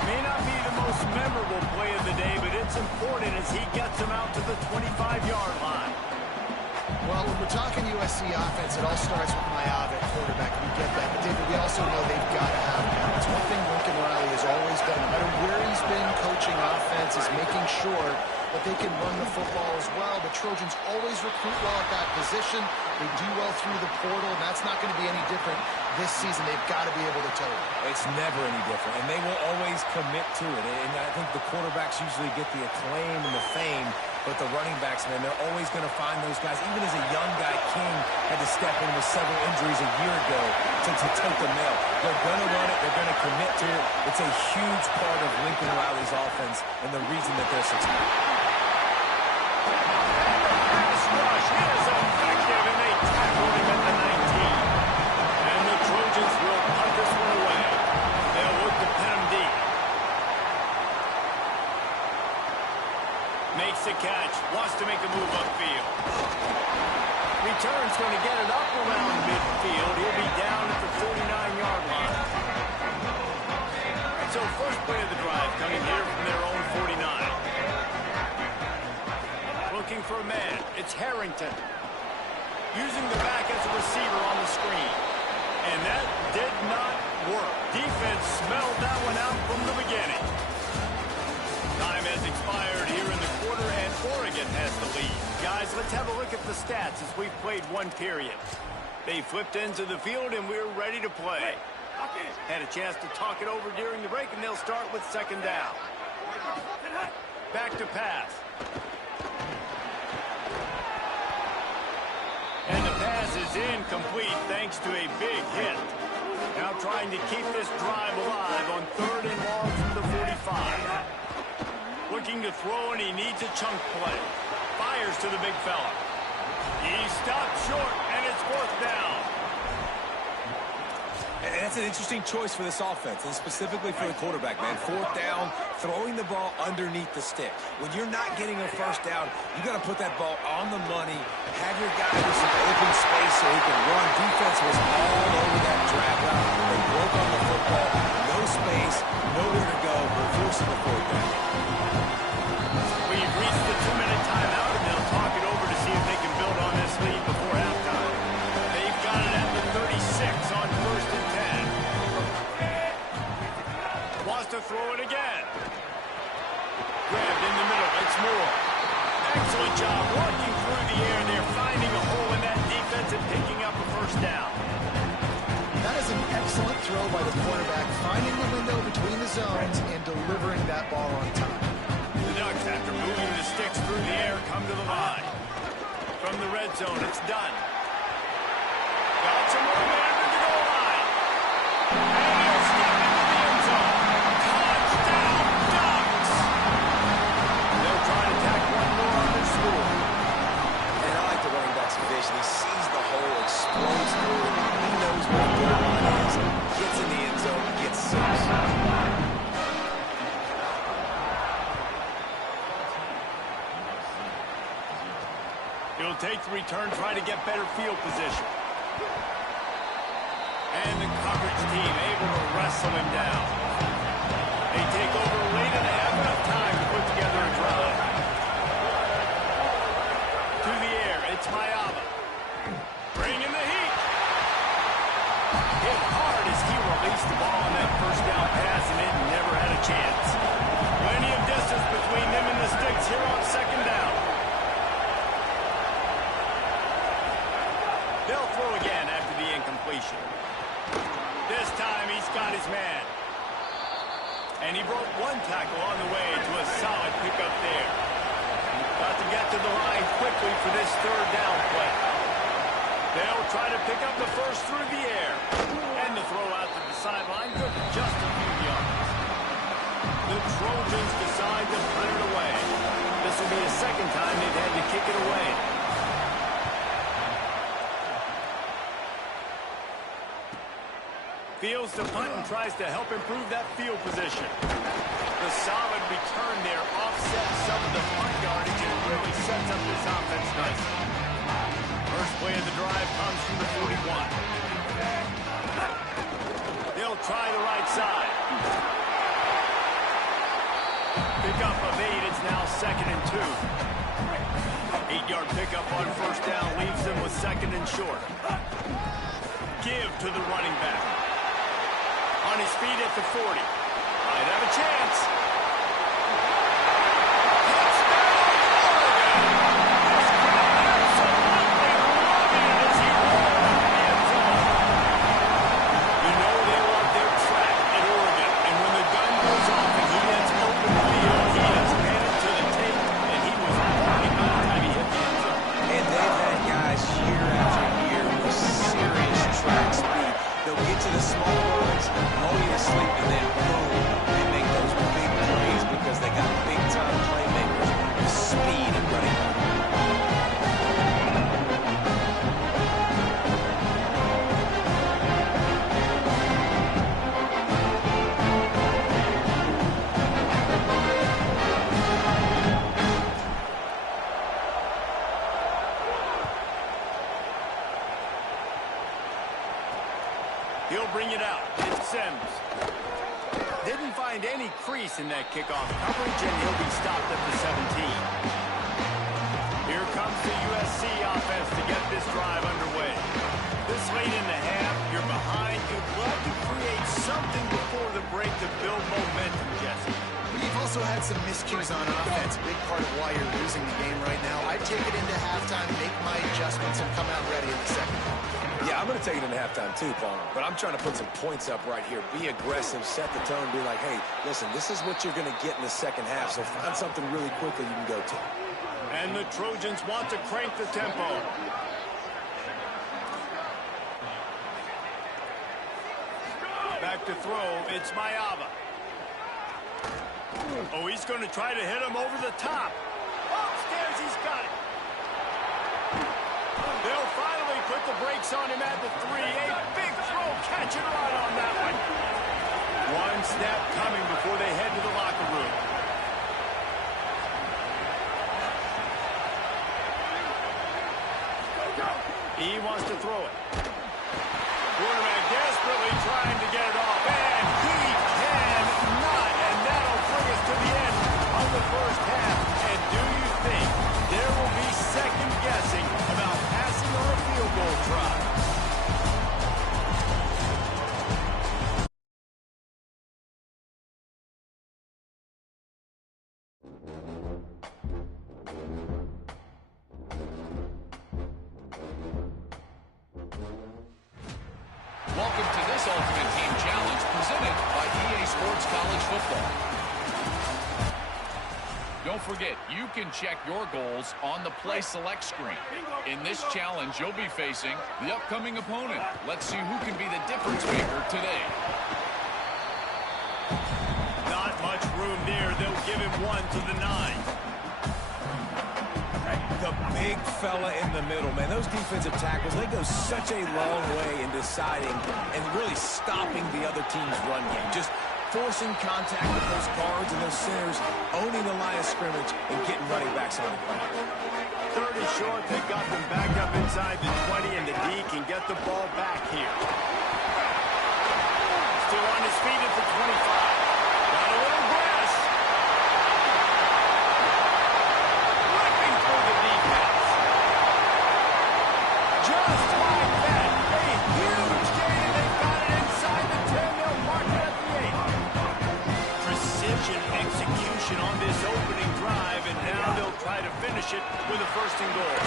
May not be the most memorable play of the day, but it's important as he gets him out to the 25-yard line. Well, when we're talking USC offense, it all starts with Mayabi at quarterback. We get that. But, David, we also know they've got to have balance. One thing Lincoln Riley has always done, no matter where he's been coaching offense, is making sure that they can run the football as well. The Trojans always recruit well at that position. They do well through the portal, and that's not going to be any different this season. They've got to be able to tell it. It's never any different, and they will always commit to it. And I think the quarterbacks usually get the acclaim and the fame, but the running backs, man, they're always going to find those guys. Even as a young guy, King had to step in with several injuries a year ago to take the mail. They're going to run it. They're going to commit to it. It's a huge part of Lincoln Riley's offense and the reason that they're successful. Pass rush is effective, and they tackle him at the 19. And the Trojans will punt this one away. They'll look to pin him deep. Makes the catch. Wants to make a move upfield. Return's going to get it up around midfield. He'll be down at the 39-yard line. Harrington. Using the back as a receiver on the screen. And that did not work. Defense smelled that one out from the beginning. Time has expired here in the quarter, and Oregon has the lead. Guys, let's have a look at the stats as we've played one period. They flipped into the field, and we're ready to play. Had a chance to talk it over during the break, and they'll start with second down. Back to pass. And the pass is incomplete thanks to a big hit. Now trying to keep this drive alive on 3rd and long from the 45. Looking to throw, and he needs a chunk play. Fires to the big fella. He stopped short, and it's 4th down. And that's an interesting choice for this offense, and specifically for the quarterback, man. 4th down, throwing the ball underneath the stick. When you're not getting a first down, you got to put that ball on the money, have your guy with some open space so he can run. Defense was all over that drag route. They broke on the football, no space, nowhere to go, forcing the 4th down. We've reached the 2-minute timeout, and they'll talk it over to see if they can build on this lead before halftime. They've got it at the 36 on 1st and 10. Wants to throw it again. Grabbed in the middle. It's Moore. Excellent job working through the air. They're finding a hole in that defense and picking up a first down. That is an excellent throw by the quarterback, finding the window between the zones and delivering that ball on time. The Ducks, after moving the sticks through the air, come to the line. From the red zone, it's done. Got some more man to the goal line. And he'll step into the end zone. Touchdown, Ducks! They'll try to tack one more on their score. And I like the running back's vision. He sees the hole, explodes through it. He knows where the goal line is. Gets in the end zone, gets 6. He'll take the return, try to get better field position. And the coverage team able to wrestle him down. They take over late and they have enough time to put together a drive. To the air, it's Mayaba. Bringing the heat. Hit hard as he released the ball on that first down pass, and it never had a chance. Plenty of distance between them and the sticks here on second down. They'll throw again after the incompletion. This time he's got his man. And he broke one tackle on the way to a solid pickup there. Got to get to the line quickly for this 3rd down play. They'll try to pick up the first through the air. And the throw out to the sideline took just a few yards. The Trojans decide to put it away. This will be the second time they've had to kick it away. Fields to punt and tries to help improve that field position. The solid return there offsets some of the punt yardage, and it really sets up this offense nicely. First play of the drive comes from the 41. They'll try the right side. Pick up of 8. It's now 2nd and 2. 8-yard pickup on first down leaves them with 2nd and short. Give to the running back. On his feet at the 40. Might have a chance. Touchdown, Oregon! This crowd absolutely loving it as he rolls into the end zone. You know they love their track at Oregon, and when the gun goes off and he gets open field, he has handed to the tape, and he was walking by the time he hit the end zone. And they've had guys year after year with serious track speed. They'll get to the small runs, lull you to sleep, and then boom, they make those big plays because they got big-time playmakers with speed and running back. He'll bring it out. It's Sims. Didn't find any crease in that kickoff coverage, and he'll be stopped at the 17. Here comes the U.S. SC offense to get this drive underway. This late in the half, you're behind. You'd love to create something before the break to build momentum, Jesse. You've also had some miscues on offense, a big part of why you're losing the game right now. I'd take it into halftime, make my adjustments, and come out ready in the second half. Yeah, I'm going to take it into halftime too, Palmer. But I'm trying to put some points up right here. Be aggressive, set the tone, be like, hey, listen, this is what you're going to get in the second half, so find something really quickly you can go to. And the Trojans want to crank the tempo. Back to throw, it's Mayava. Oh, he's going to try to hit him over the top. Upstairs, he's got it. They'll finally put the brakes on him at the 3. A big throw, catch and run on that one. One snap coming before they head to the locker room. He wants to throw it. Quarterback desperately trying to get it off, and he cannot, and that'll bring us to the end of the first half. And do you think there will be second guessing about passing on a field goal try? Welcome to this Ultimate Team Challenge presented by EA Sports College Football. Don't forget, you can check your goals on the Play Select screen. In this challenge, you'll be facing the upcoming opponent. Let's see who can be the difference maker today. Not much room there. They'll give him 1 to the 9. The big fella in the middle, man. Those defensive tackles, they go such a long way in deciding and really stopping the other team's run game. Just forcing contact with those guards and those centers, owning the line of scrimmage, and getting running backs on the ground. 3rd is short. They've got them back up inside the 20, and the D can get the ball back here. Still on his feet at the 25. Got a little grass. Ripping through the defense. Just like that. A huge gain. They've got it inside the 10. They'll mark it at the 8. Precision execution on this opening drive, and now they'll try to finish it with a 1st and goal.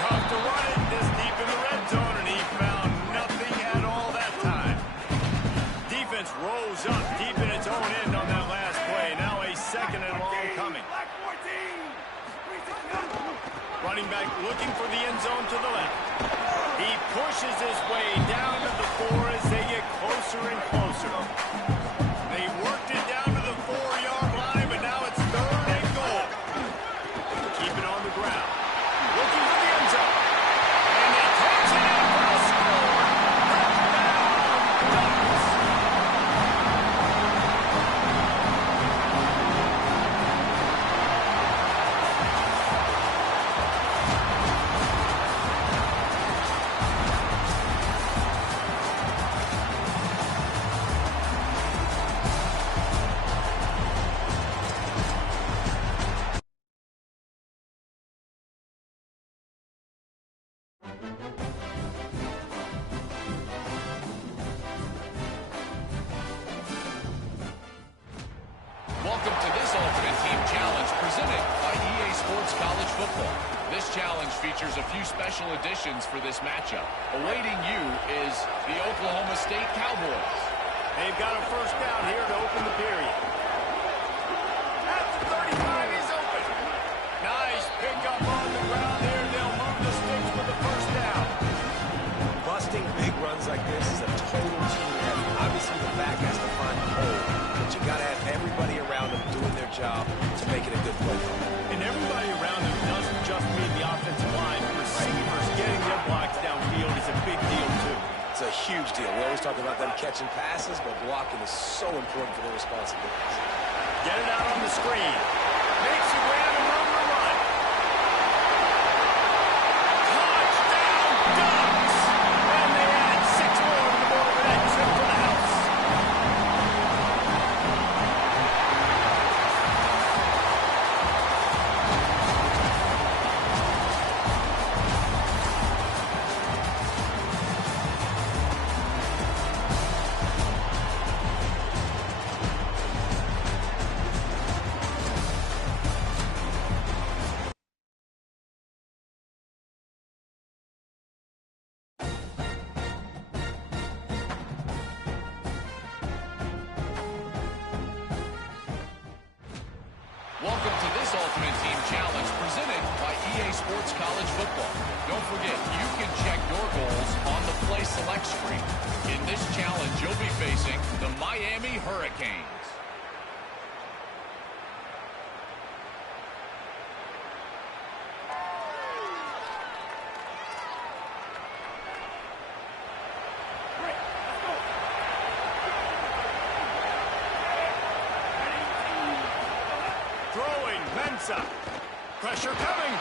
Tough to run it this deep in the red zone, and he found nothing at all that time. Defense rose up deep in its own end on that last play. Now a 2nd and long coming. Running back looking for the end zone to the left. He pushes his way down to the 4 as they get closer and closer. They worked it down to the 4-yard line, but now it's 3rd and goal. Keep it on the ground. Looking for the end zone. And he takes it in for a score. Touchdown, Ducks. Welcome to this Ultimate Team Challenge presented by EA Sports College Football. This challenge features a few special additions for this matchup. Awaiting you is the Oklahoma State Cowboys. They've got a 1st down here to open the period. At the 35, he's open. Nice pickup on the ground there. They'll move the sticks for the 1st down. Busting big runs like this is a total team effort. Obviously, the back has to find the hole, but you got to have everybody around them doing their job to make it a good play. And everybody around them doesn't just mean the offensive line. Receivers getting their blocks downfield is a big deal, too. It's a huge deal. We always talk about them catching passes, but blocking is so important for their responsibilities. Get it out on the screen. Makes a grab and room to run. Touchdown, Ducks! And they add 6 more to the board for that trip to the house. Welcome to this Ultimate Team Challenge presented by EA Sports College Football. Don't forget, you can check your goals on the Play Select screen. In this challenge, you'll be facing the Miami Hurricanes. Pressure coming.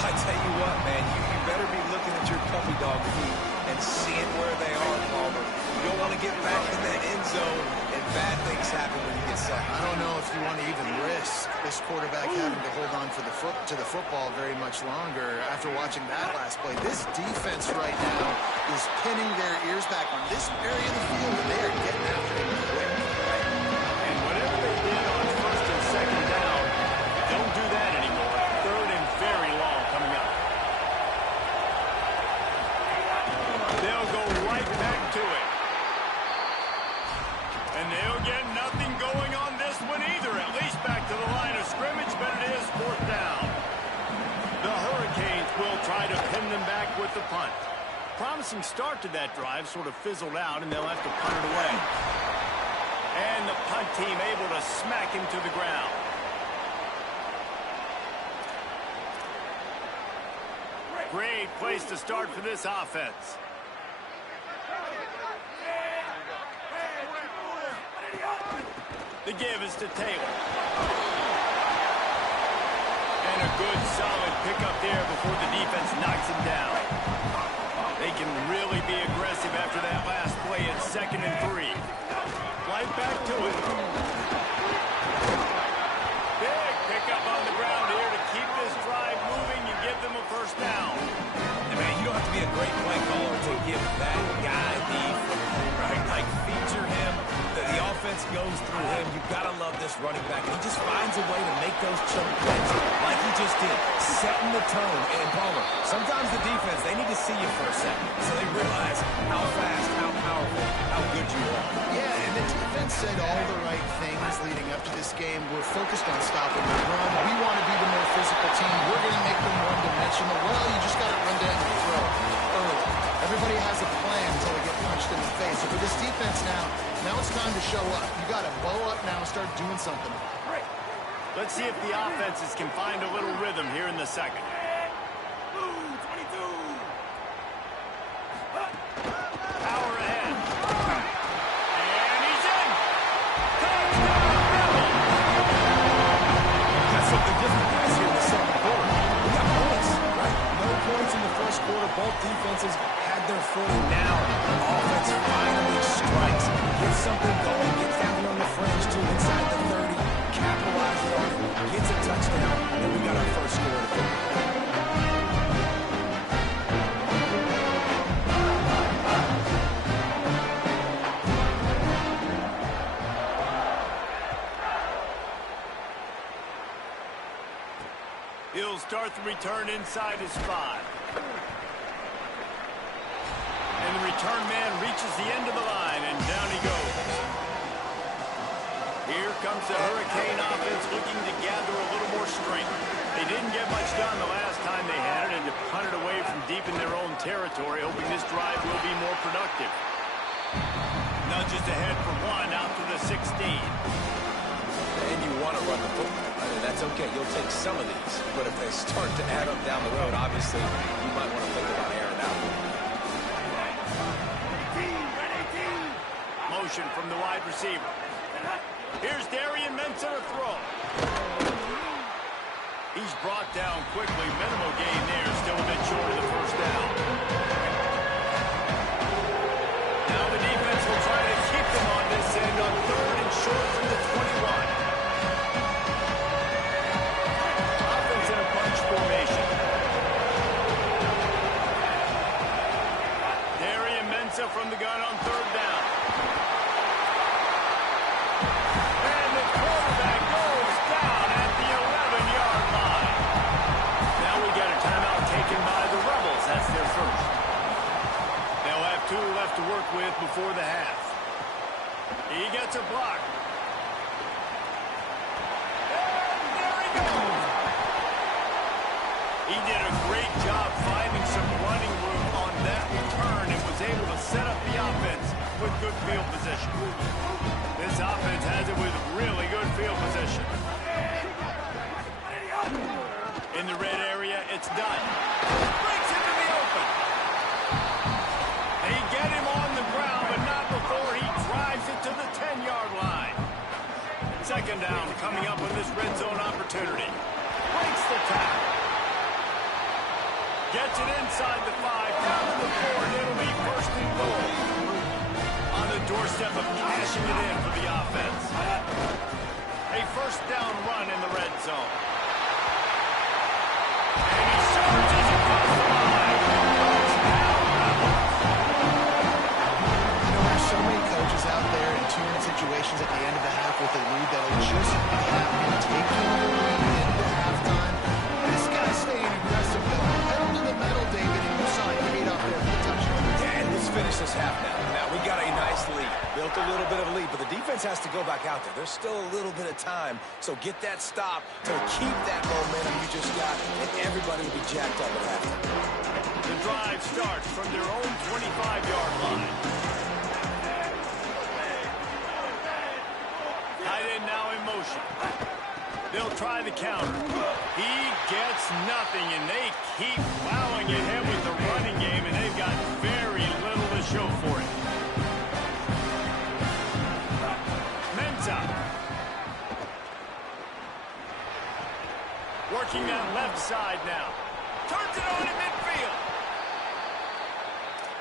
I tell you what, man, you better be looking at your puppy dog feet and seeing where they are, Palmer. You don't want to get back in that end zone and bad things happen when you get sacked. I don't know if you want to even risk this quarterback having to hold on to the football very much longer after watching that last play. This defense right now is pinning their ears back on this area of the field, and they are getting after him quick. And whatever they did on first and second down, don't do that anymore. Third and very long coming up. They'll go right back to it. And they'll get nothing going on this one either. At least back to the line of scrimmage, but it is fourth down. The Hurricanes will try to pin them back with the punt. Promising start to that drive sort of fizzled out, and they'll have to punt it away. And the punt team able to smack him to the ground. Great place to start for this offense. The give is to Taylor. And a good solid pickup there before the defense knocks him down. They can really be aggressive after that last play at 2nd and 3. Right back to it. Big pickup on the ground here to keep this drive moving and give them a first down. And man, you don't have to be a great play caller to give that guy the football, right? Like, feature him. The offense goes through him. You've got to love this running back. And he just finds a way to make those choke plays like he just did, setting the tone. And Palmer, sometimes the defense, they need to see you for a second so they realize how fast, how powerful, how good you are. Yeah, and the defense said all the right things leading up to this game. We're focused on stopping the run. We want to be the more physical team. We're going to make them one-dimensional. Well, you just got to run down your throat early. Everybody has a plan until they get punched in the face. So for this defense now it's time to show up. You got to bow up now and start doing something. Let's see if the offenses can find a little rhythm here in the second. Power ahead. And he's in. Got something different guys here in the second quarter. We got points, right? No points in the first quarter. Both defenses had their footing. Now, offense finally strikes. Gets something going. Gets down on the fringe to inside the 30. Capitalizes on it. Gets a touchdown. And we got our first score to put. He'll start the return inside his 5. And the return man reaches the end of the line, and down he goes. Here comes the Hurricane offense looking to gather a little more strength. They didn't get much done the last time they had it, and to punt it away from deep in their own territory, hoping this drive will be more productive. Nudges ahead for 1 out to the 16. And you want to run the football. I mean, that's okay. You'll take some of these. But if they start to add up down the road, obviously, you might want to think about airing out. Motion from the wide receiver. Here's Darian Mensah to throw. He's brought down quickly. Minimal gain there. Still a bit short of the first down. Now the defense will try to keep them on this end on 3rd and short from the 21. Offense in a bunch formation. Darian Mensah from the gun on 3rd down. And the quarterback goes down at the 11-yard line. Now we got a timeout taken by the Rebels. That's their first. They'll have 2 left to work with before the half. He gets a block. He did a great job finding some running room on that return and was able to set up the offense with good field position. This offense has it with really good field position. In the red area, it's done. Breaks into the open. They get him on the ground, but not before he drives it to the 10-yard line. Second down coming up with this red zone opportunity. Breaks the tackle. Gets it inside the 5, down to the 4, and it'll be first and goal. On the doorstep of cashing it in for the offense. A first down run in the red zone. And he surges across the line. Touchdown, Rebels. You know, there's so many coaches out there in two-minute situations at the end of the half with a lead that'll just be happy taking the lead into halftime. This guy's staying aggressive, though. Pedal to the metal, David, and you saw it paid off there for the touchdown. Yeah, and let's finish this half now. Now, we got a nice lead. Built a little bit of a lead, but the defense has to go back out there. There's still a little bit of time, so get that stop to keep that momentum you just got, and everybody will be jacked up at halftime. The drive starts from their own 25-yard line. Tight end now in motion. They'll try the counter. He gets nothing, and they keep plowing ahead with the running game, and they've got very little to show for it. Mensa. Working that left side now. Turns it on in midfield.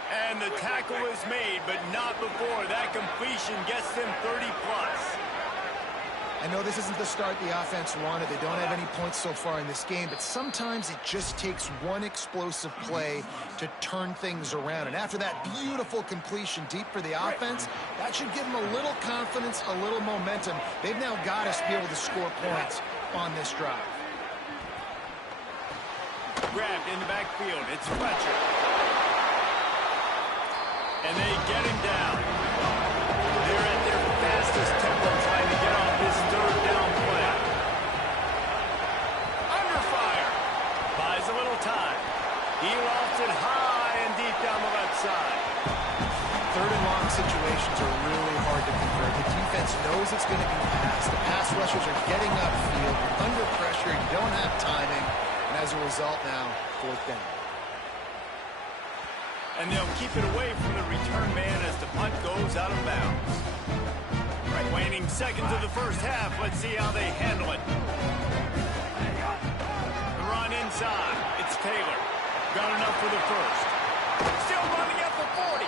And the tackle is made, but not before that completion gets them 30-plus. I know this isn't the start the offense wanted. They don't have any points so far in this game, but sometimes it just takes one explosive play to turn things around. And after that beautiful completion deep for the offense, that should give them a little confidence, a little momentum. They've now got to be able to score points on this drive. Grabbed in the backfield. It's Fletcher. And they get him down. They're at their fastest tempo trying to get off this third down play. Under fire. Buys a little time. He lofts it high and deep down the left side. Third and long situations are really hard to convert. The defense knows it's going to be passed. The pass rushers are getting upfield. You're under pressure. You don't have timing. And as a result now, fourth down. And they'll keep it away from the return man as the punt goes out of bounds. Waning seconds of the first half. Let's see how they handle it. The run inside. It's Taylor. Got enough for the first. Still running at the 40.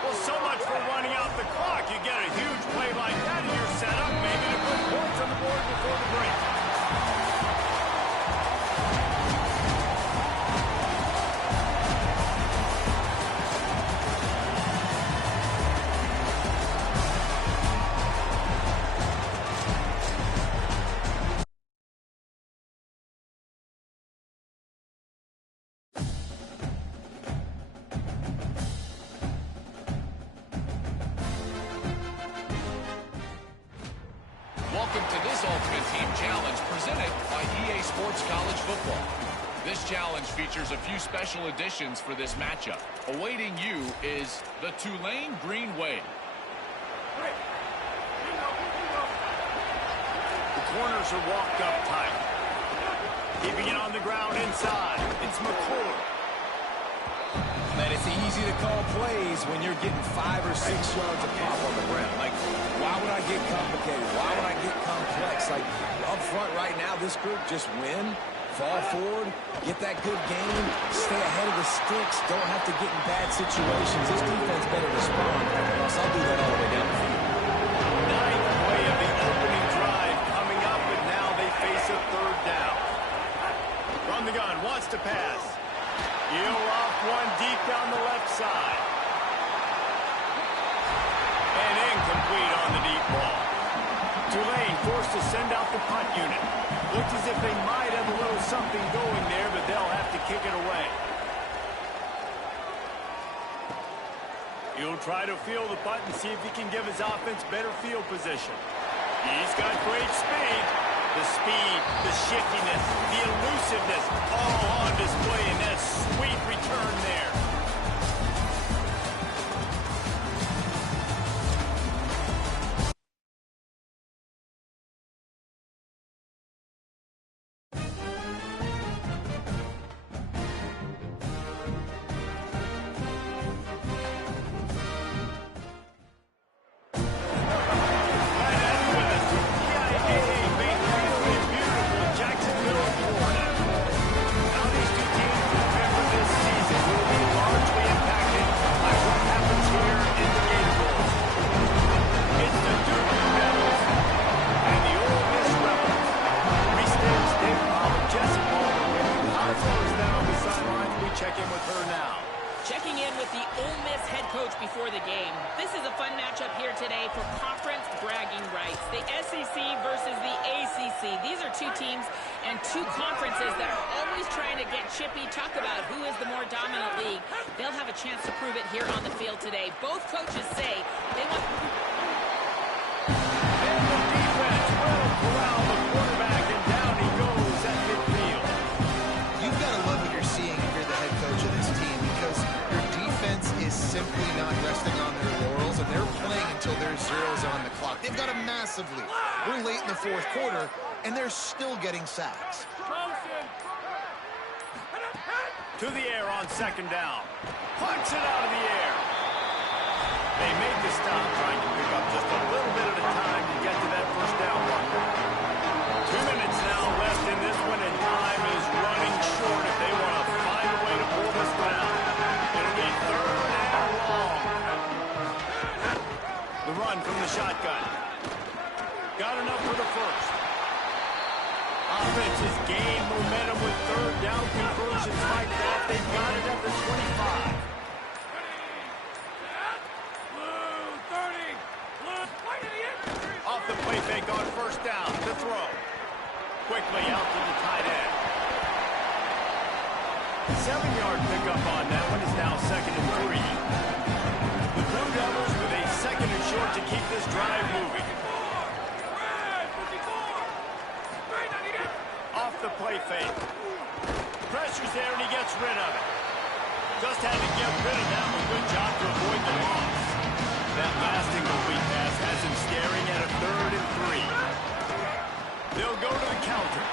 Well, so much for running out the clock. You get a huge play like that and you're set up maybe to put points on the board before the break. Welcome to this Ultimate Team Challenge presented by EA Sports College Football. This challenge features a few special additions for this matchup. Awaiting you is the Tulane Green Wave. The corners are walked up tight. Keeping it on the ground inside. It's McClure. Man, it's easy to call plays when you're getting 5 or 6 yards of pop on the ground. Like, why would I get complicated? Why would I get complex? Like, up front right now, this group just win, fall forward, get that good game, stay ahead of the sticks, don't have to get in bad situations. This defense better respond, or else I'll do that all the way down the field. Ninth play of the opening drive coming up, but now they face a third down. From the gun, wants to pass. He'll off one deep down the left side. And incomplete on the deep ball. Tulane forced to send out the punt unit. Looks as if they might have a little something going there, but they'll have to kick it away. He'll try to field the punt and see if he can give his offense better field position. He's got great speed. The speed, the shiftiness, the elusiveness, all on display in that sweet return there. Checking in with the Ole Miss head coach before the game. This is a fun matchup here today for conference bragging rights. The SEC versus the ACC. These are two teams and two conferences that are always trying to get chippy, talk about who is the more dominant league. They'll have a chance to prove it here on the field today. Both coaches say they want... And the defense will corral the quarterback, and down he goes at midfield. You've got to love what you're seeing if you're the head coach of this team, because your defense is simply not resting on their laurels, and they're playing until there's zeros on the clock. They've got a massive lead. We're late in the fourth quarter, and they're still getting sacks. To the air on second down. Punts it out of the air. They make the stop, trying to pick up just a little bit at a time to get to that first down marker. 2 minutes now left in this one, and time is running short if they want to find a way to pull this one out. It'll be third and long. The run from the shotgun. Got enough for the first. Offense has gained momentum with third down conversions like that. They've got it at the 25. Off the play fake on first down. The throw. Quickly out to the tight end. 7-yard pickup on that one is now 2nd and 3. The Blue Devils with a 2nd and short to keep this drive moving. Off the play fake. Pressure's there and he gets rid of it. Just had to get rid of that one. Good job to avoid the loss. That last incomplete pass has him staring at a 3rd and 3. They'll go to the counter.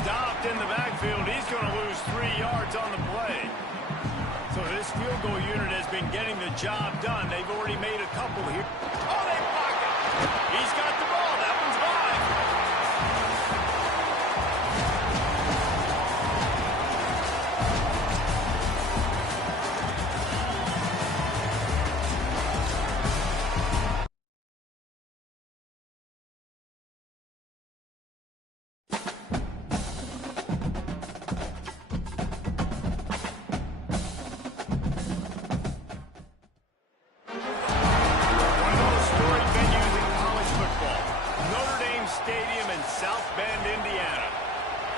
Stopped in the backfield. He's going to lose 3 yards on the play. So this field goal unit has been getting the job done. They've already made a couple here. Oh, they block it. He's got the ball. That one's live. South Bend, Indiana.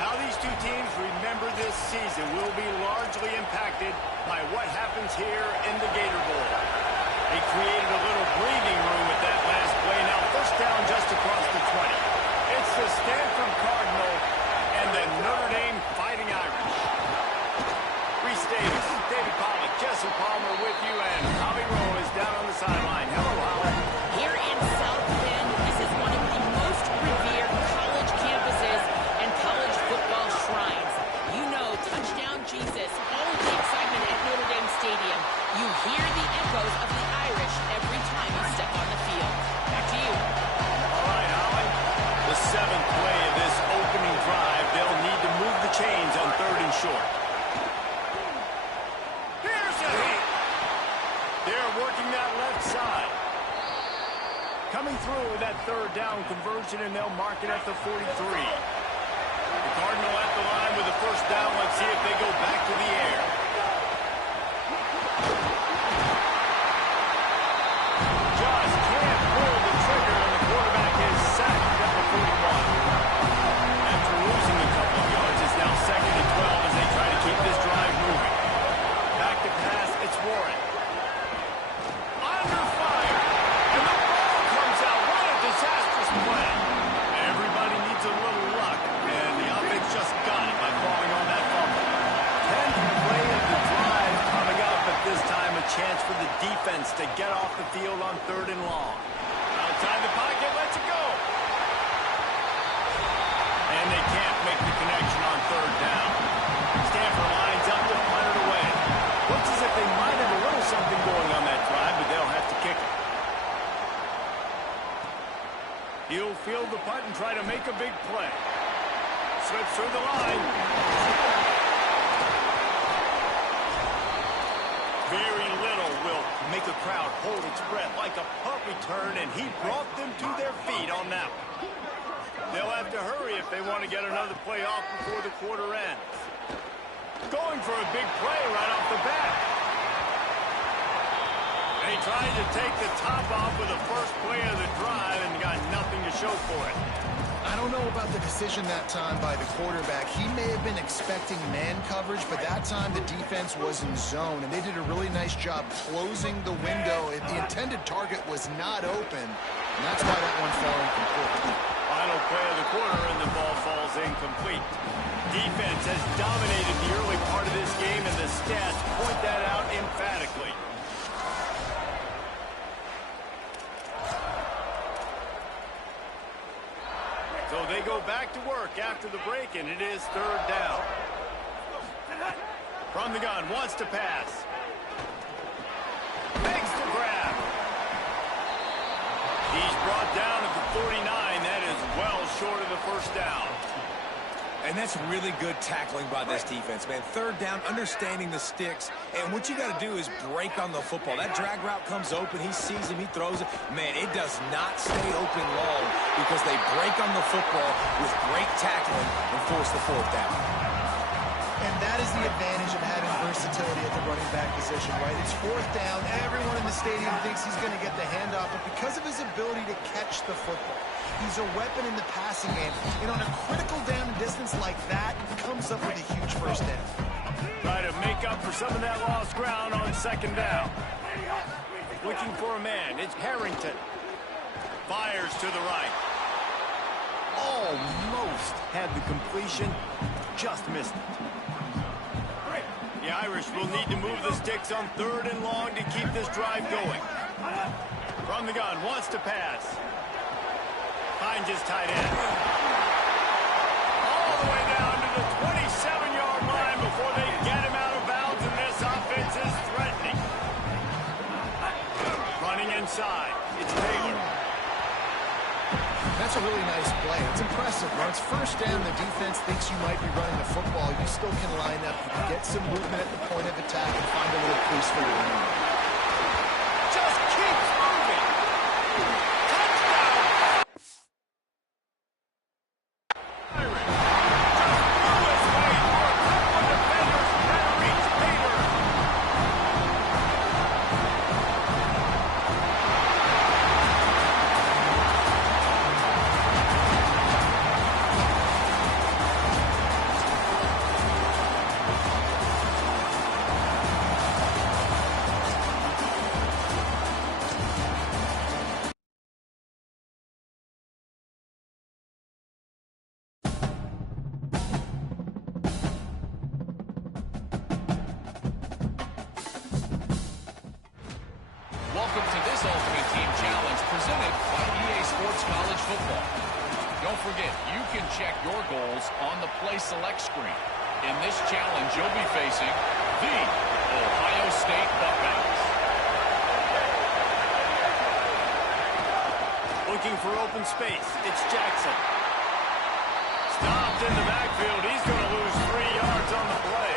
How these two teams remember this season will be largely impacted by what happens here in the Gator Bowl. They created a little breathing room with that last play. Now first down just across the 20. It's the Stanford Cardinal and the Notre Dame Fighting Irish. Reese Davis, David Pollack, Jesse Palmer with you, and Holly Rowe is down on the sideline. Hello, Holly. Here in South Bend, this is one of the most revered college campuses and college football shrines. You know, touchdown Jesus, all of the excitement at Notre Dame Stadium. You hear the echoes of the Irish every time you step on the field. Back to you. All right, Holly. The 7th play of this opening drive. They'll need to move the chains on 3rd and short. Here's a hit. They're working that left side. Coming through that 3rd down conversion, and they'll mark it at the 43. The Cardinal at the line with the first down. Let's see if they go back to the air. Just can't pull the trigger, and the quarterback is sacked at the 41. After losing a couple of yards, it's now 2nd and 12 as they try to keep this drive moving. Back to pass, it's Warren. Under fire, and the ball comes out. What a disastrous play. defense to get off the field on 3rd and long. Outside the pocket, lets it go. And they can't make the connection on 3rd down. Stanford lines up to punt it away. Looks as if they might have a little something going on that drive, but they'll have to kick it. He'll field the punt and try to make a big play. Slips through the line. Very little will make a crowd hold its breath like a punt return, and he brought them to their feet on that one. They'll have to hurry if they want to get another play off before the quarter ends. Going for a big play right off the bat. They tried to take the top off with the first play of the drive and got nothing to show for it. I don't know about the decision that time by the quarterback. He may have been expecting man coverage, but that time the defense was in zone, and they did a really nice job closing the window. The intended target was not open, and that's why that one fell incomplete. Final play of the quarter, and the ball falls incomplete. Defense has dominated the early part of this game, and the stats point that out emphatically. So they go back to work after the break, and it is 3rd down. From the gun, wants to pass. Makes the grab. He's brought down at the 49. That is well short of the 1st down. And that's really good tackling by this defense, man. 3rd down, understanding the sticks. And what you got to do is break on the football. That drag route comes open. He sees him. He throws it. Man, it does not stay open long because they break on the football with great tackling and force the 4th down. And that is the advantage of having versatility at the running back position, right? It's 4th down. Everyone in the stadium thinks he's going to get the handoff, but because of his ability to catch the football, he's a weapon in the passing game. And on a critical down and distance like that, he comes up with a huge 1st down. Try to make up for some of that lost ground on 2nd down. Looking for a man. It's Harrington. Fires to the right. Almost had the completion. Just missed it. The Irish will need to move the sticks on 3rd and long to keep this drive going. From the gun, wants to pass. Finds his tight end. All the way down to the 27-yard line before they get him out of bounds, and this offense is threatening. Running inside. It's Taylor. That's a really nice play. It's impressive. When it's 1st down, the defense thinks you might be running the football. You still can line up. You can get some movement at the point of attack and find a little crease for your running. Just keeps moving. Touchdown. Irish. Just blew his way through a couple of defenders trying to reach Taylor. Welcome to this Ultimate Team Challenge presented by EA Sports College Football. Don't forget, you can check your goals on the Play Select screen. In this challenge, you'll be facing the Ohio State Buckeyes. Looking for open space. It's Jackson. Stopped in the backfield. He's going to lose 3 yards on the play.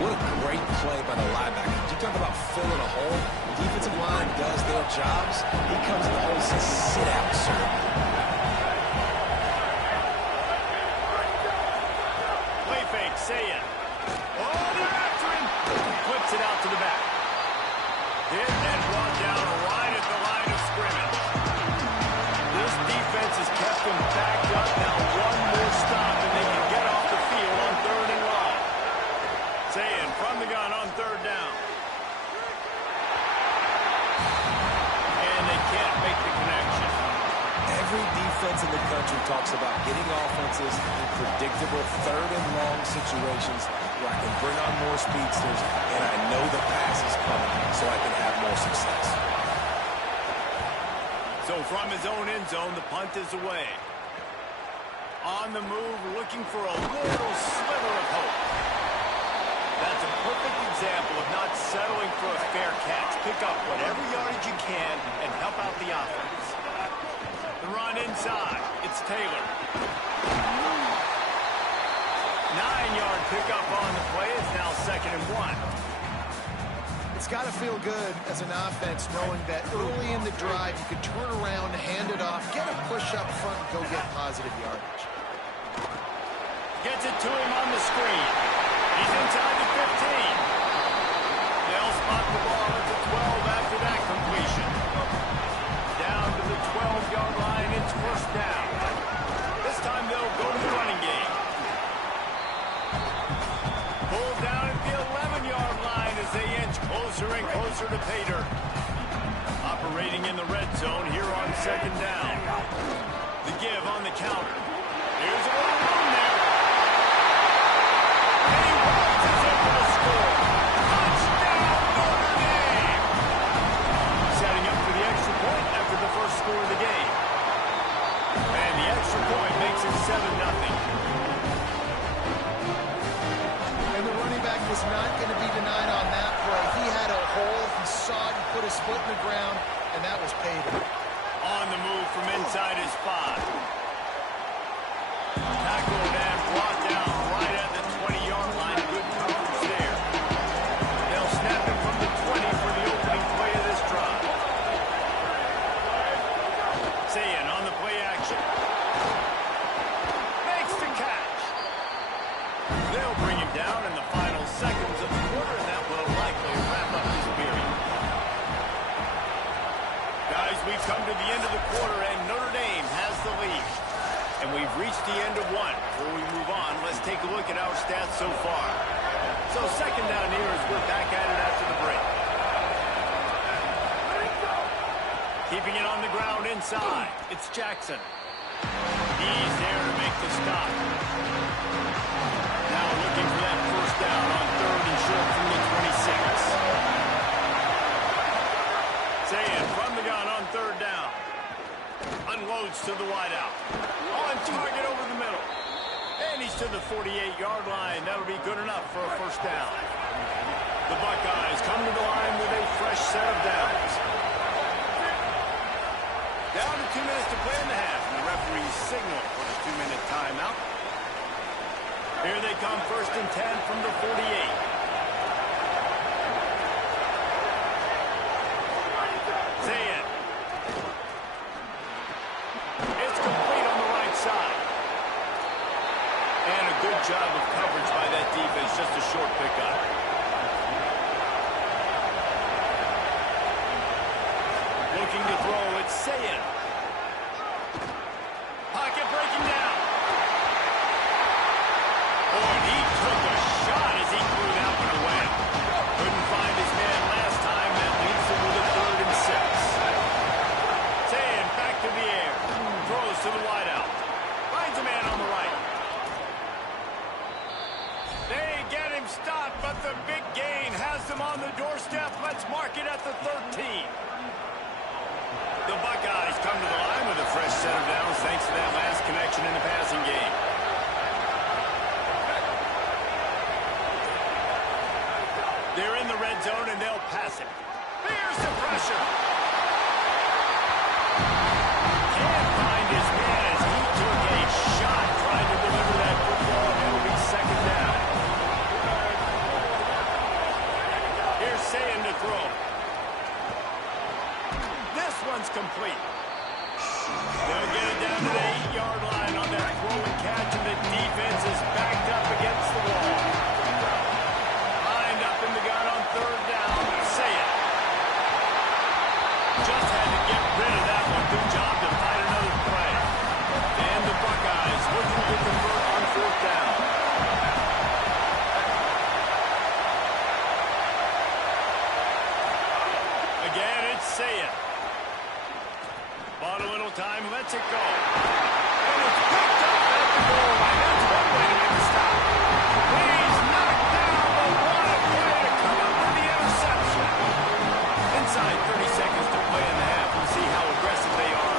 What a great play by the linebacker. You talk about filling a hole. The defensive line does their jobs. He comes in the hole and says, sit out, sir. Play fake, Saya. Oh, they're after him. Flips it out to the back. Hit and brought down right at the line of scrimmage. This defense has kept them backed up. Now one more stop and they can get off the field on 3rd and long. Sayin from the gun on 3rd down. And they can't make the connection. Every defense in the country talks about getting offenses in predictable 3rd and long situations where I can bring on more speedsters and I know the pass is coming, so I can So from his own end zone, the punt is away. On the move, looking for a little sliver of hope. That's a perfect example of not settling for a fair catch. Pick up whatever yardage you can and help out the offense. The run inside. It's Taylor. 9-yard pickup on the play. It's now 2nd and 1. It's got to feel good as an offense knowing that early in the drive you can turn around, hand it off, get a push up front, and go get positive yardage. Gets it to him on the screen. He's inside the 15. They'll spot the ball at the 12 after that completion. Down to the 12-yard line. It's 1st down. This time they'll go to the running game. Pulled down at the 11-yard line as they inch closer and closer to Pater. Operating in the red zone here on 2nd down. The give on the counter. Here's a little room there. And he rises it for the score. Touchdown, Notre Dame! Setting up for the extra point after the first score of the game. And the extra point makes it 7-0. And the running back was not going to be denied on that play. He had a hole, he saw it, he put his foot in the ground, and that was Pater. On the move from inside his 5. Tackled and brought down right at the 20-yard line. Good coverage there. They'll snap it from the 20 for the opening play of this drive. Sayin on the play action. Makes the catch. They'll bring him down in the final seconds of the quarter, and that will likely wrap up this period. Guys, we've come to the end of the quarter, and Notre Dame has the lead. And we've reached the end of one. Before we move on, let's take a look at our stats so far. So 2nd down here as we're back at it after the break. Keeping it on the ground inside. It's Jackson. He's there to make the stop. Now looking for that 1st down on 3rd and short from the 26. Sayin from the gun on 3rd down. Unloads to the wideout. On target over the middle. And he's to the 48-yard line. That'll be good enough for a 1st down. The Buckeyes come to the line with a fresh set of downs. Down to 2 minutes to play in the half. And the referee's signal for the 2-minute timeout. Here they come 1st and 10 from the 48. Sayin. It's complete on the right side. And a good job of coverage by that defense. Just a short pickup. Looking to throw. It's Sayin. Pocket breaking down. Oh, and he took a shot as he threw that one away. Couldn't find his man last time. That leaves him with a 3rd and 6. Sayin back to the air. Throws to the wideout. Finds a man on the right. They get him stopped, but the big gain has them on the doorstep. Let's mark it at the 13. The Buckeyes come to the line with a fresh set of downs thanks to that last connection in the passing game. They're in the red zone, and they'll pass it. Here's the pressure. Can't find his man as he took a shot trying to deliver that football, and it'll be 2nd down. Here's Sayin to throw. This one's complete. They'll get it down to the 8-yard line on that throw and catch, and the defense is backed up against the wall. Lined up in the gun on 3rd down. Sayin. Just had to get rid of that one. Good job to find another play. And the Buckeyes looking to convert on 4th down. Again, it's Sayin. Bought a little time, lets it go. And it's picked up at the goal line. That's one way to make the stop. He's knocked down, but what a play to come up with the interception. Inside 30 seconds to play in the half. We'll see how aggressive they are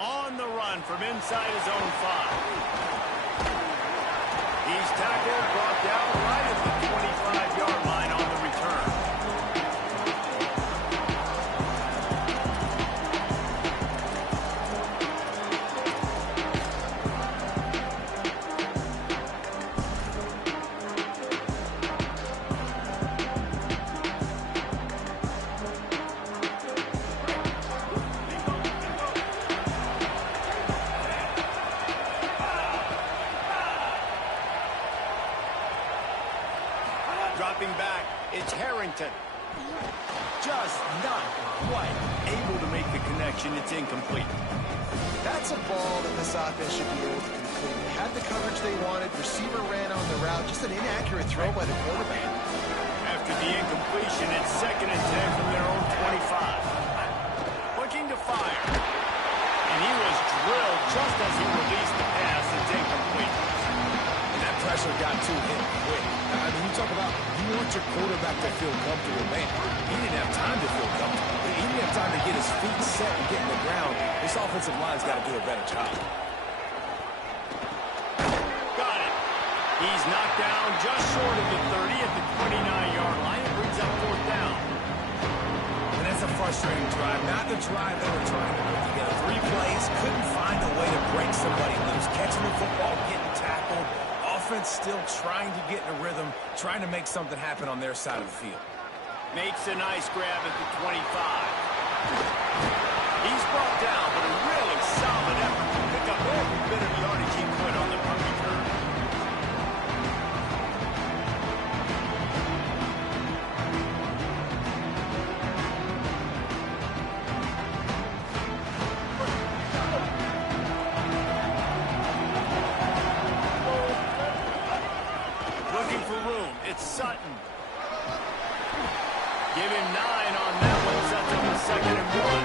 On the run from inside his own 5. He's tackled, brought down right at the 25-yard line on the return. Dropping back, it's Harrington. Just not quite able to make the connection. It's incomplete. That's a ball that this offense should be able to complete. They had the coverage they wanted. Receiver ran on the route. Just an inaccurate throw by the quarterback. After the incompletion, it's 2nd and 10 from their own 25. Looking to fire. And he was drilled just as he released the pass. It's incomplete. And that pressure got to him quick. I mean, you talk about you want your quarterback to feel comfortable. Man, he didn't have time to feel comfortable. He didn't have time to get his feet set and get in the ground. This offensive line's got to do a better job. Got it. He's knocked down just short of the 30 at the 29-yard line. It brings up 4th down. And that's a frustrating drive. Not the drive they were trying to put together. 3 plays, couldn't find a way to break somebody loose. Catching the football, getting tackled. Offense still trying to get in a rhythm, trying to make something happen on their side of the field. Makes a nice grab at the 25. He's brought down, but a really solid effort to pick up every bit of yardage he could on the punt return. Looking for room. It's Sutton. Give him 9 on that one. Sets up a 2nd and 1.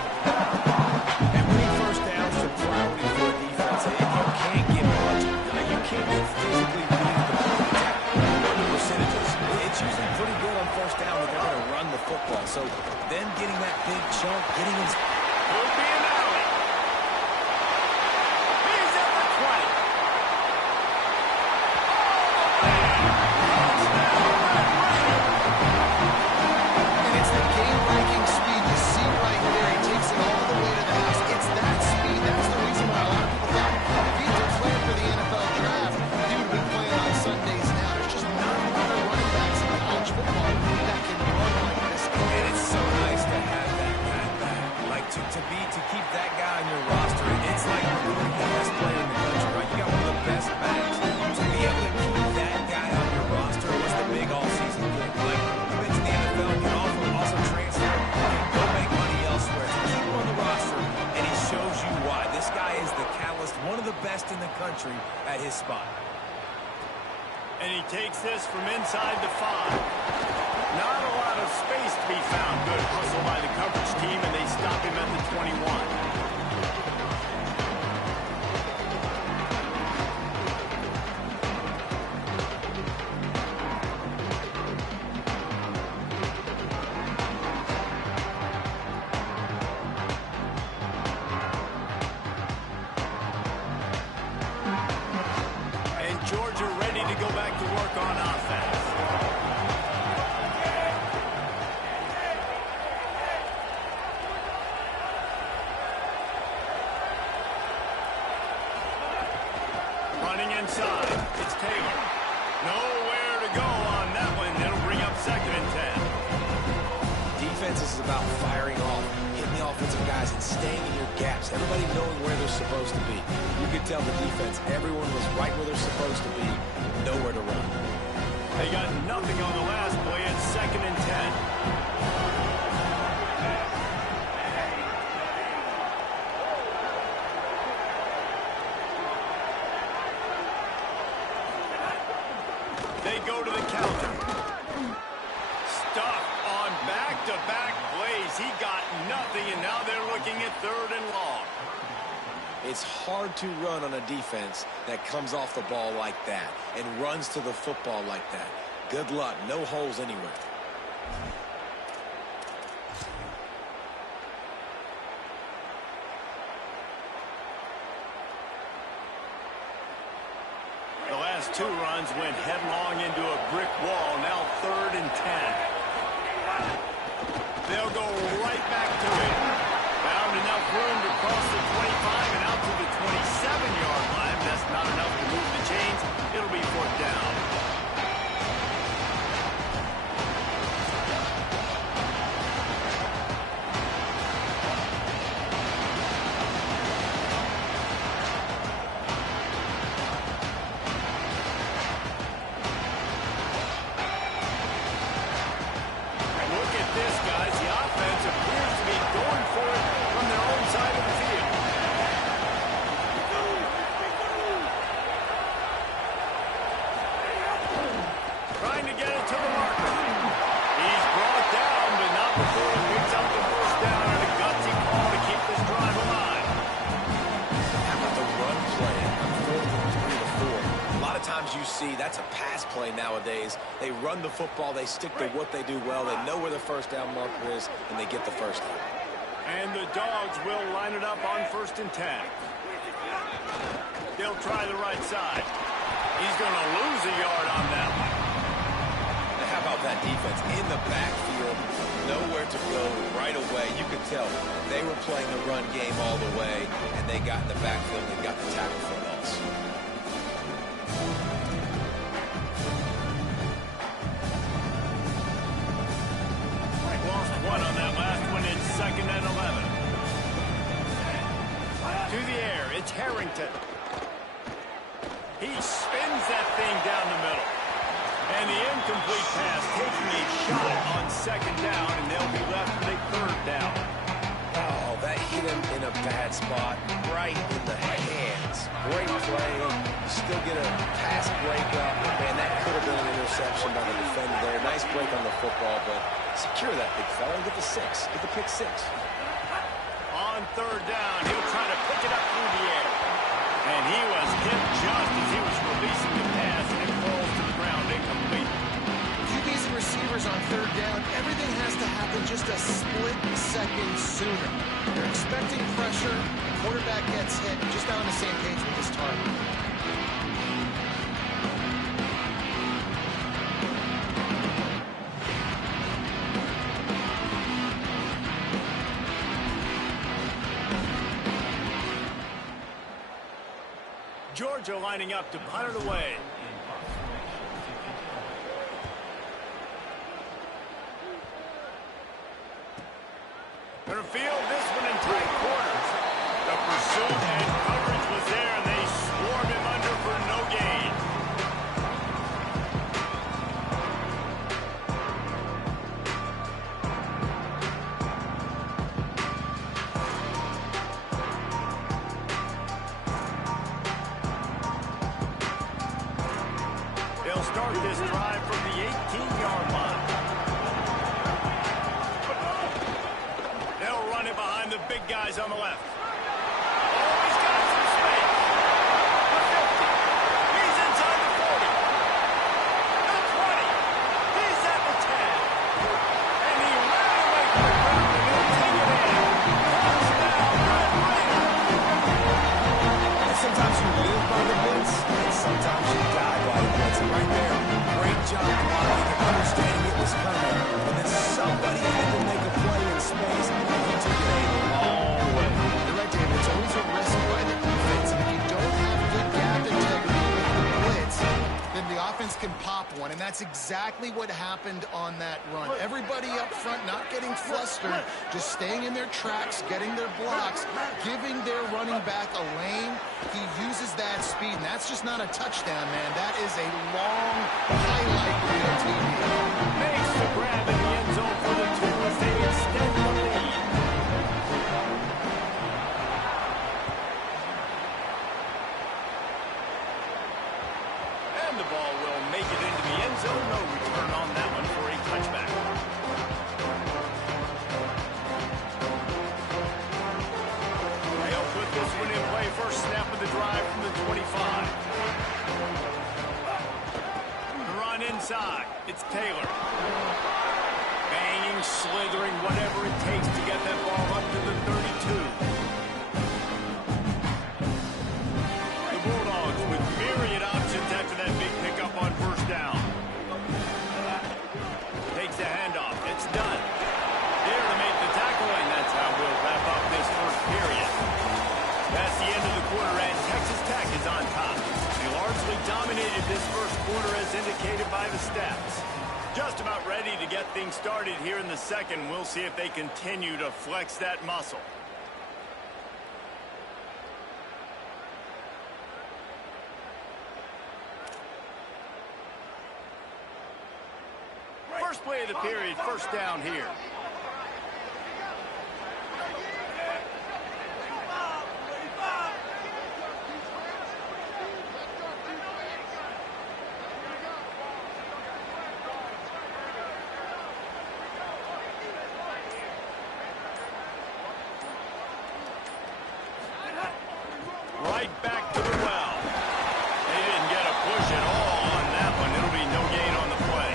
And winning first downs is a priority for a defense. If you can't get much, you can't get physically beat at the point of attack. The percentages, it's usually pretty good on first down that they're going to run the football. So then getting that big chunk, getting his... Will be an alley. He's at the 20. And it's the game-breaking speed you see right there. He takes it all the way to the house. It's that speed. That's the reason why a lot of people thought if he was playing for the NFL draft, he would have been playing on Sundays now. There's just not a lot of running backs in college football that can run like this. And it's so nice to have that guy back. Like, to keep that guy on your roster, it's like recruiting the best player in the country, right? You got one of the best backs. To be able to keep that guy on your roster was the big all-season thing. Like, you went to the NFL, you can also transfer, you can go make money elsewhere. To keep him on the roster, and he shows you why. This guy is the catalyst, one of the best in the country at his spot. And he takes this from inside the 5. Not a lot of space to be found. Good hustle by the coverage team, and they stop him at the 21. And Georgia ready to go back to work on offense. Running inside. It's Taylor. Nowhere to go on that one. It'll bring up 2nd and 10. Defense is about firing off, hitting the offensive guys, and staying in your gaps. Everybody knowing where they're supposed to be. You could tell the defense, everyone was right where they're supposed to be, nowhere to run. They got nothing on the last play. It's 2nd and 10. They go to the counter. Stuck on back-to-back plays. He got nothing, and now they're looking at 3rd and long. It's hard to run on a defense that comes off the ball like that and runs to the football like that. Good luck. No holes anywhere. last two runs went headlong into a brick wall. Now 3rd and 10. They'll go right back to it. Found enough room to cross the 25 and out to the 27-yard line. That's not enough to move the chains. It'll be 4th down. That's a pass play nowadays. They run the football, they stick to what they do well, they know where the first down marker is, and they get the first down. And the Dogs will line it up on 1st and 10. They'll try the right side. He's going to lose a yard on that one. Now, how about that defense in the backfield, nowhere to go right away. You could tell they were playing the run game all the way, and they got in the backfield and got the tackle for a loss. One on that last one. It's 2nd and 11. To the air, it's Harrington. He spins that thing down the middle. And the incomplete pass taking a shot on 2nd down, and they'll be left with a 3rd down. Oh, that hit him in a bad spot, right in the hands. Great play. You still get a pass breakup. Man, that could have been an interception by the defender there. Nice break on the football, but secure that big fella and get the 6. Get the pick 6. On 3rd down, he'll try to pick it up through the air. And he was hit just as he was releasing the pass, and it falls to the ground incomplete. QBs and receivers on 3rd down, everything has to happen just a split second sooner. They're expecting pressure, the quarterback gets hit, just not on the same page with his target. Georgia lining up to punt it away. Going to field this one in tight quarters. The pursuit and coverage was there, and they swarmed him under for no gain. They'll start this drive from the 18-yard line. They'll run it behind the big guys on the left. Oh, he's got some space. The 50. He's inside the 40. The 20. He's at the 10. And he ran away from the ground, and he'll take it in. Touchdown, Red Raiders. And sometimes you live by the blitz, and sometimes you die by the blitz. And right there, great job blocking and understanding it was coming. And then somebody had to make a play in space, and he took it a long way. You're right, David. It's always a risk by the defense. And if you don't have good gap integrity with the blitz, then the offense can pop one. And that's exactly what happened on that run. Everybody up front not getting flustered, just staying in their tracks, getting their blocks, giving their running back a lane. He uses that speed, and that's just not a touchdown, man. That is a long highlight reel TV. Makes the grab in the end zone for the 2 as they extend the lead. And the ball will make it into the end zone. No return on that one for a touchback. They'll put this one in play. First snap of the drive from the 25. The run inside. It's Taylor. Banging, slithering, whatever it takes to get that ball up to the 32. The Bulldogs with myriad options after that That's the end of the quarter, and Texas Tech is on top. They largely dominated this first quarter as indicated by the stats. Just about ready to get things started here in the second. We'll see if they continue to flex that muscle. First play of the period, first down here. Right back to the well. They didn't get a push at all on that one. It'll be no gain on the play.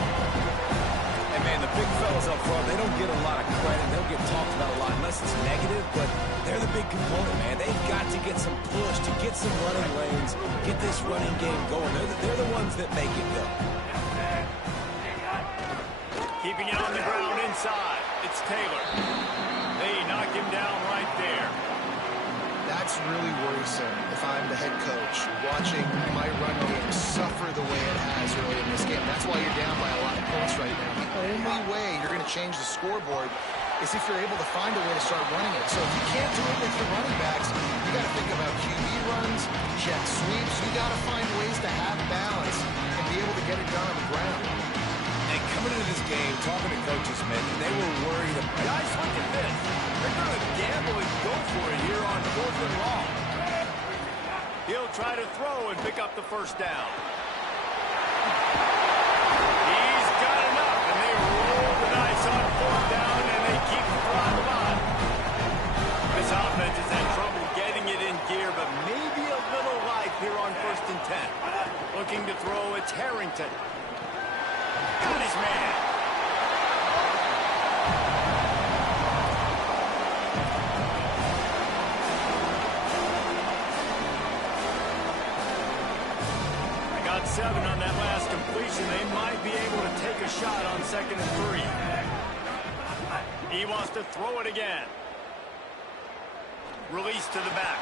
And, man, the big fellas up front, they don't get a lot of credit. They don't get talked about a lot unless it's negative, but they're the big component, man. They've got to get some push, to get some running lanes, get this running game going. They're the ones that make it go. Keeping it on the ground inside. It's Taylor. They knock him down right there. That's really worrisome if I'm the head coach watching my run game suffer the way it has early in this game. That's why you're down by a lot of points right now. The only way you're going to change the scoreboard is if you're able to find a way to start running it. So if you can't do it with the running backs, you got to think about QB runs, jet sweeps. You got to find ways to have balance and be able to get it done on the ground. And coming into this game, talking to coaches, man, they were worried about... Guys, look at this. They're going to gamble and go for it here on 4th and long. He'll try to throw and pick up the first down. He's got enough, and they roll the dice on 4th down, and they keep the drive alive. This offense is in trouble getting it in gear, but maybe a little life here on 1st and 10. Looking to throw, it's Harrington. Got his man. They got 7 on that last completion. They might be able to take a shot on 2nd and 3. He wants to throw it again. Release to the back.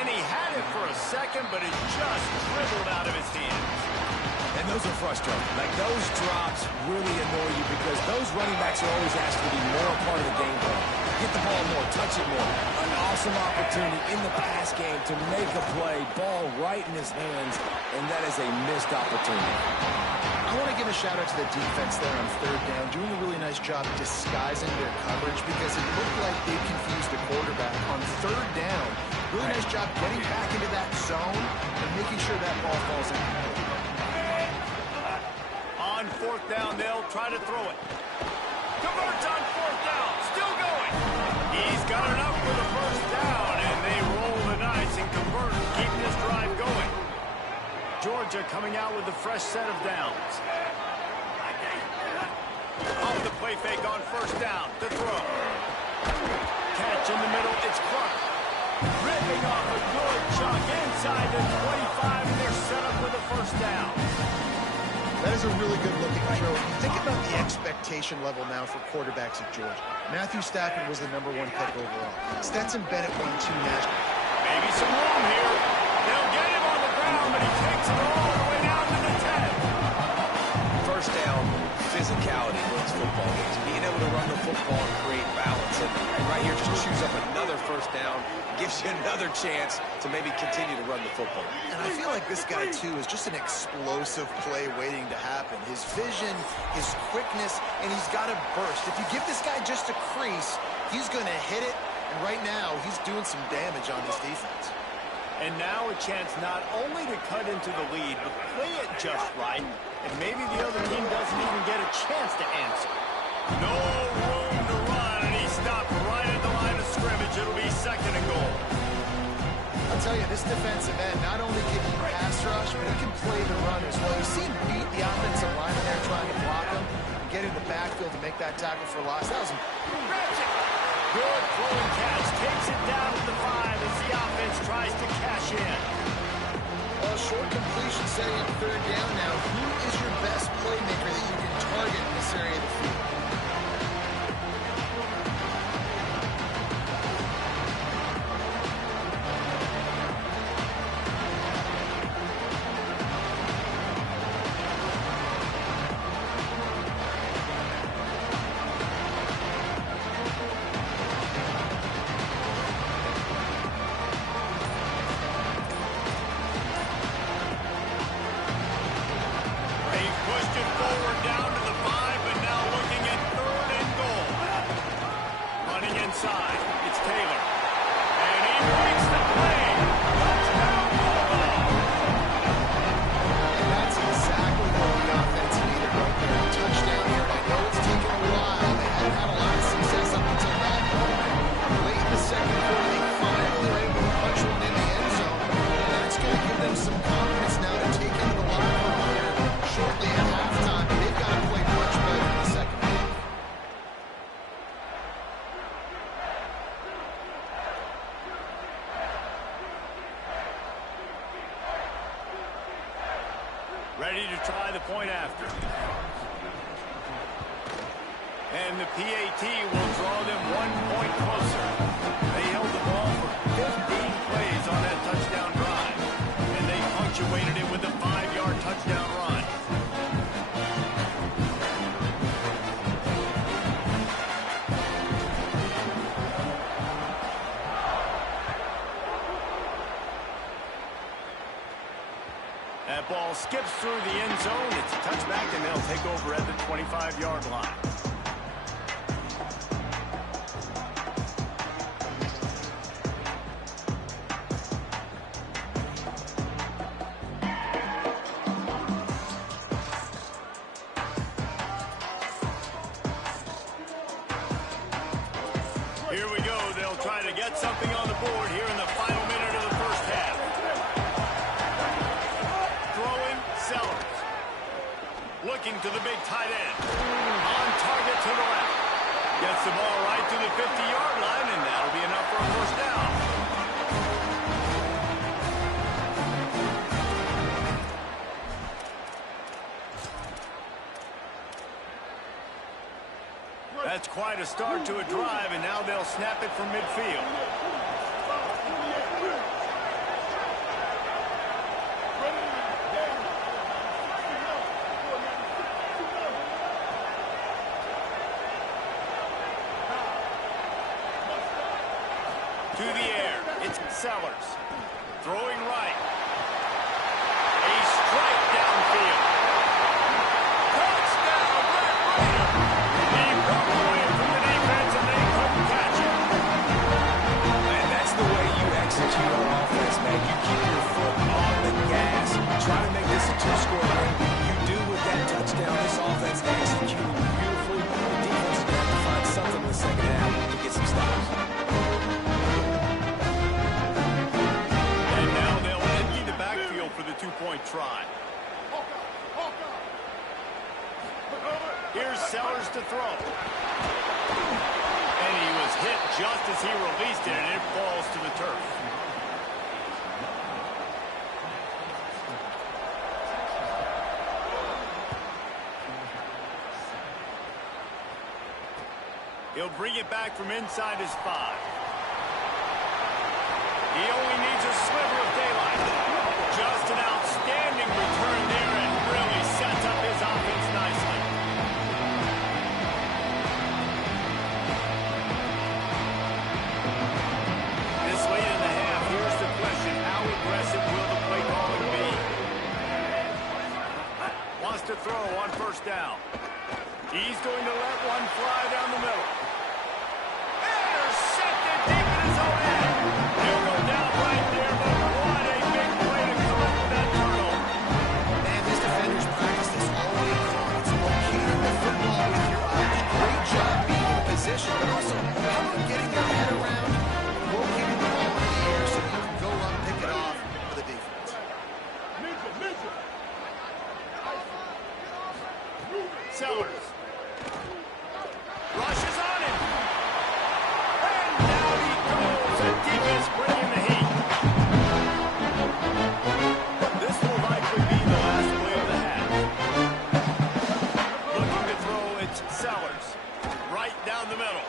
And he had it for a second, but it just dribbled out of his hands. And those are frustrating. Like, those drops really annoy you because those running backs are always asked to be more a part of the game plan. Get the ball more, touch it more. An awesome opportunity in the pass game to make a play, ball right in his hands, and that is a missed opportunity. I want to give a shout out to the defense there on 3rd down, doing a really nice job disguising their coverage because it looked like they confused the quarterback on 3rd down. Really nice job getting back into that zone and making sure that ball falls in. On 4th down, they'll try to throw it. Converts on 4th down, still going. He's got enough for the first down, and they roll the dice and convert, keeping this drive going. Georgia coming out with a fresh set of downs. Off the play fake on 1st down, to throw. Catch in the middle, it's Clark. Ripping off a good chunk inside the 25, and they're set up with a first down. That is a really good looking throw. Think about the expectation level now for quarterbacks at Georgia. Matthew Stafford was the #1 pick overall. Stetson Bennett won 2 national. Maybe some room here. They'll get him on the ground, but he takes it all the way down to the 10. First down, physicality wins football games. Being able to run the football and create balance. And right here, just chews up another first down. Gives you another chance to maybe continue to run the football. And I feel like this guy, too, is just an explosive play waiting to happen. His vision, his quickness, and he's got a burst. If you give this guy just a crease, he's going to hit it. And right now, he's doing some damage on this defense. And now a chance not only to cut into the lead, but play it just right. And maybe the other team doesn't even get a chance to answer. No room to run, and he stopped right at the line of scrimmage. It'll be 2nd and goal. I'll tell you, this defensive end not only can he pass rush, but he can play the run as well. You see him beat the offensive lineman there trying to block him and get in the backfield to make that tackle for loss. That was Grabs it. Good throwing catch. Takes it down to the 5 as the offense tries to cash in. a short completion setting up 3rd down now. Who is your best playmaker that you can target in this area of the field? Ready to try the point after. And the PAT will draw them 1 point closer. They held the ball for 15 plays on that touchdown drive. And they punctuated it with a 5-yard touchdown run. That ball skips through the end zone. It's a touchback, and they'll take over at the 25-yard line. Here we go. They'll try to get something on the board here in the final minute of the first half. Throwing, Sellers. Looking to the big tight end. On target to the left. Gets the ball right to the 50-yard line, and that'll be enough for a first down. That's quite a start to a drive, and now they'll snap it from midfield. To the air, it's Sellers. Throwing right. A strike downfield. Touchdown, Red Raider! He broke away from the defense, and they couldn't catch him. Man, that's the way you execute on offense, man. You keep your foot on the gas. Try to make this a 2-score game. You do with that touchdown. This offense executed beautifully. The defense is going to have to find something in the second half to get some stops. And now they'll empty the backfield for the 2-point try. Here's Sellers to throw. And he was hit just as he released it, and it falls to the turf. He'll bring it back from inside his 5. He only needs a sliver of daylight. Just an outstanding return there, and really sets up his offense nicely. This late in the half, here's the question: how aggressive will the play calling be? Wants to throw on first down. He's going to let one fly down the middle. Intercepted deep in his own end. He'll go down right there, but what a big play to come up with that turnover. Man, these defenders practice this all week long. It's locating the football with your eyes. Great job being in position, but also how about getting your head around and locating the ball in the air so that you can go up, pick it off for the defense. Sellers. Rushes on him. And down he goes. The defense bringing the heat. This will likely be the last play of the half. Looking to throw, it's Sellers. Right down the middle.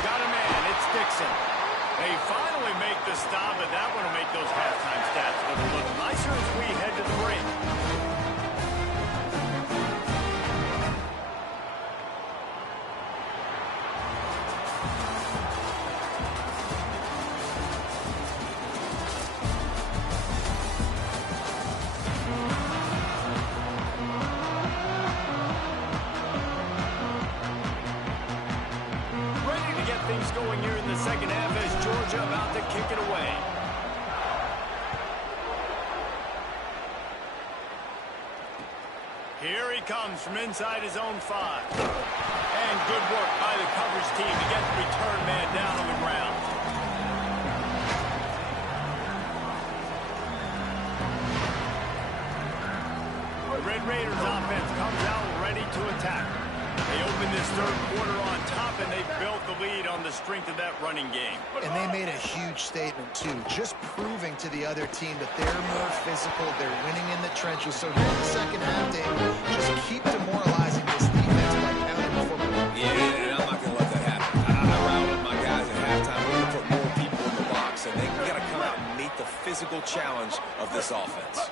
Got a man, it's Dixon. They finally make the stop, but that one will make those halftime stats look a little nicer as we head to the break. Things going here in the second half as Georgia about to kick it away. Here he comes from inside his own 5. And good work by the coverage team to get the return man down on the ground. The Red Raiders offense comes out ready to attack. They opened this third quarter on top, and they built the lead on the strength of that running game. And they made a huge statement, too, just proving to the other team that they're more physical, they're winning in the trenches. So here in the second half, Dave, just keep demoralizing this defense by pounding the football. Yeah, and I'm not going to let that happen. I riled up my guys at halftime. We're going to put more people in the box, and they got to come out and meet the physical challenge of this offense.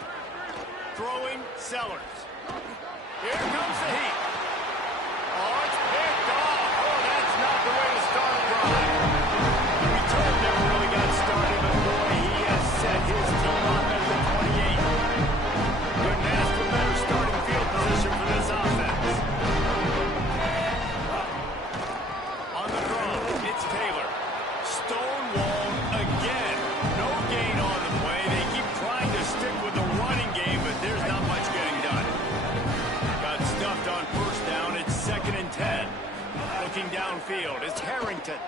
Throwing Sellers. Here comes the heat. Oh, it's picked off. Oh, that's not the way to start a drive. The return never really got started, but boy, he has set his team up at the 28. Couldn't ask for better starting field position for this offense. On the throw, it's Taylor. Stonewalled again. No gain on the play. They keep trying to stick with the running game, but there's not much getting done. Got stuffed on first down. It's 2nd and 10. Looking downfield, it's Harrington.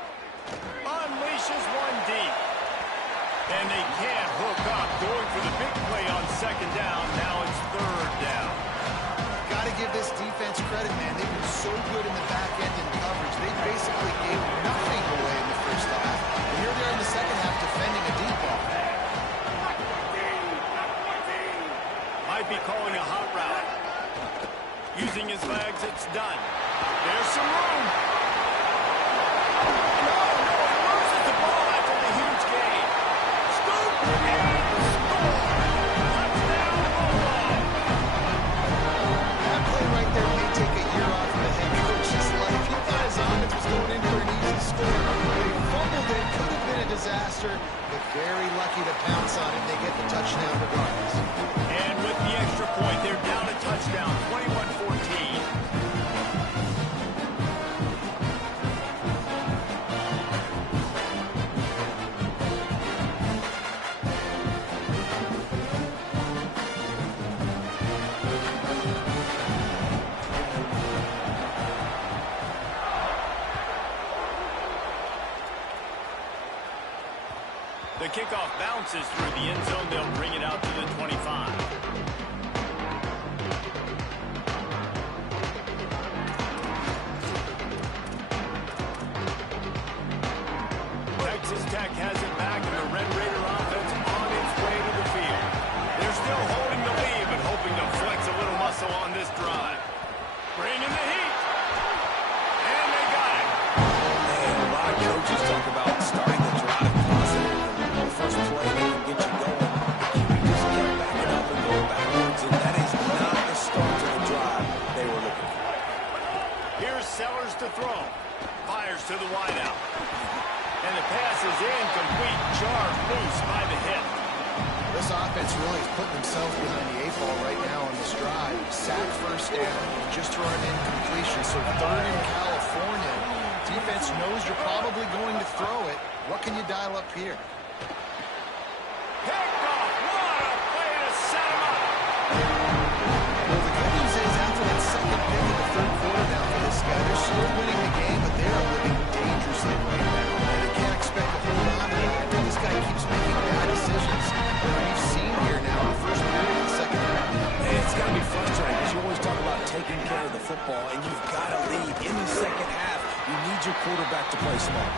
Unleashes one deep. And they can't hook up. Going for the big play on 2nd down. Now it's 3rd down. Got to give this defense credit, man. They've been so good in the back end in coverage. They basically gave nothing away in the first half. And here they are in the second half defending a deep ball. Might be calling a hot route. Using his legs, it's done. There's some room. No, he loses the ball after the huge gain. Scoop and score. Touchdown, Bulldogs. That play right there may take a year off of the head coach's life. He thought his offense was going in for an easy score. They fumbled it. Could have been a disaster, but very lucky to pounce on it. They get the touchdown regardless. And with the extra point, they're down a touchdown, 21-14. The kickoff bounces through the end zone. They'll bring it out to the 25. Texas Tech has it back, and the Red Raider offense on its way to the field. They're still holding the lead, but hoping to flex a little muscle on this drive. Bringing the heat. And they got it. And a lot of coaches talk about starting the drive positive. The first play they can get you going. You just kept backing up and going backwards, and that is not the start to the drive they were looking for. Here's Sellers to throw. Fires to the wideout. And the pass is incomplete. Jarred loose by the hit. This offense really is putting themselves behind the 8 ball right now on this drive. Sack first down, just throwing an incompletion. So 3rd in California. Defense knows you're probably going to throw it. What can you dial up here? Picked off. What a play to set him up. Well, the good news is after that second pick in the 3rd quarter now for this guy, they're still winning the game, but they are living dangerously right now. And they can't expect to hold on to that. This guy keeps making bad decisions. We've seen here now in the first period of the second half. And it's got to be frustrating because you always talk about taking care of the football, and you've got to lead in the second half. You need your quarterback to play smart.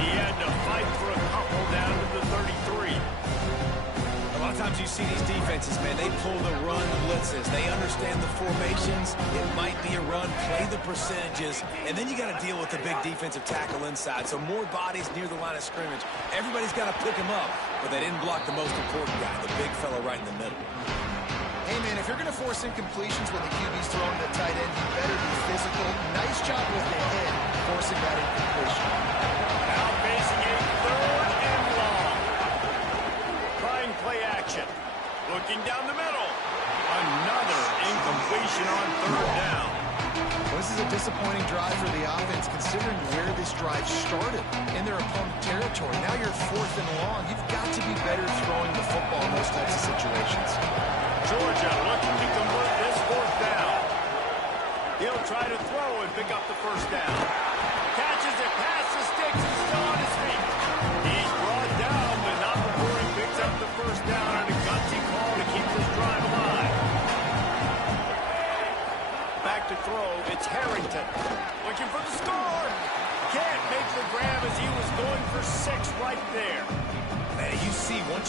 He had to fight for a couple down to the 33. A lot of times you see these defenses, man, they pull the run blitzes. They understand the formations. It might be a run, play the percentages, and then you got to deal with the big defensive tackle inside. So more bodies near the line of scrimmage. Everybody's got to pick him up, but they didn't block the most important guy, the big fella right in the middle. Hey, man, if you're going to force incompletions when the QB's throwing the tight end, you better be physical. Nice job with the head, forcing that incompletion. Now facing a 3rd and long. Trying play action. Looking down the middle. Another incompletion on 3rd down. Well, this is a disappointing drive for the offense, considering where this drive started in their opponent territory. Now you're 4th and long. You've got to be better throwing the football in those types of situations. Georgia looking to convert this 4th down. He'll try to throw and pick up the 1st down. Catches it past the sticks and still on his feet. He's brought down, but not before he picks up the 1st down and a gutsy call to keep this drive alive. Back to throw, it's Harrington.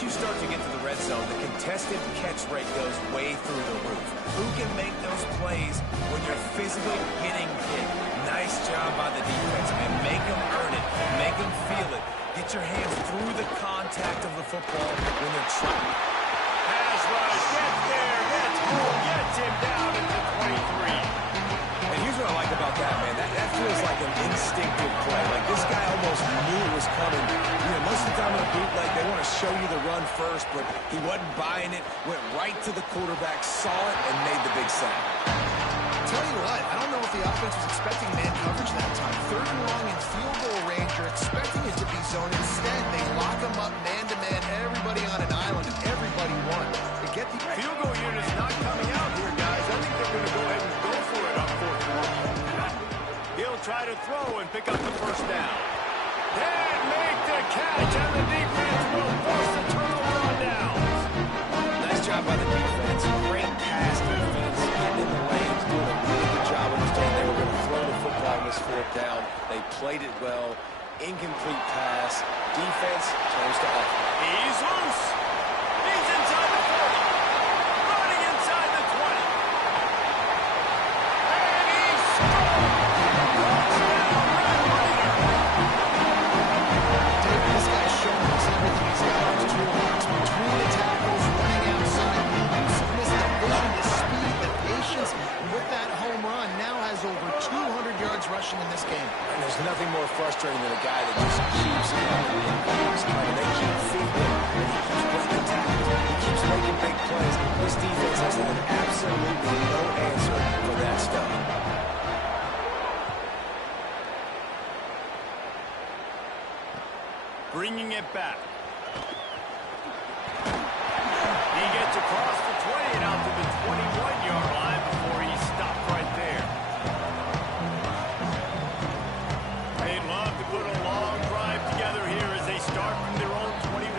once you start to get to the red zone, the contested catch rate goes way through the roof. Who can make those plays when you're physically getting hit? Nice job by the defense, man. Make them earn it. Make them feel it. Get your hands through the contact of the football when they're trying. Pass rush, gets there, gets home, gets him down at the 23. And here's what I like about that, man. That feels like an instinctive play. Like this guy almost knew it was coming. You know, most of the time in a bootleg, they want to show you the run first, but he wasn't buying it. Went right to the quarterback, saw it, and made the big sack. Tell you what, I don't know if the offense was expecting man coverage that time. 3rd and long in field goal range, you're expecting it to be zone. Instead, they lock them up man-to-man, everybody on an island, and everybody won. They get the Field goal unit is not coming out here, guys. I think they're going to go ahead and go for it on 4th and 1. He'll try to throw and pick up the first down. Then make the catch, and the defense will force the turnover on downs. Nice job by the defense. Great pass defense. Getting in the lanes, doing a really good job understanding they were going to throw the football on this 4th down. They played it well. Incomplete pass. Defense turns to offense. He's loose. He's inside the 40. Running inside the 20. And he's scored. Touchdown, Red Raider. David, this guy's showing us everything he's got on his toolbox. Between the tackles, running outside, the elusiveness, the vision, the speed, the patience. And with that home run, now has over 200 yards rushing in this game. And there's nothing more frustrating than a guy that just keeps coming and keeps coming. They keep feeding him, and he keeps breaking tackles. He keeps making big plays. This defense has had absolutely no answer for that stuff. Bringing it back. He gets across the 20 and out to the 21-yard line before he stopped right there. They'd love to put a long drive together here as they start from their own 21.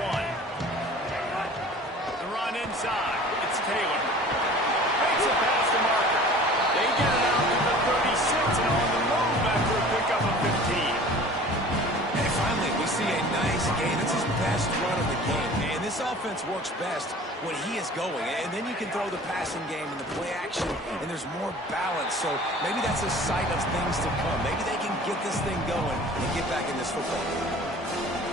The run inside. It's Taylor. Makes a pass to Marker. They get it out to the 36 and on the move after a pickup of 15. And finally, we see a nice gain. It's his best run of the game. And this offense works best when he is going. And then you can throw the passing game and the play action, and there's more balance. So maybe that's a sign of things to come. Maybe they can get this thing going and get back in this football game.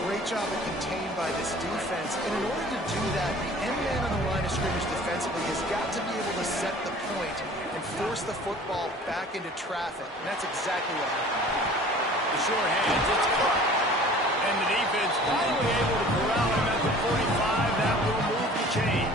Great job at contained by this defense. And in order to do that, the end man on the line of scrimmage defensively has got to be able to set the point and force the football back into traffic. And that's exactly what happened. The short hands, it's caught. And the defense finally able to corral him at the 45. That will move the chain.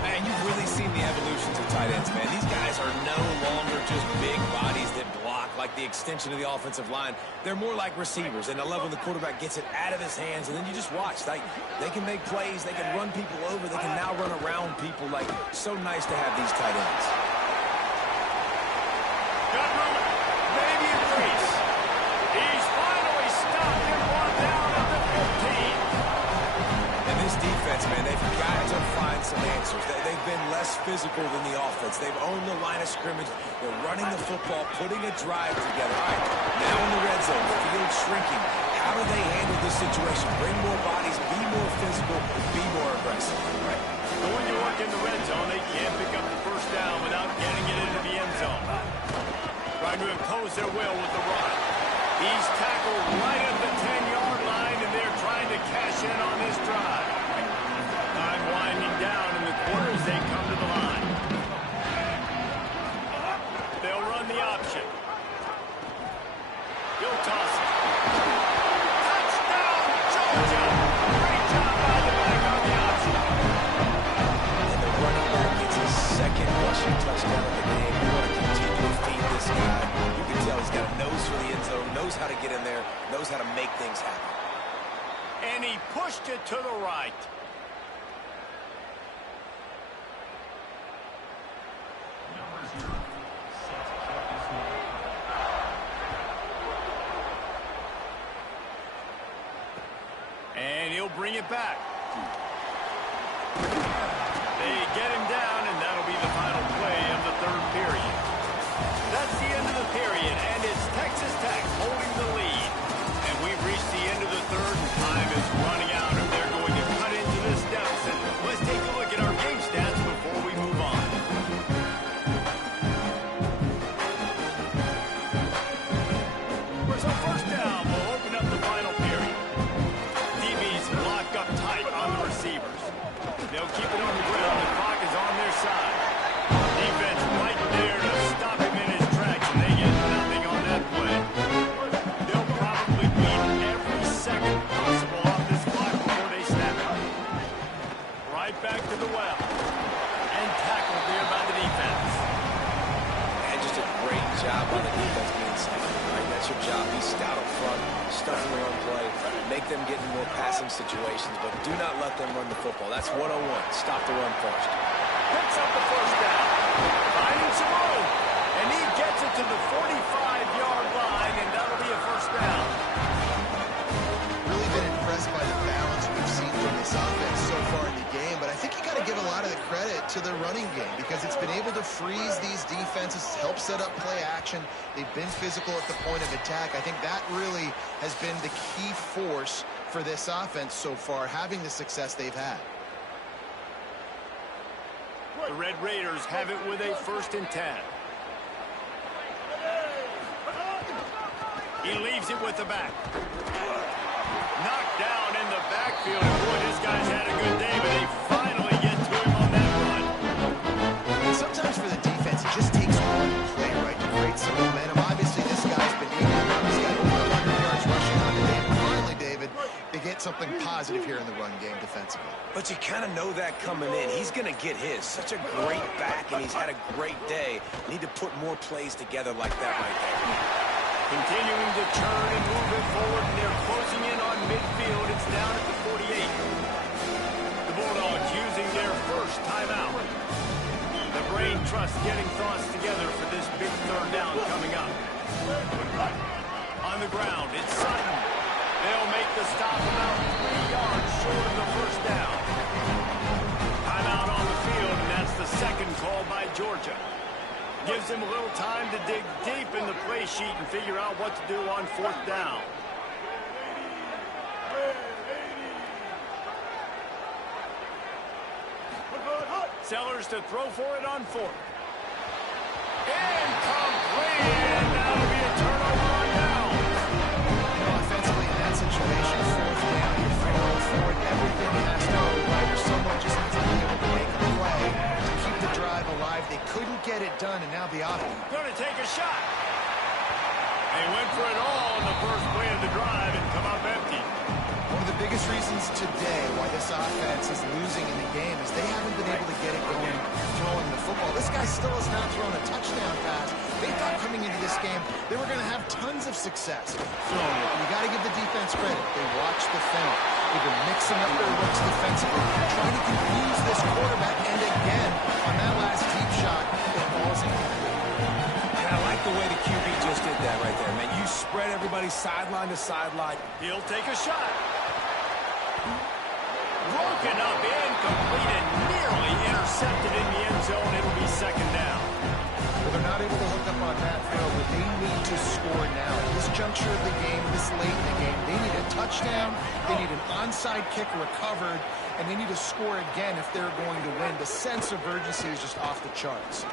Man, you've really seen the evolutions of tight ends, man. These guys are no longer just big bodies that block like the extension of the offensive line. They're more like receivers, and I love when the quarterback gets it out of his hands, and then you just watch. They can make plays. They can run people over. They can now run around people. Like, so nice to have these tight ends. Got room. Maybe a brace. He's finally stopped and brought down at the 15. And this defense, man, they've got to find some answers. They've been less physical than the offense. They've owned the line of scrimmage. They're running the football, putting a drive together. All right, now in the red zone, the field shrinking. How do they handle this situation? Bring more bodies, be more physical, be more aggressive. Right. Going to work in the red zone, they can't pick up the first down without getting it into the end zone. Trying to impose their will with the run. He's tackled right at the 10-yard line, and they're trying to cash in on this drive. Time winding down in the quarter as they come to the line. They'll run the option. He'll toss it. Touchdown, Georgia! Great job by the back on the option. And the running back gets his second rushing touchdown of the game. You want to continue to feed this guy. You can tell he's got a nose for the end zone, knows how to get in there, knows how to make things happen. And he pushed it to the right. And he'll bring it back. They get him down, and that'll be the final play of the third period. That's the end of the period, and it's Texas Tech holding the lead. And we've reached the end of the third, and time is running out, and they're going to cut They'll keep it on the ground. The clock is on their side. Defense right there to stop him in his tracks, and they get nothing on that play. They'll probably beat every second possible off this clock before they snap it. Right back to the well. And tackled there by the defense. And just a great job on the defense being sound. Right? That's your job. Be stout up front, stuff in their own play, make them get in more passing situations, but do not let them run the football. That's 101. Stop the run first. Picks up the first down. Finding some room. And he gets it to the 45-yard line, and that'll be a first down. Really been impressed by the balance we've seen from this offense so far in the game, but I think you got to give a lot of the credit to the running game because it's been able to freeze these defenses, help set up play action. They've been physical at the point of attack. I think that really has been the key force for this offense so far, having the success they've had. The Red Raiders have it with a 1st and 10. He leaves it with the back. Knocked down in the backfield. And boy, this guy's had a good day, but they finally get to him on that run. And sometimes for the defense, it just takes one play, right, to create some momentum. Obviously, this guy's been able to run. He's got over 100 yards rushing on the day. But finally, David, they get something positive here in the run game defensively. But you kind of know that coming in. He's going to get his. Such a great back, and he's had a great day. Need to put more plays together like that right there. Continuing to turn and move it forward, and they're closing in on midfield. It's down at the 48. The Bulldogs using their first timeout. The brain trust getting thoughts together for this big 3rd down coming up. On the ground, it's Sutton. They'll make the stop about 3 yards short of the first down. Timeout on the field, and that's the second call by Georgia. Gives him a little time to dig deep in the play sheet and figure out what to do on 4th down. Sellers to throw for it on 4th. Incomplete! And that'll be a turnover on down. Offensively, in that situation, 4th down, you're throwing forward. Everything has to go right, or someone just needs to be able to make a play to keep the drive alive. They couldn't get it done, and now the offense. Going to take a shot. They went for it all in the first play of the drive and come up empty. One of the biggest reasons today why this offense is losing in the game is they haven't been able to get it going throwing the football. This guy still has not thrown a touchdown pass. They thought coming into this game they were going to have tons of success throwing it. You got to give the defense credit. They watched the film. They've been mixing up their looks defensively, trying to confuse this quarterback. And again, on that last deep shot, the ball's in. And I like the way the QB just did that right there, man. You spread everybody sideline to sideline. He'll take a shot. Broken up, incomplete, and nearly intercepted in the end zone. It'll be 2nd down. Well, they're not able to hook up on that throw, but they need to score now. At this juncture of the game, this late in the game, they need a touchdown, they need an onside kick recovered, and they need to score again if they're going to win. The sense of urgency is just off the charts.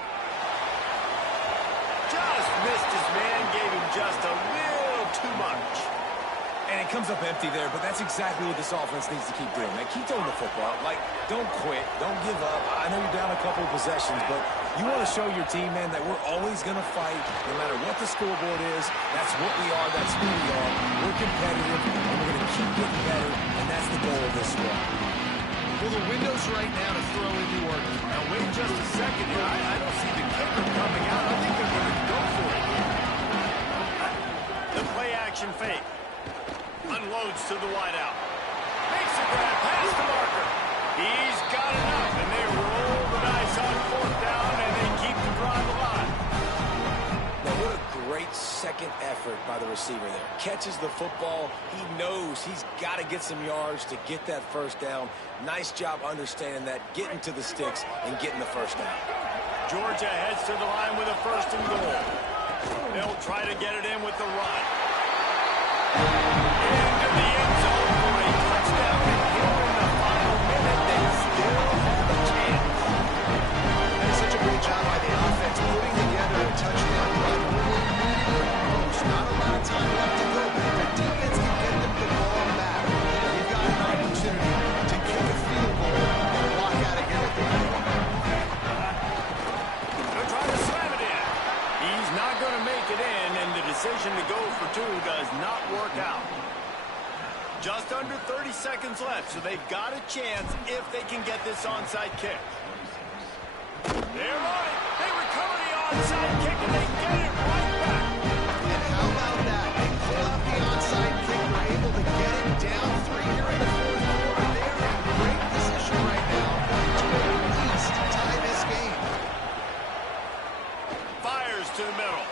Just missed his man, gave him just a little too much. And it comes up empty there, but that's exactly what this offense needs to keep doing, man. Keep throwing the football. Like, don't quit. Don't give up. I know you're down a couple of possessions, but you want to show your team, man, that we're always going to fight no matter what the scoreboard is. That's what we are. That's who we are. We're competitive, and we're going to keep getting better, and that's the goal of this squad. Well, the window's right now to throw into work. Now, wait just a second here. I don't see the kicker coming out. I think they're going to go for it. The play-action fake. Unloads to the wideout. Makes a grab past the marker. He's got enough, and they roll the dice on 4th down, and they keep the drive alive. Now, what a great second effort by the receiver there. Catches the football. He knows he's got to get some yards to get that first down. Nice job understanding that, getting to the sticks, and getting the first down. Georgia heads to the line with a 1st and goal. They'll try to get it in with the run. Into the end zone for a touchdown, and here in the final minute, they still have a chance. That is such a great job by the offense, putting together a touchdown run really needed it most. Not a lot of time left to go, but if the defense can get them the ball back, you've got an opportunity to kick a field goal and watch number 2 does not work out. Just under 30 seconds left, so they've got a chance if they can get this onside kick. They're on it. They recover the onside kick, and they get it right back. And how about that? They pull out the onside kick. We're able to get it down 3 here in the fourth quarter. They're in great position right now to at least tie this game. Fires to the middle.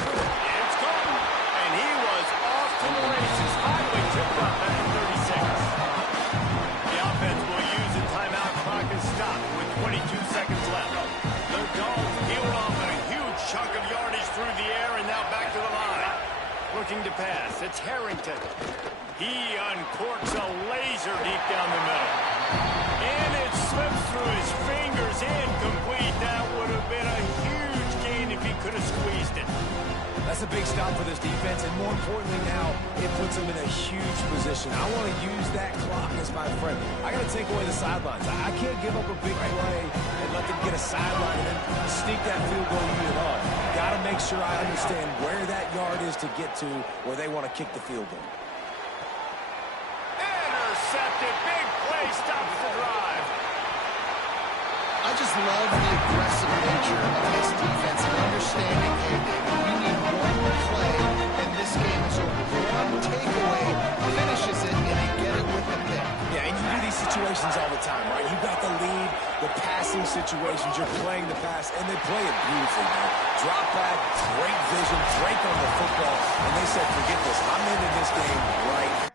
It's gone. And he was off to the races. Highway tipped up after 30 seconds. The offense will use a timeout. Clock is stopped with 22 seconds left. The Dogs peeled off a huge chunk of yardage through the air and now back to the line. Looking to pass. It's Harrington. He uncorks a laser deep down the middle. And it slips through his fingers. Incomplete. That would have been a huge gain if he could have squeezed it. That's a big stop for this defense, and more importantly now, it puts them in a huge position. I want to use that clock as my friend. I got to take away the sidelines. I can't give up a big play and let them get a sideline and then sneak that field goal unit on. Got to make sure I understand where that yard is to get to where they want to kick the field goal. Intercepted. Big play stops the drive. I just love the aggressive nature of this defense and understanding, hey, we need one play, and this game is over. One takeaway finishes it, and they get it with the pick. Yeah, and you do these situations all the time, right? You got the lead, the passing situations, you're playing the pass, and they play it beautifully, man. Drop back, great vision, break on the football, and they said, forget this, I'm into this game right